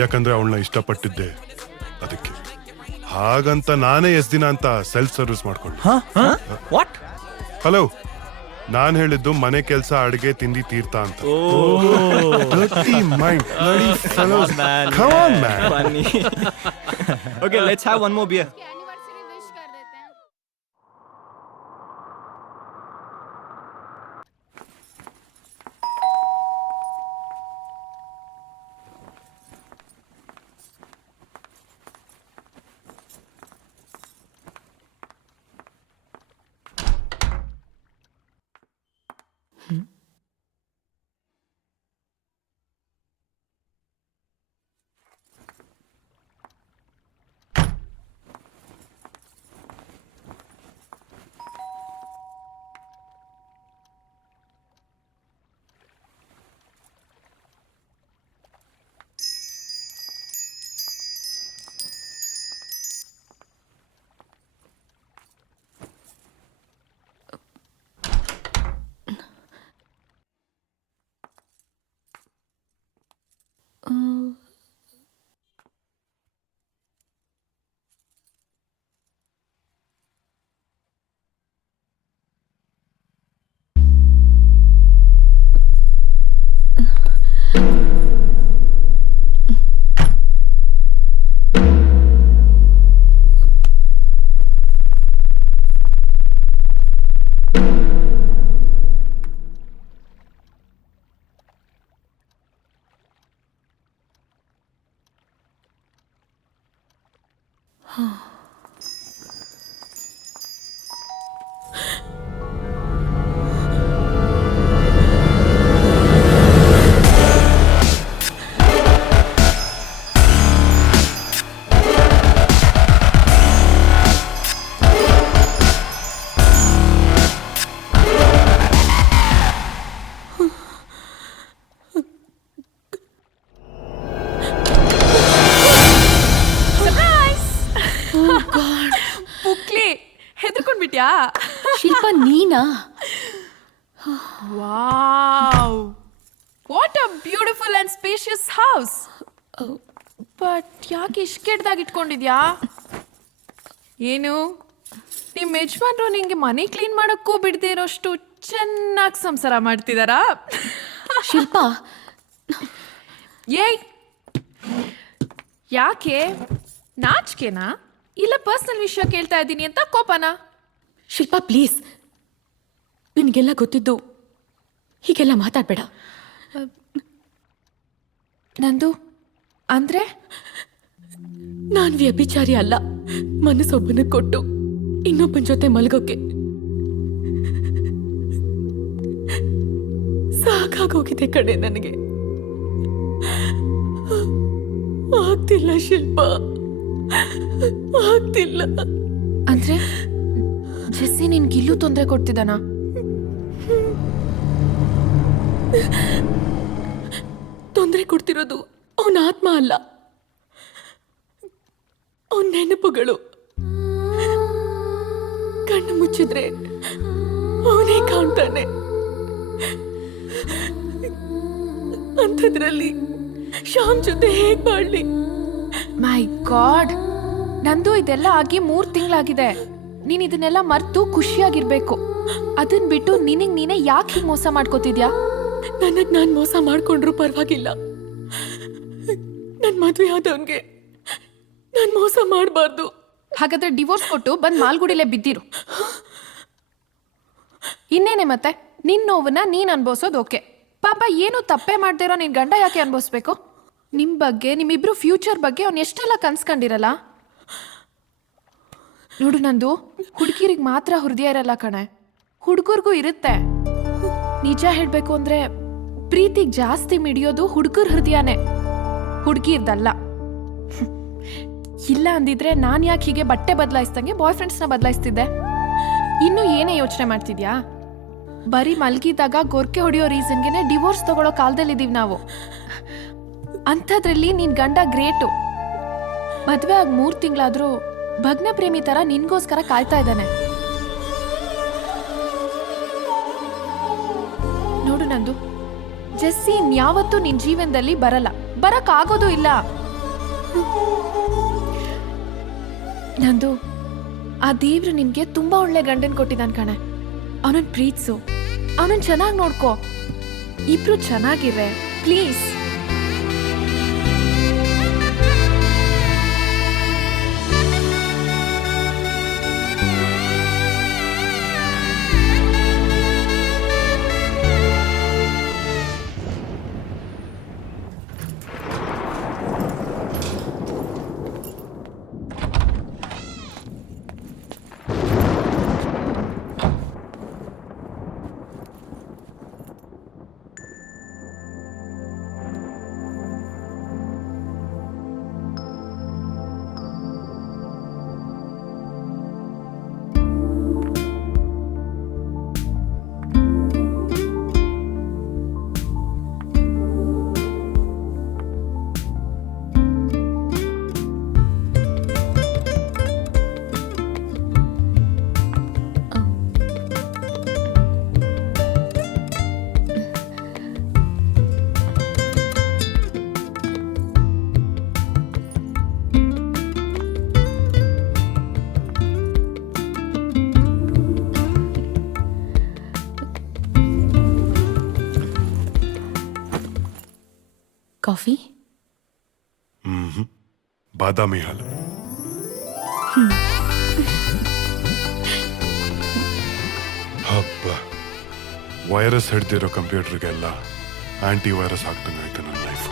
ಯಾಕಂದ್ರೆ ಅವಳನ್ನ ಇಷ್ಟಪಟ್ಟಿದ್ದೆ ಅದಕ್ಕೆ. ಹಾಗಂತ ನಾನೇ ಎಷ್ಟು ದಿನ ಅಂತ ಸೆಲ್ಫ್ ಸರ್ವಿಸ್ ಮಾಡ್ಕೊಂಡೆ. ವಾಟ್? ಹಲೋ, ನಾನು ಹೇಳಿದ್ದು ಮನೆ ಕೆಲಸ, ಅಡುಗೆ, ತಿಂಡಿ, ತೀರ್ಥ ಅಂತ. Okay, let's have one more beer. ಪುಕ್ಲಿ ಹೆದರ್ಕೊಂಡ್ಬಿಟ್ಯಾ? ಶಿಲ್ಪ ನೀನಾ? Wow, what a beautiful and spacious house. But ಯಾಕೆ ಇಷ್ಟು ಕೆಟ್ಟದಾಗಿ ಇಟ್ಕೊಂಡಿದ್ಯಾ? ಏನು ನಿಮ್ಮ ಯಜಮಾನ್ರು ನಿಂಗೆ ಮನೆ ಕ್ಲೀನ್ ಮಾಡೋಕ್ಕೂ ಬಿಡದೇ ಇರೋಷ್ಟು ಚೆನ್ನಾಗಿ ಸಂಸಾರ ಮಾಡ್ತಿದಾರಾ? ಶಿಲ್ಪ, ಏಯ್, ಯಾಕೆ ನಾಚಿಕೆನಾ ಇಲ್ಲ ಪರ್ಸನಲ್ ವಿಷಯ ಕೇಳ್ತಾ ಇದ್ದೀನಿ ಅಂತ ಕೋಪನಾ? ಶಿಲ್ಪ ಪ್ಲೀಸ್, ನಿನಗೆಲ್ಲ ಗೊತ್ತಿದ್ದು ಹೀಗೆಲ್ಲ ಮಾತಾಡ್ಬೇಡ. ನಂದು ಅಂದ್ರೆ ನಾನ್ ವ್ಯಭಿಚಾರಿ ಅಲ್ಲ. ಮನಸ್ಸೊಬ್ಬನ ಕೊಟ್ಟು ಇನ್ನೊಬ್ಬನ ಜೊತೆ ಮಲಗೋಕೆ ಸಾಕಾಗೋಗಿದೆ ಕಡೆ ನನಗೆ. ಆಗ್ತಿಲ್ಲ ಶಿಲ್ಪ, ಆಗ್ತಿಲ್ಲ. ಅಂದ್ರೆ ಜೆಸ್ಸಿ ನಿನ್ಗಿಲ್ಲೂ ತೊಂದರೆ ಕೊಡ್ತಿದ್ದಾನ? ತೊಂದರೆ ಕೊಡ್ತಿರೋದು ಅವನ ಆತ್ಮ ಅಲ್ಲ, ಅವನ ನೆನಪುಗಳು. ಕಣ್ಣು ಮುಚ್ಚಿದ್ರೆ ಅವನೇ ಕಾಣ್ತಾನೆ. ಅಂಥದ್ರಲ್ಲಿ ಶ್ಯಾಮ್ ಜೊತೆ ಹೇಗ್ ಬಾಳ್ಲಿ? ಮೈ ಗಾಡ್, ನಂದು ಇದೆಲ್ಲ ಆಗಿ 3 ತಿಂಗಳಾಗಿದೆ. ನೀನ್ ಇದನ್ನೆಲ್ಲ ಮರ್ತು ಖುಷಿಯಾಗಿರ್ಬೇಕು. ಅದನ್ ಬಿಟ್ಟು ನಿನಗ್ ನೀನೇ ಯಾಕೆ ಹೀಗೆ ಮೋಸ ಮಾಡ್ಕೋತಿದ್ಯಾ? ನನಗ್ ನಾನ್ ಮೋಸ ಮಾಡ್ಕೊಂಡ್ರು ಪರವಾಗಿಲ್ಲ. ನನ್ ಮದ್ವೆ ಆದವನ್ಗೆ ನಾನ್ ಮೋಸ ಮಾಡಬಾರ್ದು. ಹಾಗಾದ್ರೆ ಡಿವೋರ್ಸ್ ಕೊಟ್ಟು ಬಂದ್ ಮಾಲ್ಗುಡಿಲೇ ಬಿದ್ದಿರು. ಇನ್ನೇನೆ ಮತ್ತೆ ನಿನ್ ನೋವನ್ನ ನೀನ್ ಅನ್ಭವಿಸೋದು ಓಕೆ. ಪಾಪ ಏನು ತಪ್ಪೇ ಮಾಡ್ದೇ ಇರೋ ನಿನ್ ಗಂಡ ಯಾಕೆ ಅನ್ಭವಿಸ್ಬೇಕು? ನಿಮ್ ಬಗ್ಗೆ, ನಿಮ್ಮಿಬ್ರು ಫ್ಯೂಚರ್ ಬಗ್ಗೆ ಅವ್ನು ಎಷ್ಟೆಲ್ಲ ಕನ್ಸ್ಕೊಂಡಿರಲ್ಲ. ನೋಡು ನಂದು, ಹುಡುಗಿರಿಗೆ ಮಾತ್ರ ಹೃದಯ ಇರಲ್ಲ ಕಣೆ, ಹುಡುಗರ್ಗೂ ಇರುತ್ತೆ. ನಿಜ ಹೇಳ್ಬೇಕು ಅಂದ್ರೆ ಪ್ರೀತಿಗೆ ಜಾಸ್ತಿ ಮಿಡಿಯೋದು ಹುಡುಗರ ಹೃದಯನೇ, ಹುಡುಗಿರ್ದಲ್ಲ. ಇಲ್ಲ ಅಂದಿದ್ರೆ ನಾನ್ ಯಾಕೆ ಹೀಗೆ ಬಟ್ಟೆ ಬದಲಾಯಿಸ್ದಂಗೆ ಬಾಯ್ ಫ್ರೆಂಡ್ಸ್ನ ಬದಲಾಯಿಸ್ತಿದ್ದೆ? ಇನ್ನು ಏನೇ ಯೋಚನೆ ಮಾಡ್ತಿದ್ಯಾ? ಬರೀ ಮಲ್ಗಿದಾಗ ಗೊರ್ಕೆ ಹೊಡೆಯೋ ರೀಸನ್ಗೆನೆ ಡಿವೋರ್ಸ್ ತಗೊಳ್ಳೋ ಕಾಲದಲ್ಲಿದ್ದೀವಿ ನಾವು. ಅಂಥದ್ರಲ್ಲಿ ನಿನ್ ಗಂಡ ಗ್ರೇಟು. ಮದ್ವೆ ಆಗಿ 3 ತಿಂಗಳಾದ್ರೂ ಭಗ್ನ ಪ್ರೇಮಿ ತರ ನಿನ್ಗೋಸ್ಕರ ಕಾಯ್ತಾ ಇದ್ದಾನೆ. ನೋಡು ನಂದು, ಜೆಸ್ಸಿ ಇನ್ಯಾವತ್ತೂ ನಿನ್ ಜೀವನದಲ್ಲಿ ಬರಲ್ಲ, ಬರಕ್ ಆಗೋದು ಇಲ್ಲ. ನಂದು, ಆ ದೇವ್ರು ನಿನ್ಗೆ ತುಂಬಾ ಒಳ್ಳೆ ಗಂಡನ್ ಕೊಟ್ಟಿದ್ದಾನ್ ಕಣೆ. ಅವನನ್ ಪ್ರೀತ್ಸು, ಅವನನ್ ಚೆನ್ನಾಗಿ ನೋಡ್ಕೋ. ಇಬ್ರು ಚೆನ್ನಾಗಿರ್ರೆ ಪ್ಲೀಸ್. ಕಾಫಿ? ಬಾದಾಮಿ ಹಾಲು. ಹಬ್ಬ, ವೈರಸ್ ಹಿಡ್ದಿರೋ ಕಂಪ್ಯೂಟರ್ಗೆಲ್ಲ ಆಂಟಿ ವೈರಸ್ ಹಾಕ್ದಂಗಾಯ್ತು ನನ್ನ ಲೈಫ್.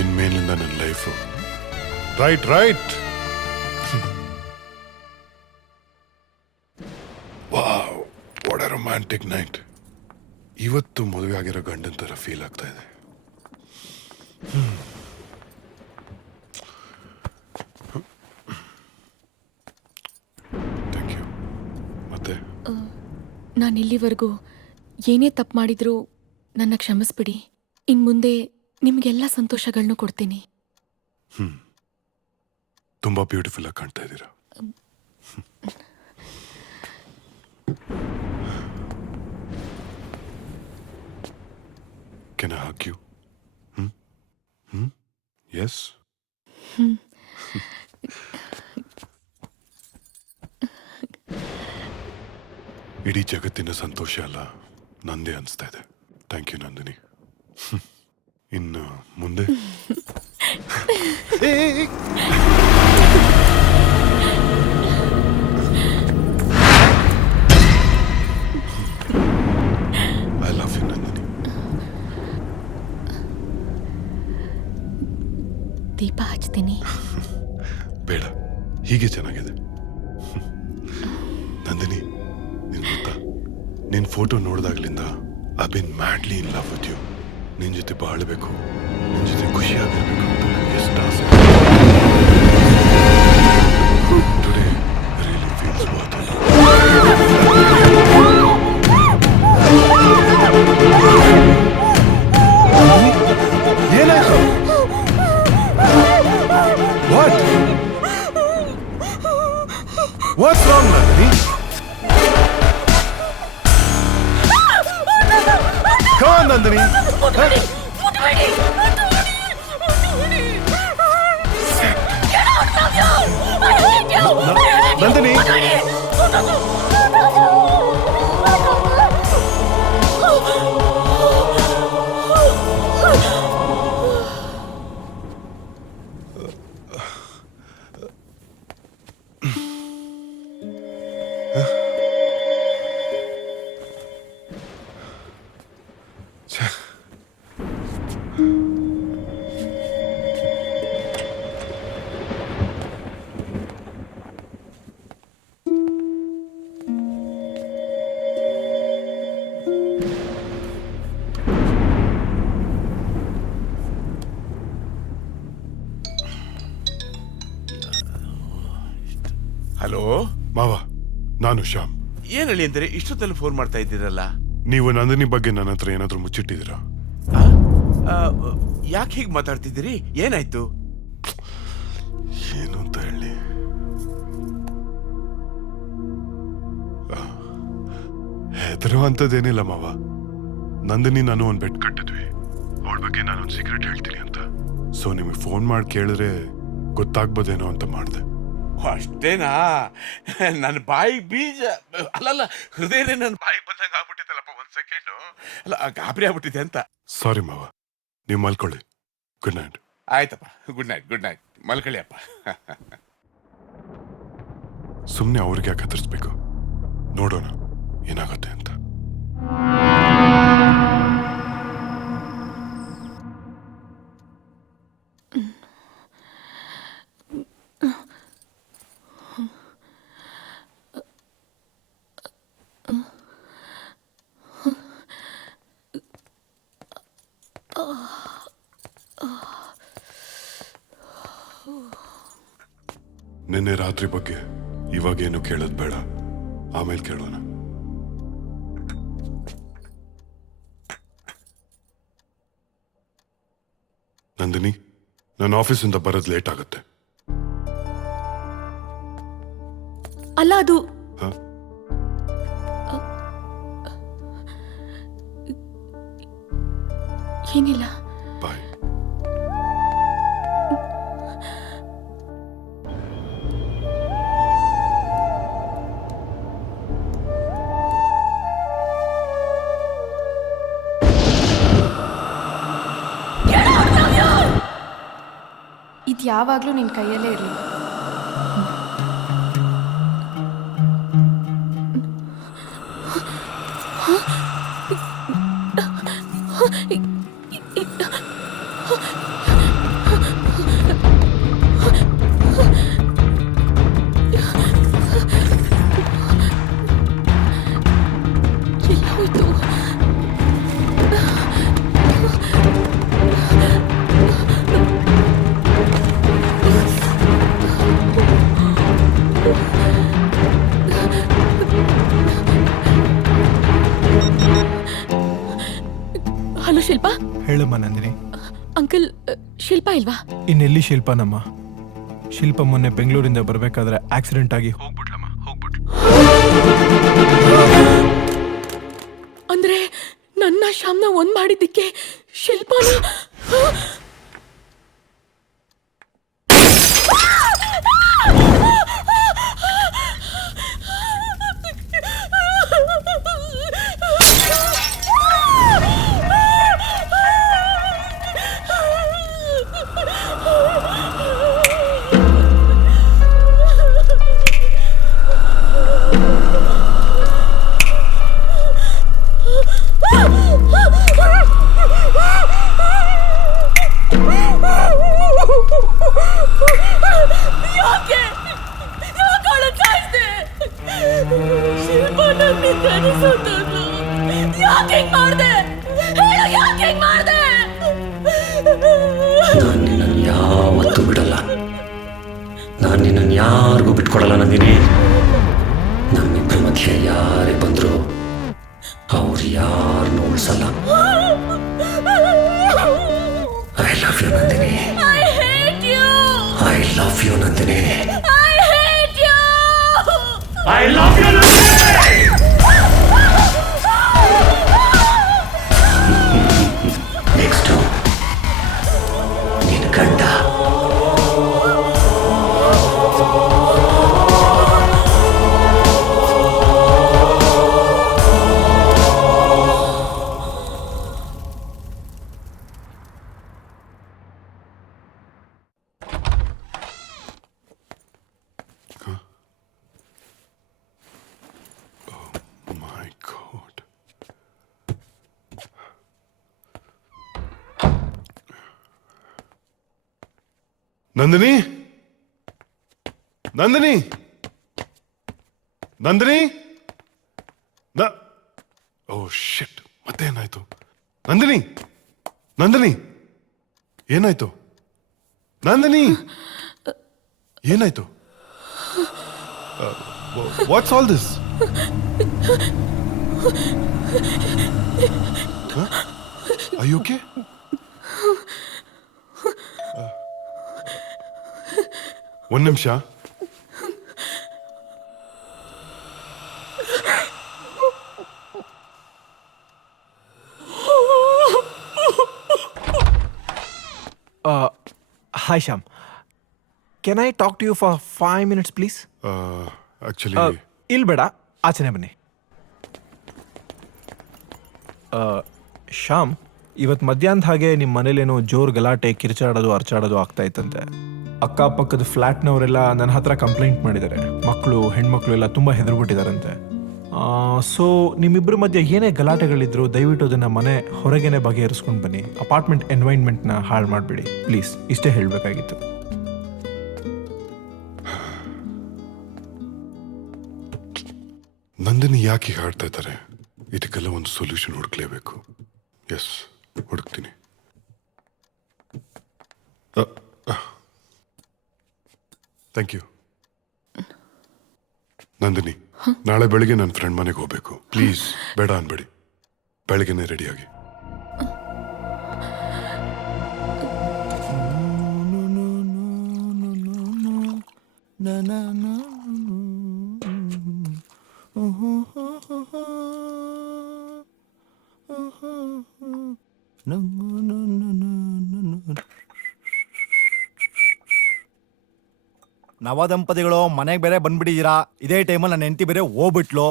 ಇನ್ಮೇಲಿಂದ ನನ್ನ life right right. Wow, what a romantic night. ಇವತ್ತು ಮದುವೆ ಆಗಿರೋ ಗಂಡನ ಥರ ಫೀಲ್ ಆಗ್ತಾ ಇದೆ. Thank you. ಮತ್ತೆ ನಾನು ಇಲ್ಲಿವರೆಗೂ ಏನೇ ತಪ್ಪು ಮಾಡಿದ್ರೂ ನನ್ನ ಕ್ಷಮಿಸ್ಬಿಡಿ. ಇನ್ನು ಮುಂದೆ ನಿಮಗೆಲ್ಲ ಸಂತೋಷಗಳನ್ನೂ ಕೊಡ್ತೀನಿ. ತುಂಬಾ ಬ್ಯೂಟಿಫುಲ್ ಆಗಿ ಕಾಣ್ತಾ ಇದ್ದೀರಾ. Can I hug you? Yes? ಇಡೀ ಜಗತ್ತಿನ ಸಂತೋಷ ಅಲ್ಲ ನಂದೇ ಅನಿಸ್ತಾ ಇದೆ. Thank you Nandini. ಇನ್ನು ಮುಂದೆ ಐ ಲವ್ ಯು ನಂದಿನಿ. ದೀಪ ಹಚ್ತೀನಿ. ಬೇಡ, ಹೀಗೆ ಚೆನ್ನಾಗಿದೆ. ನಂದಿನಿ, ನಿನ್ ಗೊತ್ತಾ, ನಿನ್ ಫೋಟೋ ನೋಡಿದಾಗ್ಲಿಂದ I been madly in love with you. ನಿನ್ ಜೊತೆ ಬಾಳ್ಬೇಕು, ನಿನ್ ಜೊತೆ ಖುಷಿಯಾಗಿರ್ಬೇಕು ಅಂತ ನನಗೆ ಎಷ್ಟು ಆಸೆ. Today really feels worth it. ಏನಾಯ್ತು? What? What's wrong, Nandini? Come on, Nandini. Nandini. Hello ಮಾವ, ನಾನು ಶ್ಯಾಮ್. ಏನ್ ಹೇಳಿ ಅಂದರೆ ಇಷ್ಟೊತ್ತಲ್ಲಿ ಫೋನ್ ಮಾಡ್ತಾ ಇದ್ದೀರಲ್ಲ? ನೀವು ನಂದಿನಿ ಬಗ್ಗೆ ನನ್ನ ಹತ್ರ ಏನಾದ್ರೂ ಮುಚ್ಚಿಟ್ಟಿದ್ದೀರಾ? ಯಾಕೆ ಹೀಗೆ ಮಾತಾಡ್ತಿದ್ದೀರಿ? ಏನಾಯ್ತು? ಏನು ಅಂತ ಹೇಳಿ? ಹೆದರುವಂಥದ್ದೇನಿಲ್ಲ ಮಾವ. ನಂದಿನಿ ನಾನು ಒಂದು ಬೆಟ್ ಕಟ್ಟಿದ್ವಿ, ಅವಳ ಬಗ್ಗೆ ನಾನೊಂದು ಸೀಕ್ರೆಟ್ ಹೇಳ್ತೀನಿ ಅಂತ. ಸೊ ನಿಮಗೆ ಫೋನ್ ಮಾಡಿ ಕೇಳಿದ್ರೆ ಗೊತ್ತಾಗ್ಬೋದೇನೋ ಅಂತ ಮಾಡಿದೆ. ಅಷ್ಟೇನಾ? ನನ್ನ ಬಾಯಿ ಬೀಜ ಅಲ್ಲಲ್ಲ, ಹೃದಯನೇ ನನ್ನ ಬಾಯಿಗೆ ಬಂದಾಗ ಆಗ್ಬಿಟ್ಟಿತ್ತಲ್ಲಪ್ಪ. ಒಂದ್ ಸೆಕೆಂಡು ಅಲ್ಲ, ಗಾಬರಿ ಆಗ್ಬಿಟ್ಟಿದೆ ಅಂತ. ಸಾರಿ ಮಾವ, ನೀವು ಮಲ್ಕೊಳ್ಳಿ. Good night. ಆಯ್ತಪ್ಪ, ಗುಡ್ ನೈಟ್. ಗುಡ್ ನೈಟ್, ಮಲ್ಕೊಳ್ಳಿ ಅಪ್ಪ. ಸುಮ್ಮನೆ ಅವ್ರಿಗೆ ಯಾಕೆ ಹತ್ತಿಸ್ಬೇಕು? ನೋಡೋಣ ಏನಾಗುತ್ತೆ ಅಂತ. ನಿನ್ನೆ ರಾತ್ರಿ ಬಗ್ಗೆ ಇವಾಗೇನು ಕೇಳೋದು ಬೇಡ, ಆಮೇಲೆ ಕೇಳೋಣ. ನಂದಿನಿ, ನನ್ನ ಆಫೀಸಿಂದ ಬರೋದು ಲೇಟ್ ಆಗುತ್ತೆ. ಅಲ್ಲ, ಅದು ಏನಿಲ್ಲ. ಬಾಯ್. ಇದು ಯಾವಾಗಲೂ ನಿನ್ನ ಕೈಯಲ್ಲೇ ಇರಲಿ. ಹಲೋ ಶಿಲ್ಪಾ. ಹೇಳಮ್ಮ ನಂದಿನಿ. ಅಂಕಲ್, ಶಿಲ್ಪಾ ಇಲ್ವಾ? ಇನ್ನೆಲ್ಲಿ ಶಿಲ್ಪನಮ್ಮ? ಶಿಲ್ಪ ಮೊನ್ನೆ ಬೆಂಗಳೂರಿಂದ ಬರ್ಬೇಕಾದ್ರೆ ಆಕ್ಸಿಡೆಂಟ್ ಆಗಿ ಹೋಗ್ಬಿಟ್ಲಮ್ಮ, ಹೋಗ್ಬಿಟ್ಲು. ಅಂದ್ರೆ ನನ್ನ ಶ್ಯಾಮ್ನ ಒಂದ್ ಮಾಡಿದ್ದಕ್ಕೆ ಶಿಲ್ಪಾನ ನಾನು ನಿನ್ನನ್ನು ಯಾವತ್ತೂ ಬಿಡಲ್ಲ. ನಾನು ನಿನ್ನನ್ನು ಯಾರಿಗೂ ಬಿಟ್ಕೊಡಲ್ಲ ನಂದಿನಿ. ನಮ್ಮಿಬ್ಬರ ಮಧ್ಯೆ ಯಾರೇ ಬಂದ್ರು ಅವ್ರು ಯಾರನ್ನೂ ಉಳಿಸಲ್ಲ. I love you Nandini. I love you Nandini. I love you Nandini. Next ನಿನ್ನ ಗಂಡ. My God. ನಂದಿನಿ, ನಂದಿನಿ, ನಂದಿನಿ. ಓ ಶಿಟ್, ಮತ್ತೆ ಏನಾಯ್ತು? ನಂದಿನಿ, ನಂದಿನಿ, ಏನಾಯ್ತು? ನಂದಿನಿ, ಏನಾಯ್ತು? What's all this? Are you okay? ಒಂದು ನಿಮಿಷ. Hi Sham. Can I talk to you for 5 minutes please? Actually, ಇಲ್ಲಿ ಬೇಡ, ಆಚೆನೆ ಬನ್ನಿ. ಶ್ಯಾಮ್, ಇವತ್ತು ಮಧ್ಯಾಹ್ನದ ಹಾಗೆ ನಿಮ್ಮ ಮನೇಲೇನೋ ಜೋರು ಗಲಾಟೆ, ಕಿರ್ಚಾಡೋದು, ಅರ್ಚಾಡೋದು ಆಗ್ತಾ ಇತ್ತಂತೆ. ಅಕ್ಕಪಕ್ಕದ ಫ್ಲ್ಯಾಟ್ನವರೆಲ್ಲ ನನ್ನ ಹತ್ರ ಕಂಪ್ಲೇಂಟ್ ಮಾಡಿದ್ದಾರೆ. ಮಕ್ಕಳು, ಹೆಣ್ಮಕ್ಳು ಎಲ್ಲ ತುಂಬ ಹೆದರ್ಬಿಟ್ಟಿದಾರಂತೆ. ಸೊ ನಿಮ್ಮಿಬ್ಬರ ಮಧ್ಯೆ ಏನೇ ಗಲಾಟೆಗಳಿದ್ರು ದಯವಿಟ್ಟು ಅದನ್ನು ಮನೆ ಹೊರಗೇನೆ ಬಗೆಹರಿಸ್ಕೊಂಡು ಬನ್ನಿ. ಅಪಾರ್ಟ್ಮೆಂಟ್ ಎನ್ವೈರ್ನ್ಮೆಂಟ್ನ ಹಾಳು ಮಾಡಿಬಿಡಿ ಪ್ಲೀಸ್. ಇಷ್ಟೇ ಹೇಳಬೇಕಾಗಿತ್ತು. ನಂದಿನಿ ಯಾಕೆ ಹೀಗೆ ಆಡ್ತಾ ಇದ್ದಾರೆ? ಇದಕ್ಕೆಲ್ಲ ಒಂದು ಸೊಲ್ಯೂಷನ್ ಹುಡುಕ್ಲೇಬೇಕು. ಎಸ್, ಹುಡುಕ್ತೀನಿ. Thank you. ನಂದಿನಿ, ನಾಳೆ ಬೆಳಿಗ್ಗೆ ನನ್ನ ಫ್ರೆಂಡ್ ಮನೆಗೆ ಹೋಗ್ಬೇಕು. ಪ್ಲೀಸ್ ಬೇಡ ಅನ್ಬೇಡಿ, ಬೆಳಗ್ಗೆನೆ ರೆಡಿಯಾಗಿ. ನವದಂಪತಿಗಳು ಮನೆಗೆ ಬೇರೆ ಬಂದ್ಬಿಟ್ಟಿದ್ದೀರಾ. ಇದೇ ಟೈಮಲ್ಲಿ ನನ್ನ ಹೆಂಡತಿ ಬೇರೆ ಹೋಗ್ಬಿಟ್ಲು.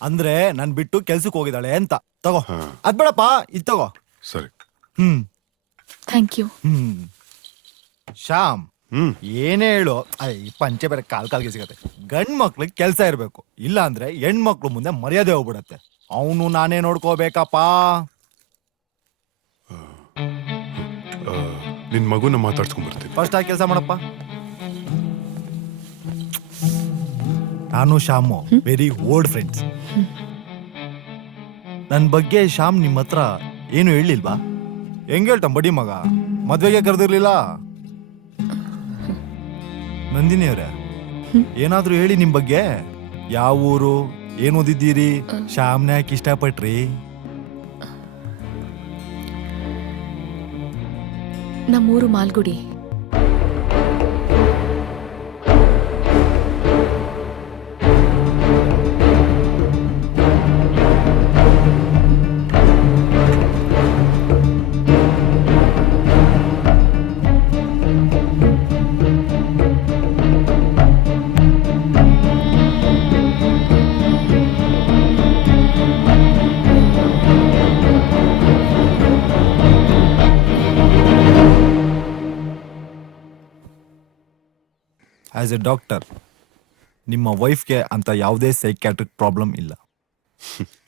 ಅಂದ್ರೆ ನನ್ ಬಿಟ್ಟು ಕೆಲ್ಸಕ್ಕೆ ಹೋಗಿದ್ದಾಳೆ ಅಂತ. ತಗೋ, ಅದ್ ಬೇಡಪ್ಪ, ಇದ್ ತಗೋ. ಸರಿ. Thank you. ಶ್ಯಾಮ್, ಏನೇ ಹೇಳು, ಈ ಪಂಚೆ ಬೇರೆ ಕಾಲ್ಗೆ ಸಿಗತ್ತೆ. ಗಂಡ್ ಮಕ್ಳಿಗೆ ಕೆಲ್ಸ ಇರ್ಬೇಕು, ಇಲ್ಲ ಅಂದ್ರೆ ಹೆಣ್ಮಕ್ಳು ಮುಂದೆ ಮರ್ಯಾದೆ ಹೋಗ್ಬಿಡತ್ತೆ. ಅವನು ನಾನೇ ನೋಡ್ಕೋಬೇಕಪ್ಪ. ನಿನ್ ಮಗುನ ಮಾತಾಡ್ಸ್ಕೊಂಡ್ ಬರ್ತೀನಿ. ಫಸ್ಟ್ ಆಗಿ ಕೆಲಸ ಮಾಡಪ್ಪ. ನಾನು ಶ್ಯಾಮು ವೆರಿ ಓಲ್ಡ್ ಫ್ರೆಂಡ್ಸ್. ನನ್ ಬಗ್ಗೆ ಶ್ಯಾಮ್ ನಿಮ್ಮ ಹತ್ರ ಏನು ಹೇಳಿಲ್ವಾ? ಹೆಂಗ್ ಹೇಳ್ತಾನ ಬಡಿ ಮಗ? ಮದ್ವೆಗೆ ಕರೆದಿರ್ಲಿಲ್ಲ. ನಂದಿನಿ ಅವ್ರೆ, ಏನಾದ್ರೂ ಹೇಳಿ ನಿಮ್ ಬಗ್ಗೆ. ಯಾವ ಊರು, ಏನ್ ಓದಿದ್ದೀರಿ, ಶ್ಯಾಮ್ನ ಯಾಕೆ ಇಷ್ಟಪಟ್ರಿ? ನಮ್ಮೂರು ಮಾಲ್ಗುಡಿ. ಆಸ್ ಎ ಡಾಕ್ಟರ್ ನಿಮ್ಮ ವೈಫ್ಗೆ ಅಂತ ಯಾವುದೇ ಸೈಕ್ಯಾಟ್ರಿಕ್ ಪ್ರಾಬ್ಲಮ್ ಇಲ್ಲ.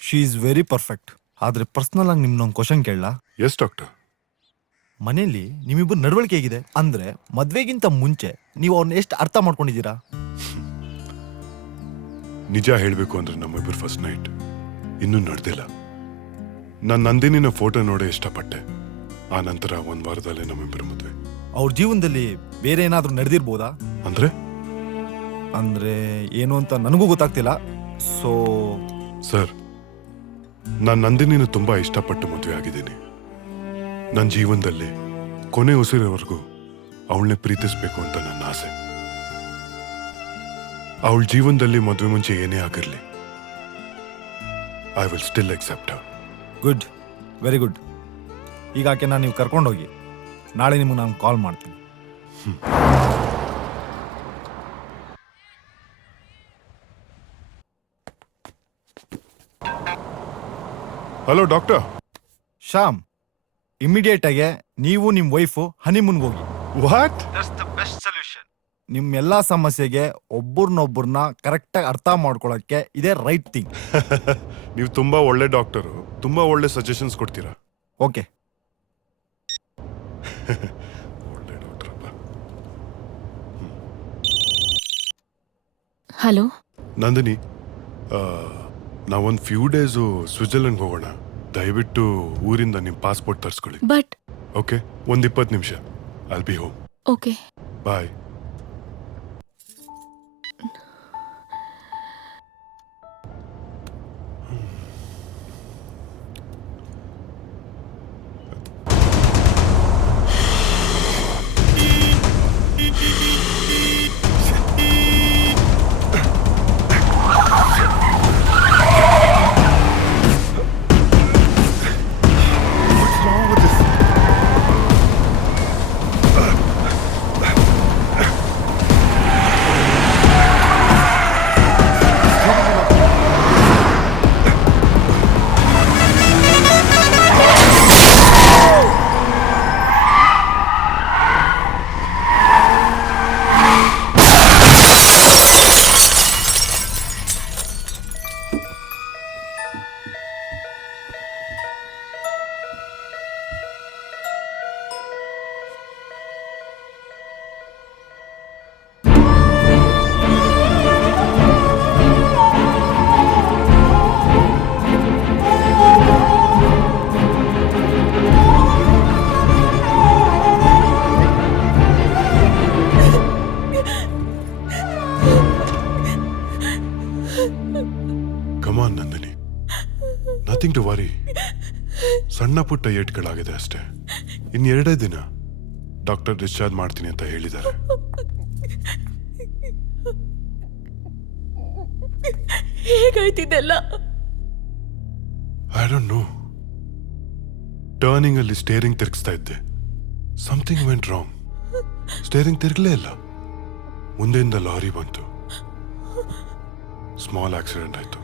She is very perfect. ಆದ್ರೆ ಪರ್ಸನಲ್ ಆಗಿ ನಿಮ್ನೊಂದು ಕ್ವಶನ್ ಕೇಳಲಾ? Yes doctor. ಮನೆಯಲ್ಲಿ ನಿಮ್ಮಿಬ್ಬರು ನಡವಳಿಕೆ ಹೇಗಿದೆ? ಅಂದ್ರೆ ಮದ್ವೆಗಿಂತ ಮುಂಚೆ ನೀವು ಅವ್ರನ್ನ ಎಷ್ಟು ಅರ್ಥ ಮಾಡ್ಕೊಂಡಿದ್ದೀರಾ? ನಿಜ ಹೇಳಬೇಕು ಅಂದ್ರೆ ನಮ್ಮಿಬ್ಬರು ಫಸ್ಟ್ ನೈಟ್ ಇನ್ನೂ ನಡೆದಿಲ್ಲ. ನಾನು ನಂದಿನಿನ ಫೋಟೋ ನೋಡೇ ಇಷ್ಟಪಟ್ಟೆ. ಆ ನಂತರ ಒಂದ್ ವಾರದಲ್ಲೇ ನಮ್ಮಿಬ್ಬರು ಮದ್ವೆ. ಅವ್ರ ಜೀವನದಲ್ಲಿ ಬೇರೆ ಏನಾದ್ರೂ ನಡೆದಿರ್ಬೋದಾ? ಅಂದ್ರೆ ಏನು ಅಂತ ನನಗೂ ಗೊತ್ತಾಗ್ತಿಲ್ಲ. ಸೊ ಸರ್, ನಾನು ನಂದಿನಿನ ತುಂಬಾ ಇಷ್ಟಪಟ್ಟು ಮದುವೆ ಆಗಿದ್ದೀನಿ. ನನ್ನ ಜೀವನದಲ್ಲಿ ಕೊನೆ ಉಸಿರೋವರೆಗೂ ಅವಳನ್ನೇ ಪ್ರೀತಿಸ್ಬೇಕು ಅಂತ ನನ್ನ ಆಸೆ. ಅವಳ ಜೀವನದಲ್ಲಿ ಮದುವೆ ಮುಂಚೆ ಏನೇ ಆಗಿರಲಿ, I will still accept Har. Good, very good. ಈಗ ಆಕೆನ ನೀವು ಕರ್ಕೊಂಡೋಗಿ, ನಾಳೆ ನಿಮಗೆ ನಾನು ಕಾಲ್ ಮಾಡ್ತೀನಿ. Hello doctor. ಶ್ಯಾಮ್, ಇಮಿಡಿಯೇಟ್ ಆಗಿ ನೀವು ನಿಮ್ಮ ವೈಫು ಹನಿಮೂನ್ಗೆ ಹೋಗಿ. What? That's the best solution. ನಿಮ್ಮ ಎಲ್ಲಾ ಸಮಸ್ಯೆಗೆ ಒಬ್ಬರನ್ನೊಬ್ಬರನ್ನ ಕರೆಕ್ಟಾಗಿ ಅರ್ಥ ಮಾಡ್ಕೊಳ್ಳೋಕ್ಕೆ ಇದೇ ರೈಟ್ ಥಿಂಗ್. ನೀವು ತುಂಬಾ ಒಳ್ಳೆ ಡಾಕ್ಟರು, ತುಂಬಾ ಒಳ್ಳೆ ಸಜೆಷನ್ಸ್ ಕೊಡ್ತೀರಾ. ಓಕೆ. ಒಳ್ಳೆ ಡಾಕ್ಟರ್. ಹಲೋ ನಂದಿನಿ, ನಾವೊಂದು ಫ್ಯೂ ಡೇಸು ಸ್ವಿಟ್ಜರ್ಲೆಂಡ್ ಹೋಗೋಣ. ದಯವಿಟ್ಟು ಊರಿಂದ ನಿಮ್ಮ ಪಾಸ್ಪೋರ್ಟ್ ತರಿಸ್ಕೊಳ್ಳಿ. ಬಟ್ ಓಕೆ, ಒಂದು 20 ನಿಮಿಷ. I'll be home. Okay, bye. Come on Nandini, nothing to worry. ಸಣ್ಣ ಪುಟ್ಟ ಏಟ್ಗಳಾಗಿದೆ ಅಷ್ಟೇ. ಇನ್ನು 2 ದಿನ ಡಾಕ್ಟರ್ ಡಿಸ್ಚಾರ್ಜ್ ಮಾಡ್ತೀನಿ ಅಂತ ಹೇಳಿದ್ದಾರೆ. ಹೇಗಾಯ್ತಿದೆಲ್ಲ? I don't know. ಟರ್ನಿಂಗ್ ಅಲ್ಲಿ ಸ್ಟೇರಿಂಗ್ ತಿರುಗಿಸ್ತಾ ಇದ್ದೆ. Something went wrong. ಸ್ಟೇರಿಂಗ್ ತಿರುಗಲೇ ಇಲ್ಲ. ಮುಂದೆಯಿಂದ ಲಾರಿ ಬಂತು. ಸ್ಮಾಲ್ ಆಕ್ಸಿಡೆಂಟ್ ಆಯ್ತು.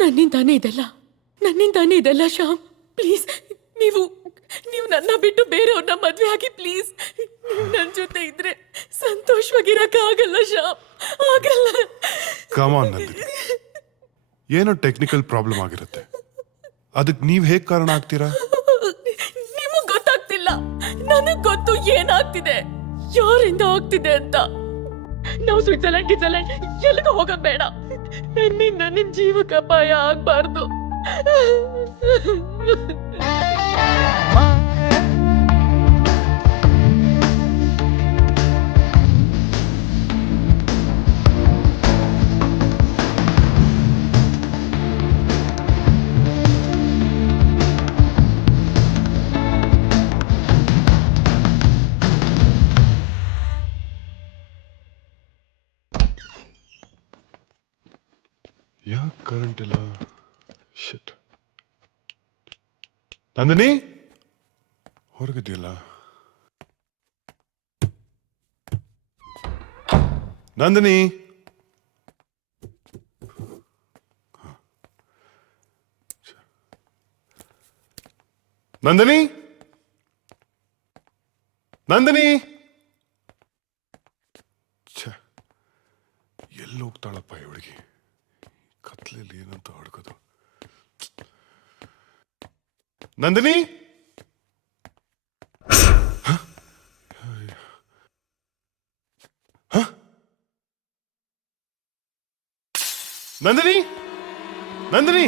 ನನ್ನಿಂದಾನೇ ಇದೆಲ್ಲ ಶ್ಯಾಮ್. ಪ್ಲೀಸ್, ನೀವು ನನ್ನ ಬಿಟ್ಟು ಬೇರೆಯವ್ರನ್ನ ಮದ್ವೆ ಆಗಿ ಪ್ಲೀಸ್. ನನ್ನ ಜೊತೆ ಇದ್ರೆ ಸಂತೋಷವಾಗಿರಕ್ಕಾಗಲ್ಲ ಶ್ಯಾಮ್, ಆಗಲ್ಲ. ಕಮಾನ್ ನಂದಿನಿ, ಏನೋ ಟೆಕ್ನಿಕಲ್ ಪ್ರಾಬ್ಲಮ್ ಆಗಿರುತ್ತೆ. ಅದಕ್ಕೆ ನೀವ್ ಹೇಗ್ ಕಾರಣ ಆಗ್ತೀರಾ? ನಿಮಗ್ ಗೊತ್ತಾಗ್ತಿಲ್ಲ, ನನಗ್ ಗೊತ್ತು ಏನಾಗ್ತಿದೆ, ಯಾರಿಂದ ಆಗ್ತಿದೆ ಅಂತ. ನಾವು ಸ್ವಿಟ್ಜರ್ಲೆಂಡ್ ಎಲ್ಲಿಗೂ ಹೋಗೋದ್ ಬೇಡ. ನಿನ್ನ ಜೀವಕ್ಕೆ ಅಪಾಯ ಆಗ್ಬಾರ್ದು. ಯಾಕೆ ಕರೆಂಟ್ ಇಲ್ಲ? ಶಿಟ್. ನಂದಿನಿ ಹೊರಗಿದೆಯಲ್ಲ? ನಂದಿನಿ ನಂದಿನಿ ನಂದಿನಿ ಎಲ್ಲಿ ಹೋಗ್ತಾಳಪ್ಪ ಈ ಹುಡುಗಿ? ಕತ್ಲಲ್ಲಿ ಏನಂತ ಹುಡುಕೋದು? ನಂದಿನಿ ನಂದಿನಿ ನಂದಿನಿ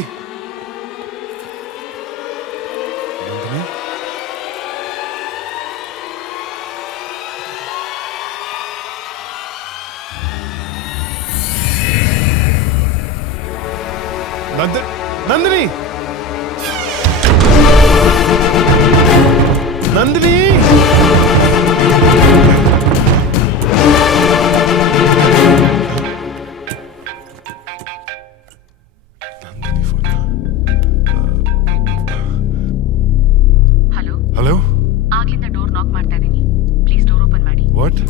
ನಂದಿನಿ ನಂದಿನಿ ಹಲೋ ಹಲೋ ಆಗ್ಲಿಂದ ಡೋರ್ ನಾಕ್ ಮಾಡ್ತಾ ಇದೀನಿ, ಪ್ಲೀಸ್ ಡೋರ್ ಓಪನ್ ಮಾಡಿ. ವಾಟ್?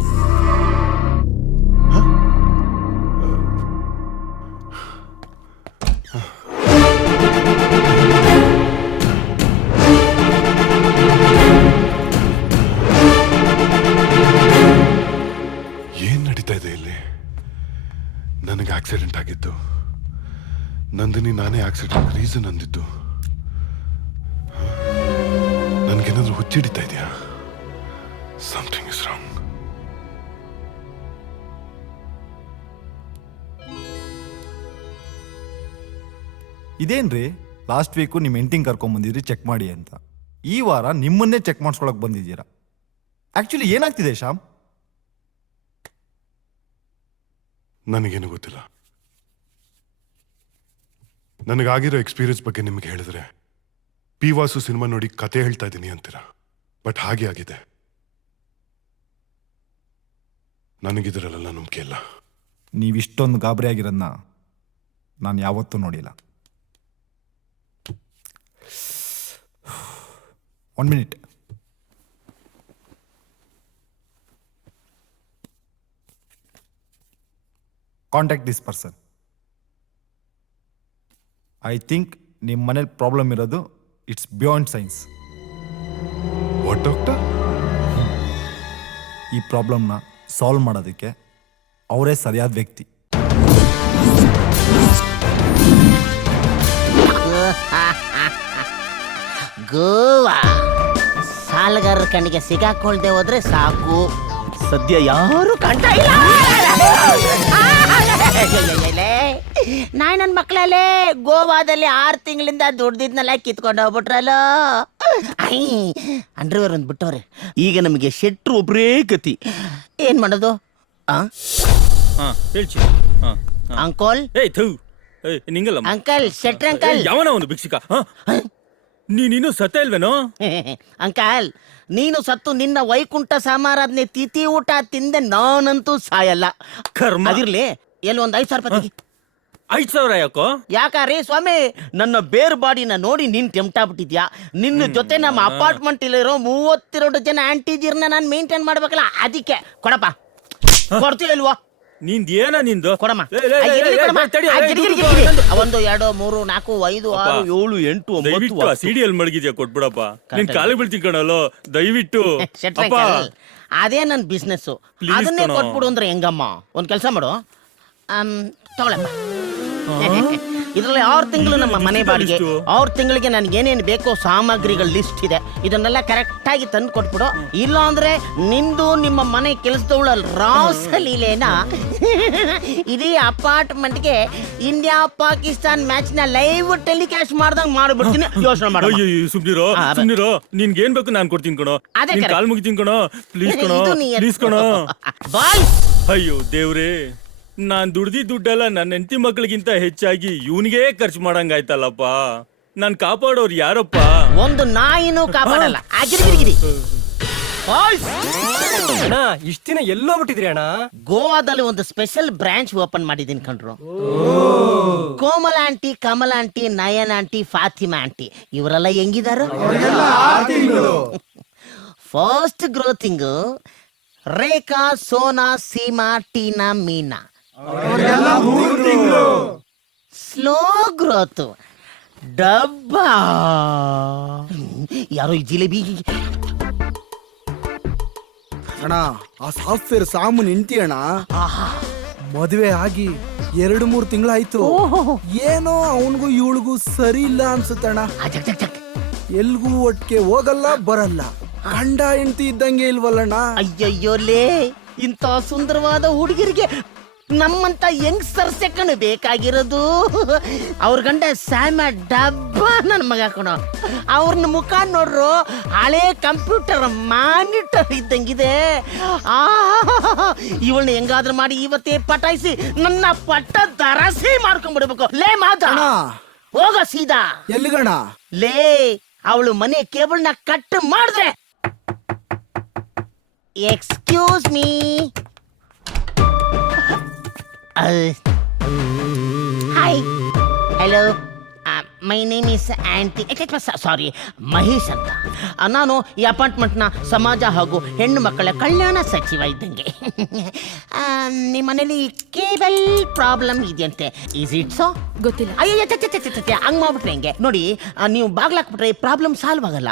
ಏನ್ ನಡೀತಾ ಇದೆ ಇಲ್ಲಿ? ನನಗೆ ಆಕ್ಸಿಡೆಂಟ್ ಆಗಿದ್ದು, ನಂದಿನಿ ನಾನೇ ಆಕ್ಸಿಡೆಂಟ್ ರೀಸನ್ ಅಂದಿದ್ದು. ನನಗೇನಾದ್ರೂ ಹುಚ್ಚಿಡಿತಾ ಇದೆಯಾ? Something is wrong. ಇದೇನ್ರಿ ಲಾಸ್ಟ್ ವೀಕು ನಿಮ್ಮ ಹೆಂಡತಿಂಗ್ ಕರ್ಕೊಂಬಂದಿದ್ರಿ ಚೆಕ್ ಮಾಡಿ ಅಂತ, ಈ ವಾರ ನಿಮ್ಮನ್ನೇ ಚೆಕ್ ಮಾಡಿಸ್ಕೊಳಕ್ ಬಂದಿದ್ದೀರಾ. ಆಕ್ಚುಲಿ ಏನಾಗ್ತಿದೆ ಶ್ಯಾಮ್? ನನಗೇನು ಗೊತ್ತಿಲ್ಲ. ನನಗಾಗಿರೋ ಎಕ್ಸ್ಪೀರಿಯನ್ಸ್ ಬಗ್ಗೆ ನಿಮಗೆ ಹೇಳಿದ್ರೆ ಪಿ ವಾಸು ಸಿನಿಮಾ ನೋಡಿ ಕತೆ ಹೇಳ್ತಾ ಇದ್ದೀನಿ ಅಂತೀರಾ, ಬಟ್ ಹಾಗೆ ಆಗಿದೆ. ನನಗಿದ್ರಲ್ಲ ನಂಬಿಕೆ ಇಲ್ಲ. ನೀವಿಷ್ಟೊಂದು ಗಾಬರಿ ಆಗಿರೋದನ್ನ ನಾನು ಯಾವತ್ತೂ ನೋಡಿಲ್ಲ. 1 minute. Contact this person. I think ನಿಮ್ಮ ಮನೇಲಿ ಪ್ರಾಬ್ಲಮ್ ಇರೋದು it's beyond science. What doctor? ಈ ಪ್ರಾಬ್ಲಮ್ನ ಸಾಲ್ವ್ ಮಾಡೋದಕ್ಕೆ ಅವರೇ ಸರಿಯಾದ ವ್ಯಕ್ತಿ. ಗೋವಾ ಸಾಲಗಾರರ ಕಣ್ಣಿಗೆ ಸಿಗಾಕೊಳ್ದೆ ಹೋದ್ರೆ ಸಾಕು. ಸದ್ಯ ಯಾರು ಕಂಡ ಇಲ್ಲ. ನನ್ನ ಮಕ್ಕಳಲ್ಲೇ ಗೋವಾದಲ್ಲಿ 6 ತಿಂಗಳಿಂದ ದುಡ್ದಿದ್ನೆಲ್ಲ ಕಿತ್ಕೊಂಡು ಹೋಗ್ಬಿಟ್ರಲ್ಲ. ಅಂಡರ್ವೇರ್ ಒಂದು ಬಿಟ್ಟವ್ರೆ. ಈಗ ನಮಗೆ ಶೆಟ್ರು ಒಬ್ರೇ ಗತಿ. ಏನ್ ಮಾಡೋದು? ಅಂಕೋಲ್ ಅಂಕಲ್ ಶೆಟ್ರ್ ಅಂಕಲ್. ಯಾವನ ಒಂದು ಭಿಕ್ಷುಕ? ನೀನು ಸತ್ತ ಇಲ್ವೇನೋ? ಅಂಕಲ್ ನೀನು ಸತ್ತು ನಿನ್ನ ವೈಕುಂಠ ಸಮಾರಾಧನೆ ತಿಥಿ ಊಟ ತಿಂದೆ, ನಾನಂತೂ ಸಾಯಲ್ಲ. ಅದಿರ್ಲಿ, ಎಲ್ಲಿ ಒಂದು 5,000 ರೂಪಾಯಿ. 5,000 ಯಾಕೋ? ಯಾಕಾರಿ ಸ್ವಾಮಿ, ನನ್ನ ಬೇರ್ ಬಾಡಿನ ನೋಡಿ ನೀನ್ ಟೆಂಪ್ಟ್ ಆಗ್ಬಿಟ್ಟಿದ್ಯಾ. ನಿನ್ನ ಜೊತೆ ನಮ್ಮ ಅಪಾರ್ಟ್ಮೆಂಟ್ ಇಲ್ಲಿರೋ 32 ಜನ ಆಂಟಿಜಿರ್ನ ನಾನು ಮೇಂಟೈನ್ ಮಾಡ್ಬೇಕಲ್ಲ, ಅದಕ್ಕೆ ಕೊಡಪ್ಪ. ಕೊಡ್ತೀಯ ಇಲ್ವಾ? ನಿಂದ ಏನ ನಿಂದು? ಕೊಡಮ್ಮ. 1 2 3 4 5 6 7 8 9 ಸಿಡಿಯಲ್ಲಿ ಮಡಗಿದ್ಯಾ? ಕೊಟ್ಬಿಡಪ್ಪ, ನಿನ್ ಕಾಲಿಗೆ ಬೀಳ್ತೀನಿ ಕಣಲ್ಲೋ, ದಯವಿಟ್ಟು. ಅದೇ ನನ್ ಬಿಸ್ನೆಸ್, ಅದನ್ನೇ ಕೊಟ್ಬಿಡು ಅಂದ್ರೆ ಹೆಂಗಮ್ಮ? ಒಂದ್ ಕೆಲಸ ಮಾಡು, ತಗೊಳಪ್ಪ. ಇದರಲ್ಲಿ 6 ತಿಂಗಳು ನಮ್ಮ ಮನೆ ಬಾಡಿಗೆ, 6 ತಿಂಗಳಿಗೆ ನನ್ಗೆ ಏನೇನು ಬೇಕೋ ಸಾಮಗ್ರಿಗಳ ಲಿಸ್ಟ್ ಇದೆ. ಇದನ್ನೆಲ್ಲ ಕರೆಕ್ಟ್ ಆಗಿ ತಂದು ಕೊಟ್ಬಿಡು. ಇಲ್ಲ ಅಂದ್ರೆ ನಿಂದು ನಿಮ್ಮ ಮನೆ ಕೆಲಸದವಳ ರಾಸಲೀಲೆನ ಇಡೀ ಅಪಾರ್ಟ್ಮೆಂಟ್ಗೆ ಇಂಡಿಯಾ ಪಾಕಿಸ್ತಾನ್ ಮ್ಯಾಚ್ ನ ಲೈವ್ ಟೆಲಿಕಾಸ್ಟ್ ಮಾಡ್ದಂಗ್ ಮಾಡ್ಬಿಡ್ತೀನಿ. ಯೋಚನೆ ಮಾಡ. ಸುಮ್ನಿರೋ, ನಿನ್ಗೆ ಏನ್ ಬೇಕು ನಾನು ಕೊಡ್ತೀನಿ ಕಣೋ. ಕಾಲ್ ಮುಗಿತೀನಿ ಕಣೋ, ಪ್ಲೀಸ್ ಕಣೋ, ಪ್ಲೀಸ್ ಕಣೋ. ಅಯ್ಯೋ ದೇವ್ರೇ, ನಾನ್ ದುಡ್ಡೆಲ್ಲ ನನ್ನ ಹೆಂಡತಿ ಮಕ್ಕಳಿಗಿಂತ ಹೆಚ್ಚಾಗಿ ಇವನಿಗೆ ಖರ್ಚು ಮಾಡಂಗಾಯ್ತಲ್ಲಪ್ಪ. ನಾನ್ ಕಾಪಾಡೋರು ಯಾರಪ್ಪ? ಒಂದು ನಾಯಿನೂ ಕಾಪಾಡಲ್ಲ. ಅಗಿರಿಗಿರಿಗಿರಿ ಅಣ್ಣ ಇಷ್ಟ ದಿನ ಎಲ್ಲೋ ಬಿಟ್ಟಿದ್ರಿ ಅಣ್ಣ? ಗೋವಾದಲ್ಲಿ ಒಂದು ಸ್ಪೆಷಲ್ ಬ್ರಾಂಚ್ ಓಪನ್ ಮಾಡಿದೀನಿ ಕಣ್ರು. Komala aunty, Kamala aunty, Nayan aunty, Fatima aunty ಇವರೆಲ್ಲ ಹೆಂಗಿದಾರು? Fast growing Rekha, Sona, Seema, Tina, Meena. Slow growth ಡಬ್ಬಾ. ಯಾರೋ ಈ ಜಿಲೇಬಿ ಅಣ್ಣ, ಆ ಸಾಫ್ಟ್ವೇರ್ ಸಾಮೂನ್ ಹೆಂಡ್ತಿ ಅಣ್ಣ. ಮದುವೆ ಆಗಿ 2-3 ತಿಂಗಳಾಯ್ತು. ಏನೋ ಅವನಿಗೂ ಇವಳಿಗೂ ಸರಿ ಇಲ್ಲ ಅನ್ಸುತ್ತಣ್ಣ. ಎಲ್ಗೂ ಒಟ್ಟಿಗೆ ಹೋಗಲ್ಲ ಬರಲ್ಲ. ಗಂಡ ಹೆಂಡ್ತಿ ಇದ್ದಂಗೆ ಇಲ್ವಲ್ಲಣ್ಣ. ಅಯ್ಯಯ್ಯೋಲೇ, ಇಂಥ ಸುಂದರವಾದ ಹುಡುಗಿರಿಗೆ ನಮ್ಮಂತ ಯಂಗ್ಸ್ಟರ್ ಸೆಕೆಂಡ್ ಬೇಕಾಗಿರೋದು. ಅವ್ರ ಗಂಡ ಸ್ಯಾಮ ಡಬ್ಬ ನನ್ನ ಮಗ ಕಣೋ. ಅವ್ರನ್ನ ಮುಖ ನೋಡ್ರು ಹಳೆ ಕಂಪ್ಯೂಟರ್ ಮಾನಿಟರ್ ಇದ್ದಂಗಿದೆ. ಇವಳನ್ನ ಹೆಂಗಾದ್ರೂ ಮಾಡಿ ಇವತ್ತೇ ಪಟಾಯಿಸಿ ನನ್ನ ಪಟ್ಟ ದರಸಿ ಮಾಡ್ಕೊಂಡ್ಬಿಡ್ಬೇಕು. ಲೇ ಮಾದ ಹೋಗ ಸೀದಾ. ಎಲ್ಲಿಗಣ? ಲೇ, ಅವಳು ಮನೆ ಕೇಬಲ್ನ ಕಟ್ ಮಾಡಿದ್ರೆ. Excuse me. Hi, hello, my name is aunty, sorry Mahesh ಅಂತ. ನಾನು ಈ ಅಪಾರ್ಟ್ಮೆಂಟ್ನ ಸಮಾಜ ಹಾಗೂ ಹೆಣ್ಣು ಮಕ್ಕಳ ಕಲ್ಯಾಣ ಸಚಿವ ಇದ್ದಂಗೆ. ನಿಮ್ಮ ಮನೇಲಿ ಕೇಬಲ್ ಪ್ರಾಬ್ಲಮ್ ಇದೆಯಂತೆ, ಈಸ್ ಇಟ್ ಸೊ? ಗೊತ್ತಿಲ್ಲ. ಅಯ್ಯೋ ಹಂಗ್ ಮಾಡ್ಬಿಟ್ರೆ ಹೆಂಗೆ ನೋಡಿ, ನೀವು ಬಾಗ್ಲಾಕ್ಬಿಟ್ರೆ ಪ್ರಾಬ್ಲಮ್ ಸಾಲ್ವ್ ಆಗಲ್ಲ.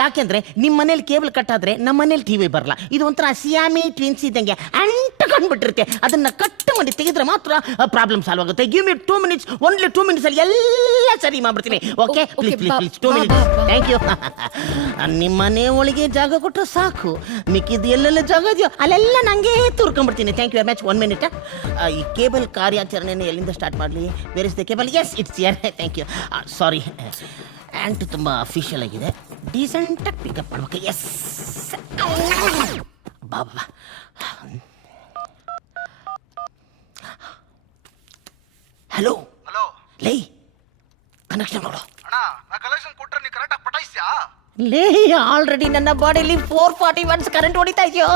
ಯಾಕೆಂದ್ರೆ ನಿಮ್ಮ ಮನೇಲಿ ಕೇಬಲ್ ಕಟ್ಟಾದ್ರೆ ನಮ್ಮ ಮನೇಲಿ ಟಿವಿ ಬರಲ್ಲ. ಇದು ಒಂಥರ ಸಿಯಾಮಿ ಟ್ವಿನ್ಸ್ ಇದ್ದಂಗೆ ಅಂಟ್ಕೊಂಡ್ಬಿಟ್ಟಿರುತ್ತೆ. ಅದನ್ನ ಕಟ್ ಮಾಡಿ ತೆಗೆದ್ರೆ ಮಾತ್ರ ಪ್ರಾಬ್ಲಮ್ ಸಾಲ್ವ್ ಆಗುತ್ತೆ. Give me 2 minutes, only 2 minutes ಅಲ್ಲಿ ಎಲ್ಲ ಸರಿ ಮಾಡ್ಬಿಡ್ತೀನಿ. Okay, please please please 2 minutes. Thank you. ನಿಮ್ಮ ಮನೆ ಒಳಗೆ ಜಾಗ ಕೊಟ್ಟರೆ ಸಾಕು, ಮಿಕ್ಕಿದ್ದು ಎಲ್ಲೆಲ್ಲ ಜಾಗ ಇದೆಯೋ ಅಲ್ಲೆಲ್ಲ ನಂಗೆ ತೂರ್ಕೊಂಡ್ಬಿಡ್ತೀನಿ. Thank you very much. 1 minute. ಈ ಕೇಬಲ್ ಕಾರ್ಯಾಚರಣೆಯನ್ನು ಎಲ್ಲಿಂದ ಸ್ಟಾರ್ಟ್ ಮಾಡಲಿ? Where is the cable? Yes, it's here. Thank you. Sorry, aunt ತುಂಬ ಅಫಿಷಿಯಲ್ ಆಗಿದೆ, ಡೀಸೆಂಟಾಗಿ ಪಿಕಪ್ ಮಾಡ್ಬೇಕು. ಎಸ್ ಬಾಬಾ. ಹಲೋ ಲೇ, ಕನೆಕ್ಷನ್ ನೋಡು. ಲೇ, ಆಲ್ರೆಡಿ ನನ್ನ ಬಾಡಿಲಿ 440 watts ಕರೆಂಟ್ ಹೊಡಿತಾ ಇದೆಯೋ.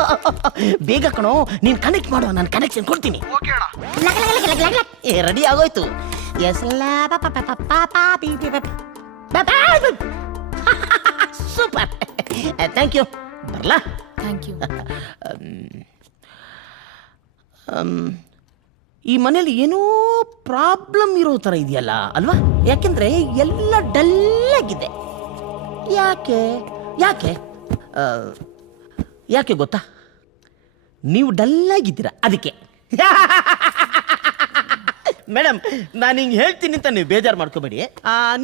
ಬೇಗ ಕಣೋ, ನೀನ್ ಕನೆಕ್ಟ್ ಮಾಡು, ನಾನು ಕನೆಕ್ಷನ್ ಕೊಡ್ತೀನಿ. ರೆಡಿ ಆಗೋಯ್ತು. Yes, super, thank you. ಬರ್ಲಾ? Thank you. ಈ ಮನೇಲಿ ಏನೋ ಪ್ರಾಬ್ಲಮ್ ಇರೋ ಥರ ಇದೆಯಲ್ಲ ಅಲ್ವಾ? ಯಾಕೆಂದ್ರೆ ಎಲ್ಲ ಡಲ್ ಆಗಿದೆ. ಯಾಕೆ ಯಾಕೆ ಯಾಕೆ ಗೊತ್ತಾ? ನೀವು ಡಲ್ ಆಗಿದ್ದೀರಾ, ಅದಕ್ಕೆ. ಮೇಡಮ್, ನಾನು ಹಿಂಗೆ ಹೇಳ್ತೀನಿ ಅಂತ ನೀವು ಬೇಜಾರು ಮಾಡ್ಕೋಬೇಡಿ.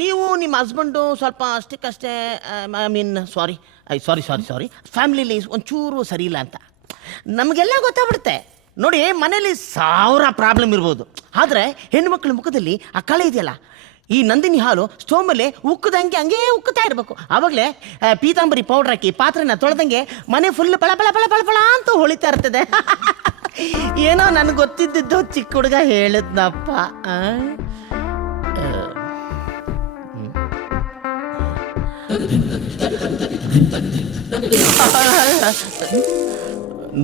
ನೀವು ನಿಮ್ಮ ಹಸ್ಬೆಂಡು ಸ್ವಲ್ಪ ಅಷ್ಟಕ್ಕಷ್ಟೇ, ಐ ಮೀನ್ ಸಾರಿ ಫ್ಯಾಮಿಲಿಲಿ ಒಂಚೂರು ಸರಿ ಇಲ್ಲ ಅಂತ ನಮಗೆಲ್ಲ ಗೊತ್ತಾಗ್ಬಿಡುತ್ತೆ. ನೋಡಿ, ಮನೇಲಿ 1000 ಪ್ರಾಬ್ಲಮ್ ಇರ್ಬೋದು, ಆದರೆ ಹೆಣ್ಣುಮಕ್ಳ ಮುಖದಲ್ಲಿ ಆ ಕಳೆ ಇದೆಯಲ್ಲ, ಈ ನಂದಿನಿ ಹಾಲು ಸ್ಟೋವ್ ಮೇಲೆ ಉಕ್ಕದಂಗೆ ಹಂಗೇ ಉಕ್ಕುತ್ತಾ ಇರಬೇಕು. ಆವಾಗಲೇ ಪೀತಾಂಬರಿ ಪೌಡ್ರ್ ಹಾಕಿ ಪಾತ್ರೆನ ತೊಳೆದಂಗೆ ಮನೆ ಫುಲ್ ಬಳ ಬಳ ಬಳ ಬಳ ಬಳ ಅಂತ ಹೊಳಿತಾ ಇರ್ತದೆ. ಏನೋ ನನಗೆ ಗೊತ್ತಿದ್ದು ಚಿಕ್ಕ ಹುಡುಗ ಹೇಳಿದ್ನಪ್ಪ.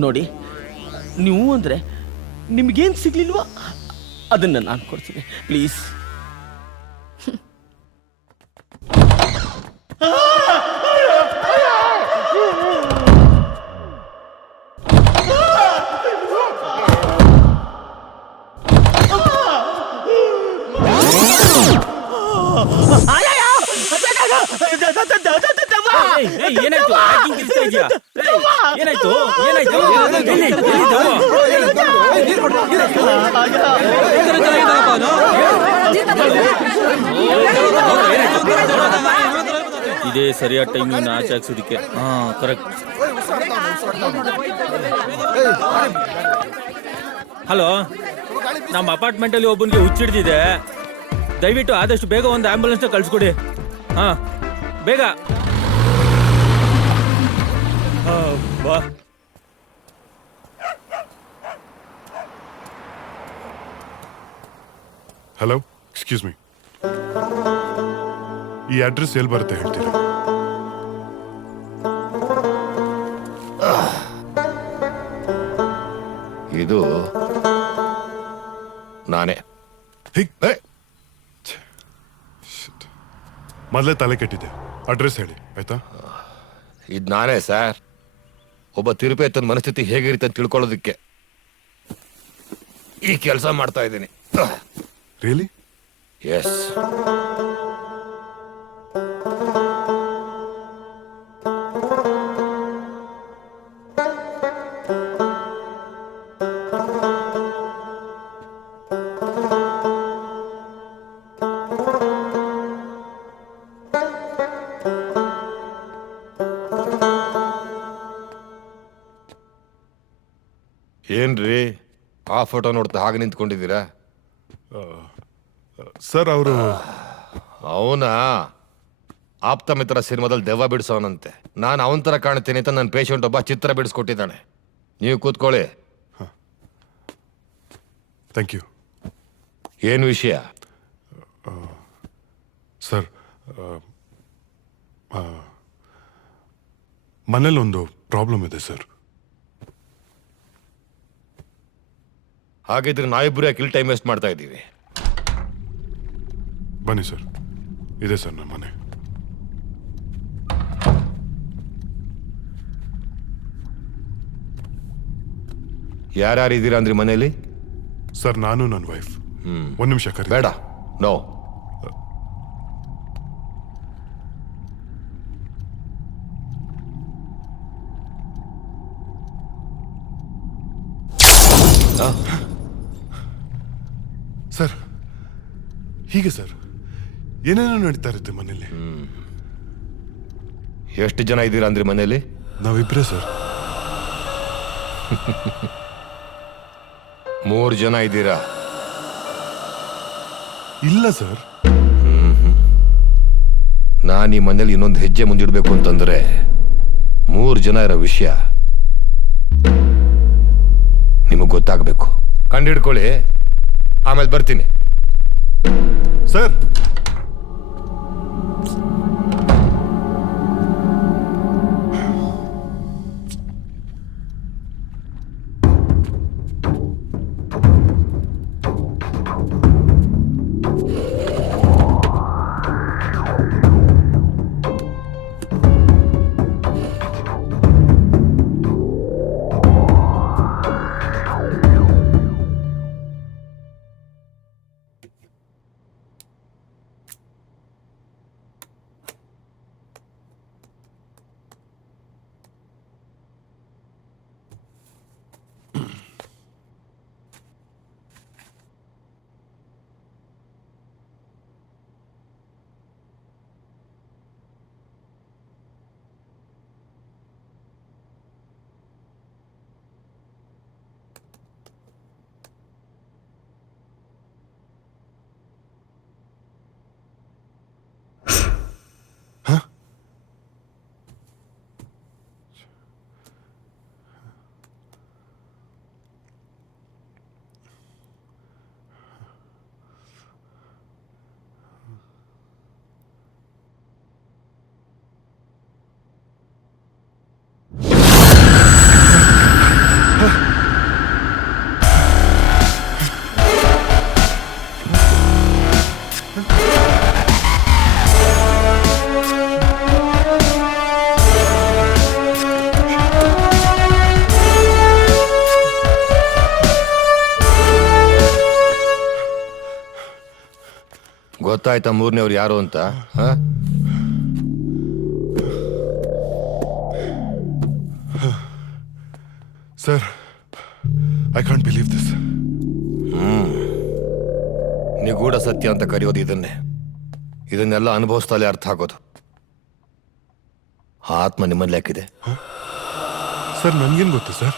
ನೋಡಿ, ನೀವು ಅಂದರೆ ನಿಮಗೇನು ಸಿಗ್ಲಿಲ್ವಾ ಅದನ್ನು ನಾನು ಕೊಡ್ತೀನಿ, ಪ್ಲೀಸ್. ಏನಾಯ್ತು? ಏನಾಯ್ತು? ಇದೇ ಸರಿಯಾದ ಟೈಮ್ ಆಚೆ ಹಾಕ್ಸೋದಿಕ್ಕೆ. ಹಾ, ಕರೆಕ್ಟ್. ಹಲೋ, ನಮ್ಮ ಅಪಾರ್ಟ್ಮೆಂಟ್ ಅಲ್ಲಿ ಒಬ್ಬನಿಗೆ ಹುಚ್ಚಿಡ್ದಿದೆ. ದಯವಿಟ್ಟು ಆದಷ್ಟು ಬೇಗ ಒಂದು ಆಂಬ್ಯುಲೆನ್ಸ್ ಕಳ್ಸಿಕೊಡಿ. ಹಾ, ಬೇಗ. ಬಾ. ಹಲೋ, ಎಕ್ಸ್ಕ್ಯೂಸ್ ಮೀ, ಈ ಅಡ್ರೆಸ್ ಎಲ್ಲಿ ಬರುತ್ತೆ ಹೇಳ್ತೀರಾ? ಇದು ನಾನೇ. ಮೊದಲೇ ತಲೆ ಕೆಟ್ಟಿದೆ. ಅಡ್ರೆಸ್ ಹೇಳಿ ಆಯ್ತಾ? ಇದು ನಾನೇ ಸರ್. ಒಬ್ಬ ತಿರುಪೇತನ ಮನಸ್ಥಿತಿ ಹೇಗಿರುತ್ತೆ ಅಂತ ತಿಳ್ಕೊಳ್ಳೋದಕ್ಕೆ ಈ ಕೆಲಸ ಮಾಡ್ತಾ ಇದ್ದೀನಿ. ರಿಯಲಿ? ಎಸ್. ಏನ್ರಿ ಆ ಫೋಟೋ ನೋಡ್ತಾ ಹಾಗೆ ನಿಂತ್ಕೊಂಡಿದ್ದೀರಾ? ಸರ್ ಅವರು ಅವನ ಆಪ್ತ ಮಿತ್ರ ಸಿನಿಮಾದಲ್ಲಿ ದೆವ್ವ ಬಿಡಿಸೋನಂತೆ. ನಾನು ಅವನ ಥರ ಕಾಣ್ತೀನಿ ಅಂತ ನನ್ನ ಪೇಷಂಟ್ ಒಬ್ಬ ಚಿತ್ರ ಬಿಡಿಸ್ಕೊಟ್ಟಿದ್ದಾನೆ. ನೀವು ಕೂತ್ಕೊಳ್ಳಿ. Thank you. ಏನು ವಿಷಯ? ಸರ್, ಮನೇಲೊಂದು ಪ್ರಾಬ್ಲಮ್ ಇದೆ ಸರ್. ಹಾಗಿದ್ರೆ ನಾವಿಬ್ಬರು ಯಾಕೆ ಇಲ್ಲಿ ಟೈಮ್ ವೇಸ್ಟ್ ಮಾಡ್ತಾ ಇದ್ದೀವಿ? ಬನ್ನಿ ಸರ್, ಇದೆ ಸರ್ ನಮ್ಮ ಮನೆ. ಯಾರ್ಯಾರು ಇದ್ದೀರಾ ಅಂದ್ರಿ ಮನೇಲಿ? ಸರ್, ನಾನು ನನ್ನ ವೈಫ್. ಒಂದು ನಿಮಿಷ ಕರಿ. ಬೇಡ, ನೋ. ಸರ್, ಹೀಗೆ ಸರ್ ಏನೇನೋ ನಡೀತಾ ಇರುತ್ತೆ ಮನೇಲಿ. ಎಷ್ಟು ಜನ ಇದ್ದೀರಾ ಅಂದ್ರಿ ಮನೇಲಿ? ನಾವಿಬ್ರೇ ಸರ್. 3 ಜನ ಇದ್ದೀರಾ? ಇಲ್ಲ ಸರ್. ನಾನು ಈ ಮನೇಲಿ ಇನ್ನೊಂದು ಹೆಜ್ಜೆ ಮುಂದಿಡ್ಬೇಕು ಅಂತಂದ್ರೆ 3 ಜನ ಇರೋ ವಿಷಯ ನಿಮಗೆ ಗೊತ್ತಾಗಬೇಕು. ಕಂಡಿಡ್ಕೊಳ್ಳಿ, ಆಮೇಲೆ ಬರ್ತೀನಿ. ಸರ್, ಗೊತ್ತಾಯ್ತಾ 3ನೇವ್ರು ಯಾರು ಅಂತ? Sir, I can't believe this. ನಿಗೂಢ ಸತ್ಯ ಅಂತ ಕರೆಯೋದು ಇದನ್ನೇ. ಇದನ್ನೆಲ್ಲ ಅನುಭವಿಸ್ತಾಲೆ ಅರ್ಥ ಆಗೋದು. ಆತ್ಮ ನಿಮ್ಮಲ್ಲಿ ಯಾಕಿದೆ? ಸರ್, ನನ್ಗೇನು ಗೊತ್ತು ಸರ್?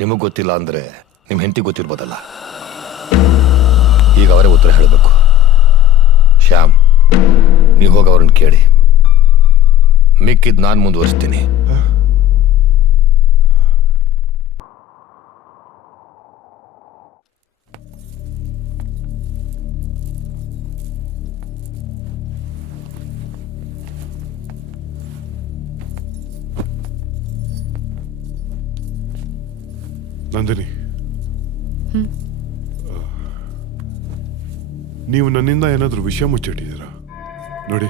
ನಿಮಗೆ ಗೊತ್ತಿಲ್ಲ ಅಂದ್ರೆ ನಿಮ್ಮ ಹೆಂಡತಿ ಗೊತ್ತಿರ್ಬೋದಲ್ಲ. ಈಗ ಅವರೇ ಉತ್ತರ ಹೇಳಬೇಕು. ಶ್ಯಾಮ್, ನೀವು ಹೋಗಿ ಅವ್ರನ್ನ ಕೇಳಿ. ಮಿಕ್ಕಿದ್ ನಾನು ಮುಂದುವರಿಸ್ತೀನಿ. ನಂದಿನಿ, ನೀವು ನನ್ನಿಂದ ಏನಾದರೂ ವಿಷಯ ಮುಚ್ಚಿಟ್ಟಿದ್ದೀರಾ? ನೋಡಿ,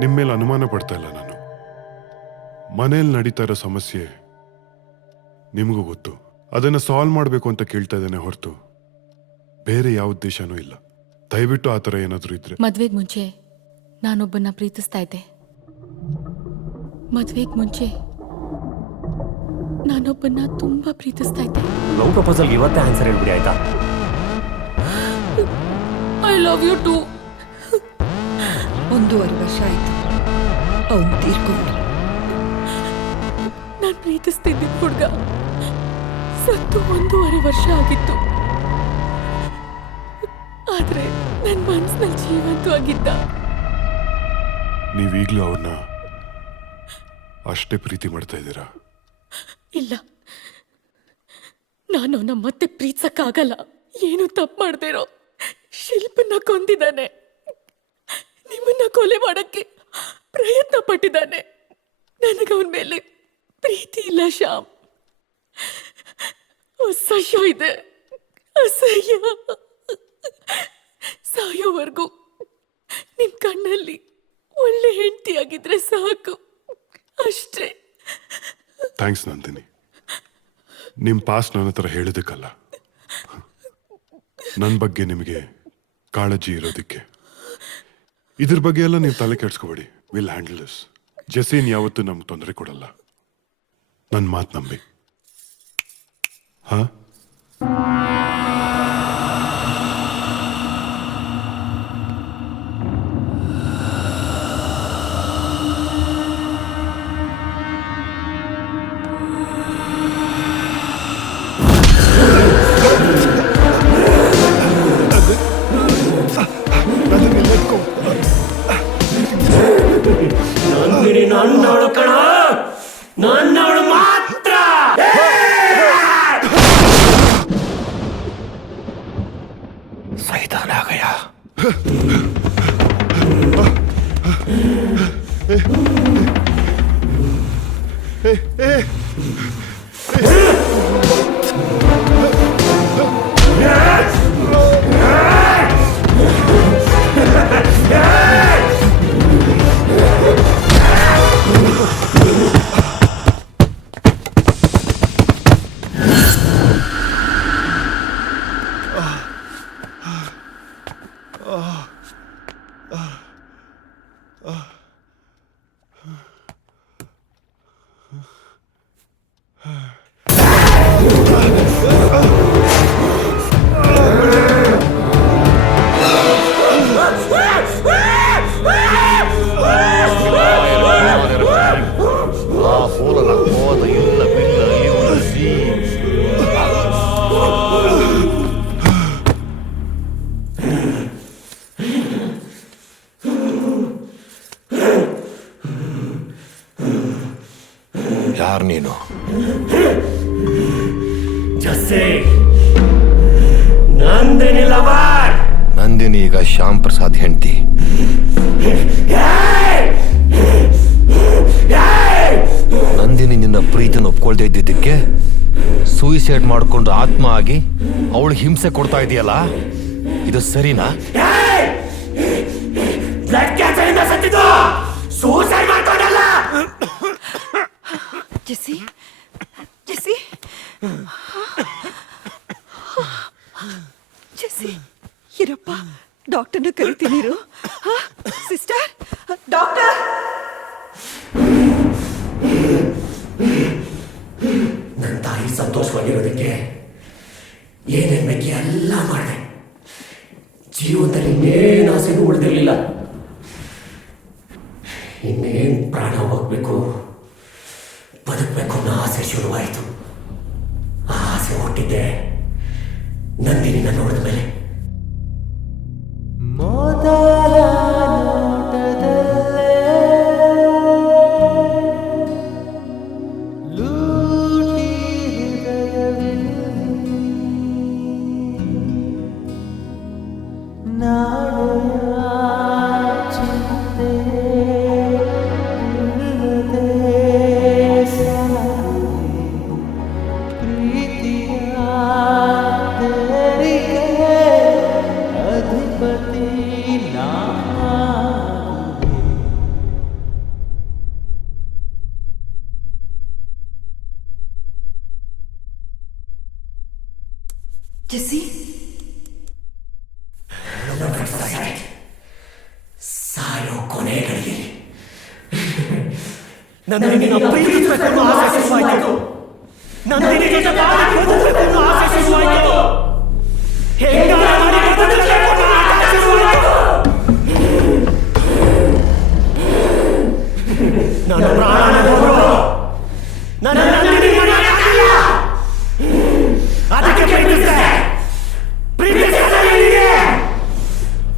ನಿಮ್ಮ ಮೇಲೆ ಅನುಮಾನ ಪಡ್ತಾ ಇಲ್ಲ ನಾನು. ಮನೇಲಿ ನಡೀತಾ ಇರೋ ಸಮಸ್ಯೆ ನಿಮಗೂ ಗೊತ್ತು. ಅದನ್ನು ಸಾಲ್ವ್ ಮಾಡಬೇಕು ಅಂತ ಕೇಳ್ತಾ ಇದ್ದೇನೆ ಹೊರತು ಬೇರೆ ಯಾವ ಉದ್ದೇಶನೂ ಇಲ್ಲ. ದಯವಿಟ್ಟು ಆ ಥರ ಏನಾದರೂ ಇದ್ರೆ. ಮದ್ವೆಗ್ ಮುಂಚೆ ನಾನೊಬ್ಬನ್ನ ಪ್ರೀತಿಸ್ತಾ ಇದ್ದೆ. ಮದ್ವೆಗ್ ಮುಂಚೆ ನಾನೊಬ್ಬನ್ನ ತುಂಬಾ ಪ್ರೀತಿಸ್ತಾ ಇದ್ದೆ. ಲವ್ ಪ್ರಪೋಸಲ್ ಇವತ್ತೇ ಆನ್ಸರ್ ಹೇಳ್ಬಿಡಿ ಆಯ್ತಾ? I love you too. 1.5 ವರ್ಷ ಆಯ್ತು ಅವನು ತೀರ್ಕೊಂಡು. ನಾನು ಪ್ರೀತಿಸ್ತಿದ್ದ ಹುಡುಗ ಸತ್ತು 1.5 ವರ್ಷ ಆಗಿತ್ತು. ಆದ್ರೆ ನನ್ನ ಮನಸ್ಸಿನಲ್ಲಿ ಜೀವಂತವಾಗಿದ್ದ. ನೀವೀಗ್ಲೂ ಅವ್ರನ್ನ ಅಷ್ಟೇ ಪ್ರೀತಿ ಮಾಡ್ತಾ ಇದ್ದೀರಾ? ಇಲ್ಲ, ನಾನು ಅವನ ಮತ್ತೆ ಪ್ರೀತಿಸಕ್ಕಾಗಲ್ಲ. ಏನು ತಪ್ಪು ಮಾಡ್ದೇರೋ ಶಿಲ್ಪನ್ನ ಕೊಂದಿದ್ದಾನೆ. ನಿಮ್ಮನ್ನ ಕೊಲೆ ಮಾಡಕ್ಕೆ ಪ್ರಯತ್ನ ಪಟ್ಟಿದ್ದಾನೆ. ನನಗವನ ಮೇಲೆ ಪ್ರೀತಿ ಇಲ್ಲ ಶ್ಯಾಮ್. ಅಸಹ್ಯ ಇದೆ, ಅಸಹ್ಯ. ಸಾಯೋವರೆಗೂ ನಿಮ್ ಕಣ್ಣಲ್ಲಿ ಒಳ್ಳೆ ಹೆಂಡತಿಯಾಗಿದ್ರೆ ಸಾಕು, ಅಷ್ಟೇ. ಥ್ಯಾಂಕ್ಸ್ ನಂದಿನಿ. ನಿಮ್ಮ ಪಾಸ್ ನನ್ನ ಹತ್ರ ಹೇಳೋದಕ್ಕಲ್ಲ, ನನ್ನ ಬಗ್ಗೆ ನಿಮಗೆ ಕಾಳಜಿ ಇರೋದಕ್ಕೆ. ಇದ್ರ ಬಗ್ಗೆ ಎಲ್ಲ ನೀವು ತಲೆ ಕೆಡ್ಸ್ಕೋಬೇಡಿ. Will handle this. ಜೆಸಿನ್ ಯಾವತ್ತೂ ನಮ್ಗೆ ತೊಂದರೆ ಕೊಡಲ್ಲ. ನನ್ನ ಮಾತು ನಂಬಿ. ಹಾ, ನನ್ನವಳು ಕಣ, ನನ್ನವಳು ಮಾತ್ರ. ಸೈತಾನ ಆ ಗಯಾ. ಯಾರು ನೀನು? ನಂದಿನಿ ಈಗ ಶ್ಯಾಮ್ ಪ್ರಸಾದ್ ಹೆಂಡತಿ. ನಂದಿನಿ ನಿನ್ನ ಪ್ರೀತಿನ ಒಪ್ಕೊಳ್ತಾ ಇದ್ದಿದ್ದಕ್ಕೆ ಸೂಯಿಸೈಡ್ ಮಾಡ್ಕೊಂಡು ಆತ್ಮ ಆಗಿ ಅವಳು ಹಿಂಸೆ ಕೊಡ್ತಾ ಇದೆಯಲ್ಲ, ಇದು ಸರಿನಾ? ಜೆಸ್ಸಿ, ಜೆಸ್ಸಿ, ಜೆಸ್ಸಿ, ಇರಪ್ಪ, ಡಾಕ್ಟರ್ನ ಕರಿತೀನಿ. Sister, doctor. ನನ್ನ ತಾಯಿ ಸಂತೋಷವಾಗಿರೋದಕ್ಕೆ ಏನೇನ್ ಬೇಕಿ ಎಲ್ಲ ಮಾಡಿದೆ. ಜೀವನದಲ್ಲಿ ಇನ್ನೇನು ಆಸೆನೂ ಉಳಿದಿರಲಿಲ್ಲ. ಇನ್ನೇನು ಪ್ರಾಣ ಹೋಗ್ಬೇಕು, ಬದುಕಬೇಕು ಅನ್ನೋ ಆಸೆ ಶುರುವಾಯಿತು. ಆ ಆಸೆ ಹುಟ್ಟಿದ್ದೆ ನಂದಿನಿನ ನೋಡಿದ ಮೇಲೆ. ಜೆಸ್ಸಿ ಸಾಯೋ ಕೊನೆಗಳಿಗೆ ನನಗೆ ಪ್ರೀತಿಸಬೇಕು ಅನ್ನೋ ಆಸೆ ಶುರುವಾಯಿತು. ನಂದಿನಿ ಜೊತೆ ಬಾಳಿ ಬದುಕಬೇಕು ಅನ್ನೋ ಆಸೆ ಶುರುವಾಯಿತು. ಹೆಂಗಾರ ಮಾಡಿ ಬದುಕಬೇಕು ಅನ್ನೋ ಆಸೆ ಶುರುವಾಯಿತು. ನನ್ನ ಪ್ರಾಣ ಹೋದ್ರು ನನ್ನ ನಂದಿನಿ ಮರೆಯಕ್ಕಾಗಿಲ್ಲ. ಅದಕ್ಕೆ ಪ್ರೀತಿಸಿದೆ. ಪ್ರೀತಿಸಿದೆ ನಿನಗೆ.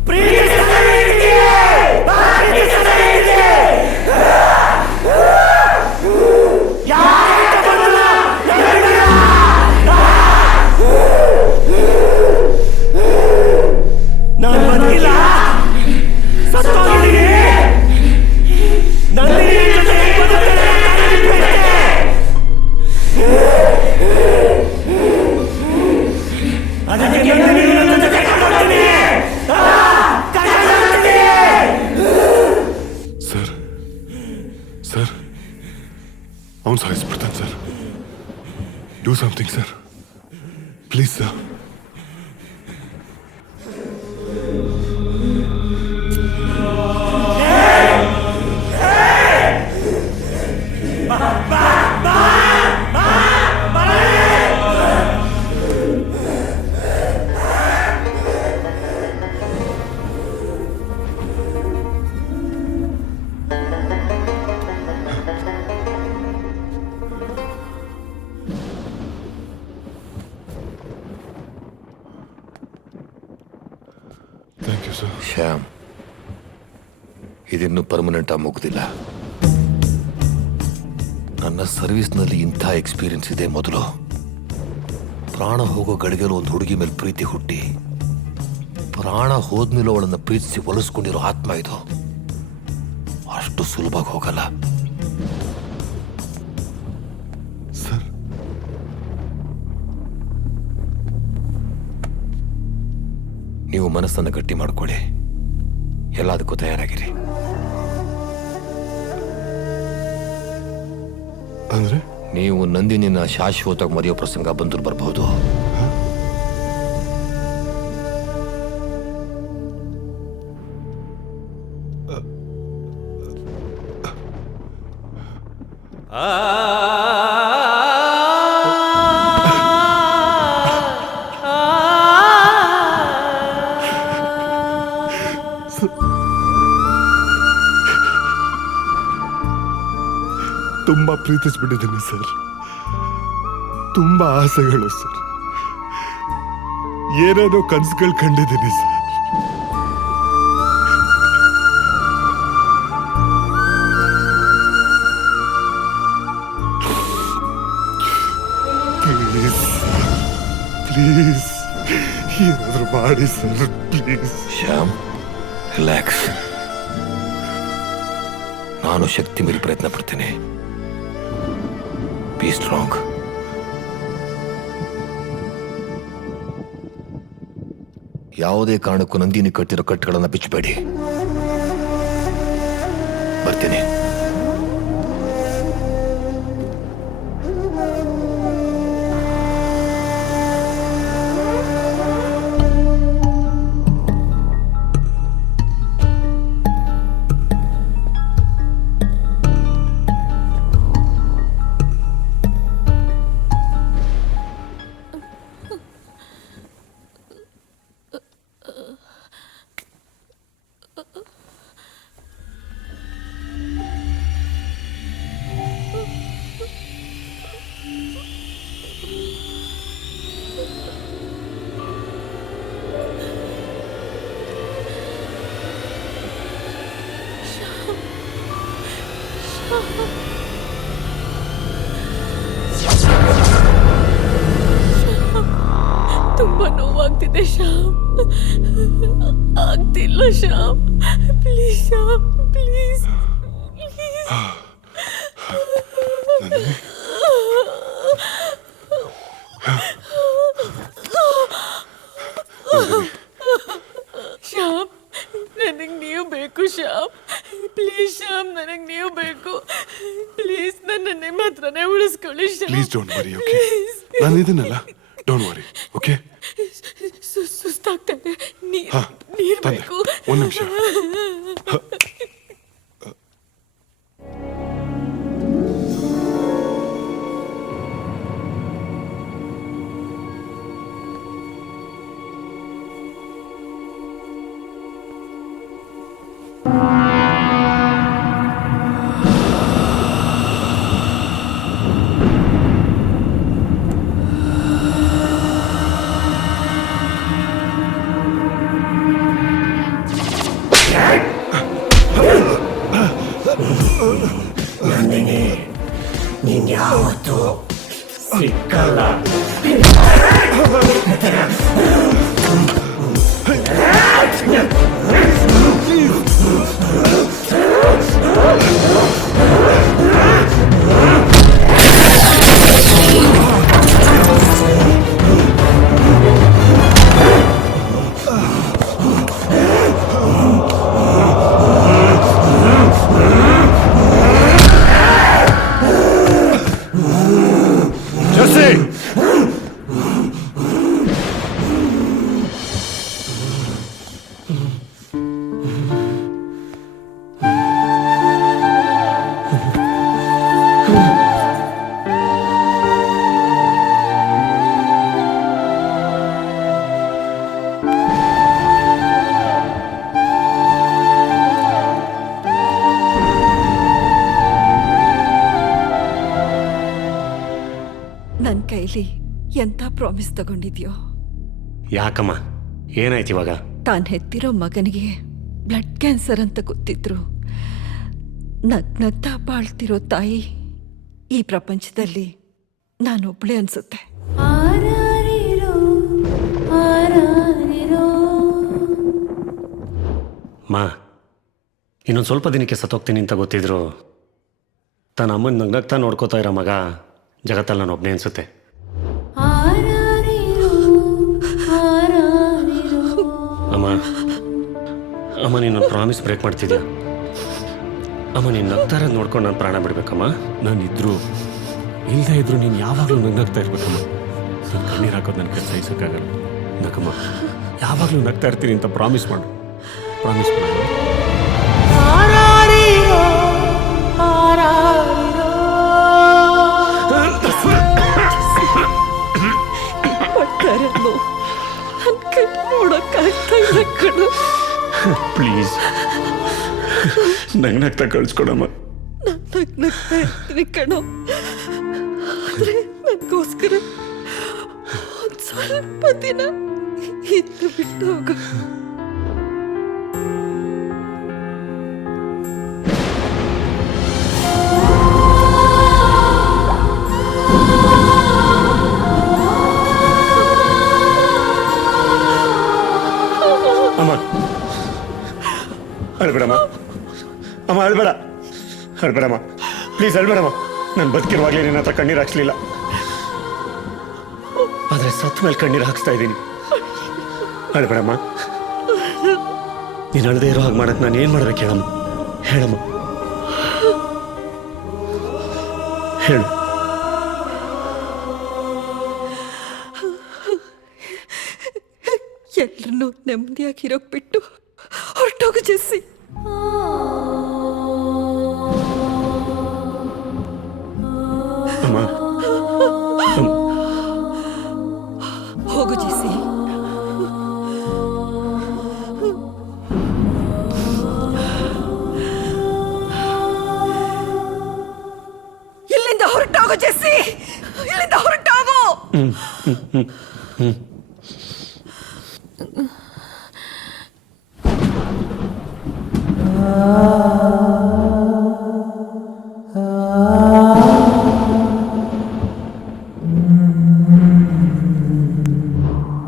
ಪ್ರೀತಿಸಿದೆ ನಿನಗೆ. ಪ್ರೀತಿಸಿದೆ ನಿನಗೆ. ಯಾಕೆ ಬರಲ್ಲ? ನಾನು ಬಂದಿಲ್ಲ. ಸತ್ತೋಗಿದ್ದೀನಿ. ನಂದಿನಿ ಜೊತೆ ಬದುಕ್ತೇನೆ ಅಂತ ನೆನಪಿಟ್ಟೆ. ಅದಕ್ಕೆ ನಂದಿನಿ ನನ್ನ ಜೊತೆ ಕರ್ಕೊಂಡ್ಬರ್ತೀನಿ. ಕರ್ಕೊಂಡ್ಬರ್ತೀನಿ. ಸರ್ ಸರ್ ಅವನು ಸಾಯಿಸ್ಬಿಡ್ತಾನೆ sir. Do something sir, please sir. Thank you sir. Shyam, ಇದಿನ್ನೂ ಪರ್ಮನೆಂಟ್ ಆಗಿ ಮುಗ್ದಿಲ್ಲ. ನನ್ನ ಸರ್ವಿಸ್ನಲ್ಲಿ ಇಂಥ ಎಕ್ಸ್ಪೀರಿಯನ್ಸ್ ಇದೆ. ಮೊದಲು ಪ್ರಾಣ ಹೋಗೋ ಗಳಿಗೆಲ್ಲ ಒಂದು ಹುಡುಗಿ ಮೇಲೆ ಪ್ರೀತಿ ಹುಟ್ಟಿ, ಪ್ರಾಣ ಹೋದ್ಮೇಲೆ ಅವಳನ್ನು ಪ್ರೀತಿಸಿ ಒಲಿಸ್ಕೊಂಡಿರೋ ಆತ್ಮ ಇದು. ಅಷ್ಟು ಸುಲಭವಾಗಿ ಹೋಗಲ್ಲ. ಸರ್ ನೀವು ಮನಸ್ಸನ್ನು ಗಟ್ಟಿ ಮಾಡ್ಕೊಳ್ಳಿ. ಎಲ್ಲದಕ್ಕೂ ತಯಾರಾಗಿರಿ. ಅಂದ್ರೆ ನೀವು ನಂದಿನಿನ ಶಾಶ್ವತವಾಗಿ ಮದುವೆ ಪ್ರಸಂಗ ಬಂದರೂ ಬರಬಹುದು. ತುಂಬಾ ಪ್ರೀತಿಸ್ಬಿಟ್ಟಿದ್ದೀನಿ ಸರ್. ತುಂಬಾ ಆಸೆಗಳು ಸರ್. ಏನೇನೋ ಕನಸುಗಳು ಕಂಡಿದ್ದೀನಿ ಸರ್. ಪ್ಲೀಸ್ ಪ್ಲೀಸ್ ಏನಾದರೂ ಮಾಡಿ ಸರ್, ಪ್ಲೀಸ್. ಶ್ಯಾಮ್, ರಿಲ್ಯಾಕ್ಸ್. ನಾನು ಶಕ್ತಿ ಮೀರಿ ಪ್ರಯತ್ನ ಪಡ್ತೀನಿ. Be strong. ಯಾವುದೇ ಕಾರಣಕ್ಕೂ ನಂದಿನಿ ಕಟ್ಟಿರೋ ಕಟ್ಟುಗಳನ್ನು ಬಿಚ್ಚಬೇಡಿ. ಬರ್ತೀನಿ. ತುಂಬಾ ನೋವಾಗ್ತಿದೆ ಶ್ಯಾಮ್. ಆಗ್ತಿಲ್ಲ ಶ್ಯಾಮ್. Please Shyam, please. ಶ್ಯಾಮ್, ನನಗ್ ನೀವು ಬೇಕು ಶ್ಯಾಮ್. ಪ್ಲೀಸ್ ಶ್ಯಾಮ್, ನನಗ್ ನೀವು ಬೇಕು. ಪ್ಲೀಸ್ ನನ್ನ ನಿಮ್ಮ ಹತ್ರನೇ ಉಳಿಸ್ಕೊಳ್ಳಿ Shyam. Please don't worry, okay? ನಾನು ಇದನ್ನಲ್ಲ, ಡೋಂಟ್ ವರಿ, ಓಕೆ? ಸುಸ್ತಾಗ್ತಾ ಇದೆ. ಹಾ, ನೀರ್ ತಂದೆ. ಬೇಕು. ಒಂದ್ ನಿಮಿಷ. ನಂದಿನಿ, ನೀನ್ ಯಾವತ್ತೂ ಸಿಕ್ಕಲ್ಲ. ನನ್ನ ಕೈಲಿ ಎಂತ ಪ್ರಾಮಿಸ್ ತಗೊಂಡಿದ್ಯೋ? ಯಾಕಮ್ಮ, ಏನಾಯ್ತು ಇವಾಗ? ತಾನು ಹೆತ್ತಿರೋ ಮಗನಿಗೆ ಬ್ಲಡ್ ಕ್ಯಾನ್ಸರ್ ಅಂತ ಗೊತ್ತಿದ್ರು ನಗ್ನಗ್ತಾ ಬಾಳ್ತಿರೋ ತಾಯಿ ಈ ಪ್ರಪಂಚದಲ್ಲಿ ನಾನೊಬ್ಳೆ ಅನ್ಸುತ್ತೆ. ಮಾ, ಇನ್ನೊಂದು ಸ್ವಲ್ಪ ದಿನಕ್ಕೆ ಸತ್ತೋಗ್ತೀನಿ ಅಂತ ಗೊತ್ತಿದ್ರು ತನ್ನ ಅಮ್ಮನ ನಗ್ನಗ್ತಾ ನೋಡ್ಕೋತಾ ಇರೋ ಮಗ ಜಗತ್ತಲ್ಲಿ ನಾನು ಒಬ್ಬನೇ ಅನ್ಸುತ್ತೆ. ಅಮ್ಮ, ಅಮ್ಮ ನೀನು ಪ್ರಾಮಿಸ್ ಬ್ರೇಕ್ ಮಾಡ್ತಿದ್ಯಾ? ಅಮ್ಮ ನೀನು ನಗ್ತಾರ ನೋಡ್ಕೊಂಡು ನಾನು ಪ್ರಾಣ ಬಿಡ್ಬೇಕಮ್ಮ. ನಾನು ಇದ್ರು ಇಲ್ಲದೆ ಇದ್ರು ನೀನು ಯಾವಾಗಲೂ ನಗ್ನಗ್ತಾ ಇರ್ಬೇಕಮ್ಮ. ನಾನು ಕಣ್ಣೀರು ಹಾಕೋದು ನನ್ನ ಕೈ ಸಹಿಸೋಕ್ಕಾಗಲ್ಲ. ನಗಮ್ಮ, ಯಾವಾಗಲೂ ನಗ್ತಾ ಇರ್ತೀನಿ ಅಂತ ಪ್ರಾಮಿಸ್ ಮಾಡು. ಪ್ರಾಮಿಸ್ ಮಾಡು. ನೋಡಕ್ಕಾಗ್ತಾ ಇಲ್ಲ ಕಣೋ. ಪ್ಲೀಸ್ ನಗ್ನಗ್ತಾ ಕಳ್ಸ್ಕೊಡಮ್ಮ. ನಗ್ನಗ್ತಾ ಇರ್ತೀನಿ ಕಣೋ, ಆದ್ರೆ ನನಗೋಸ್ಕರ ಒಂದ್ ಸ್ವಲ್ಪ ದಿನ ಇದ್ದು ಬಿಟ್ಟು ಹೋಗು. ಅಳ್ಬೇಡಮ್ಮ ಅಮ್ಮ, ಅಳ್ಬೇಡ, ಅಳ್ಬೇಡಮ್ಮ, ಪ್ಲೀಸ್ ಅಳ್ಬೇಡಮ್ಮ. ನಾನು ಬದುಕಿರುವಾಗಲೇ ನಿನ್ನ ಹತ್ರ ಕಣ್ಣೀರು ಹಾಕ್ಸ್ಲಿಲ್ಲ, ಆದರೆ ಸತ್ ಮೇಲೆ ಕಣ್ಣೀರು ಹಾಕ್ಸ್ತಾ ಇದ್ದೀನಿ. ಅಳ್ಬೇಡಮ್ಮ. ನೀನು ಅಳದೇ ಇರೋ ಹಾಗೆ ಮಾಡಕ್ಕೆ ನಾನು ಏನು ಮಾಡ್ಬೇಕು ಹೇಳಮ್ಮ? ಹೇಳಮ್ಮ, ಹೇಳು. ಎಲ್ಲರನ್ನೂ ನೆಮ್ಮದಿಯಾಗಿರೋಕ್ ಬಿಟ್ಟು ಹೊರಟೋಗು ಜೆಸ್ಸಿ. ಹೋಗು ಜೆಸ್ಸಿ. ಇಲ್ಲಿಂದ ಹೊರಟೋಗು ಜೆಸ್ಸಿ, ಇಲ್ಲಿಂದ ಹೊರಟೋಗು.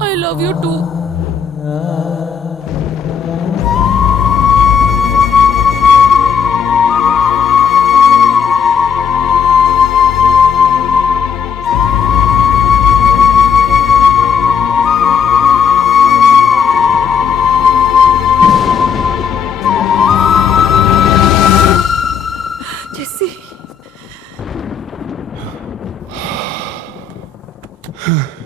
I love you too. ಹ.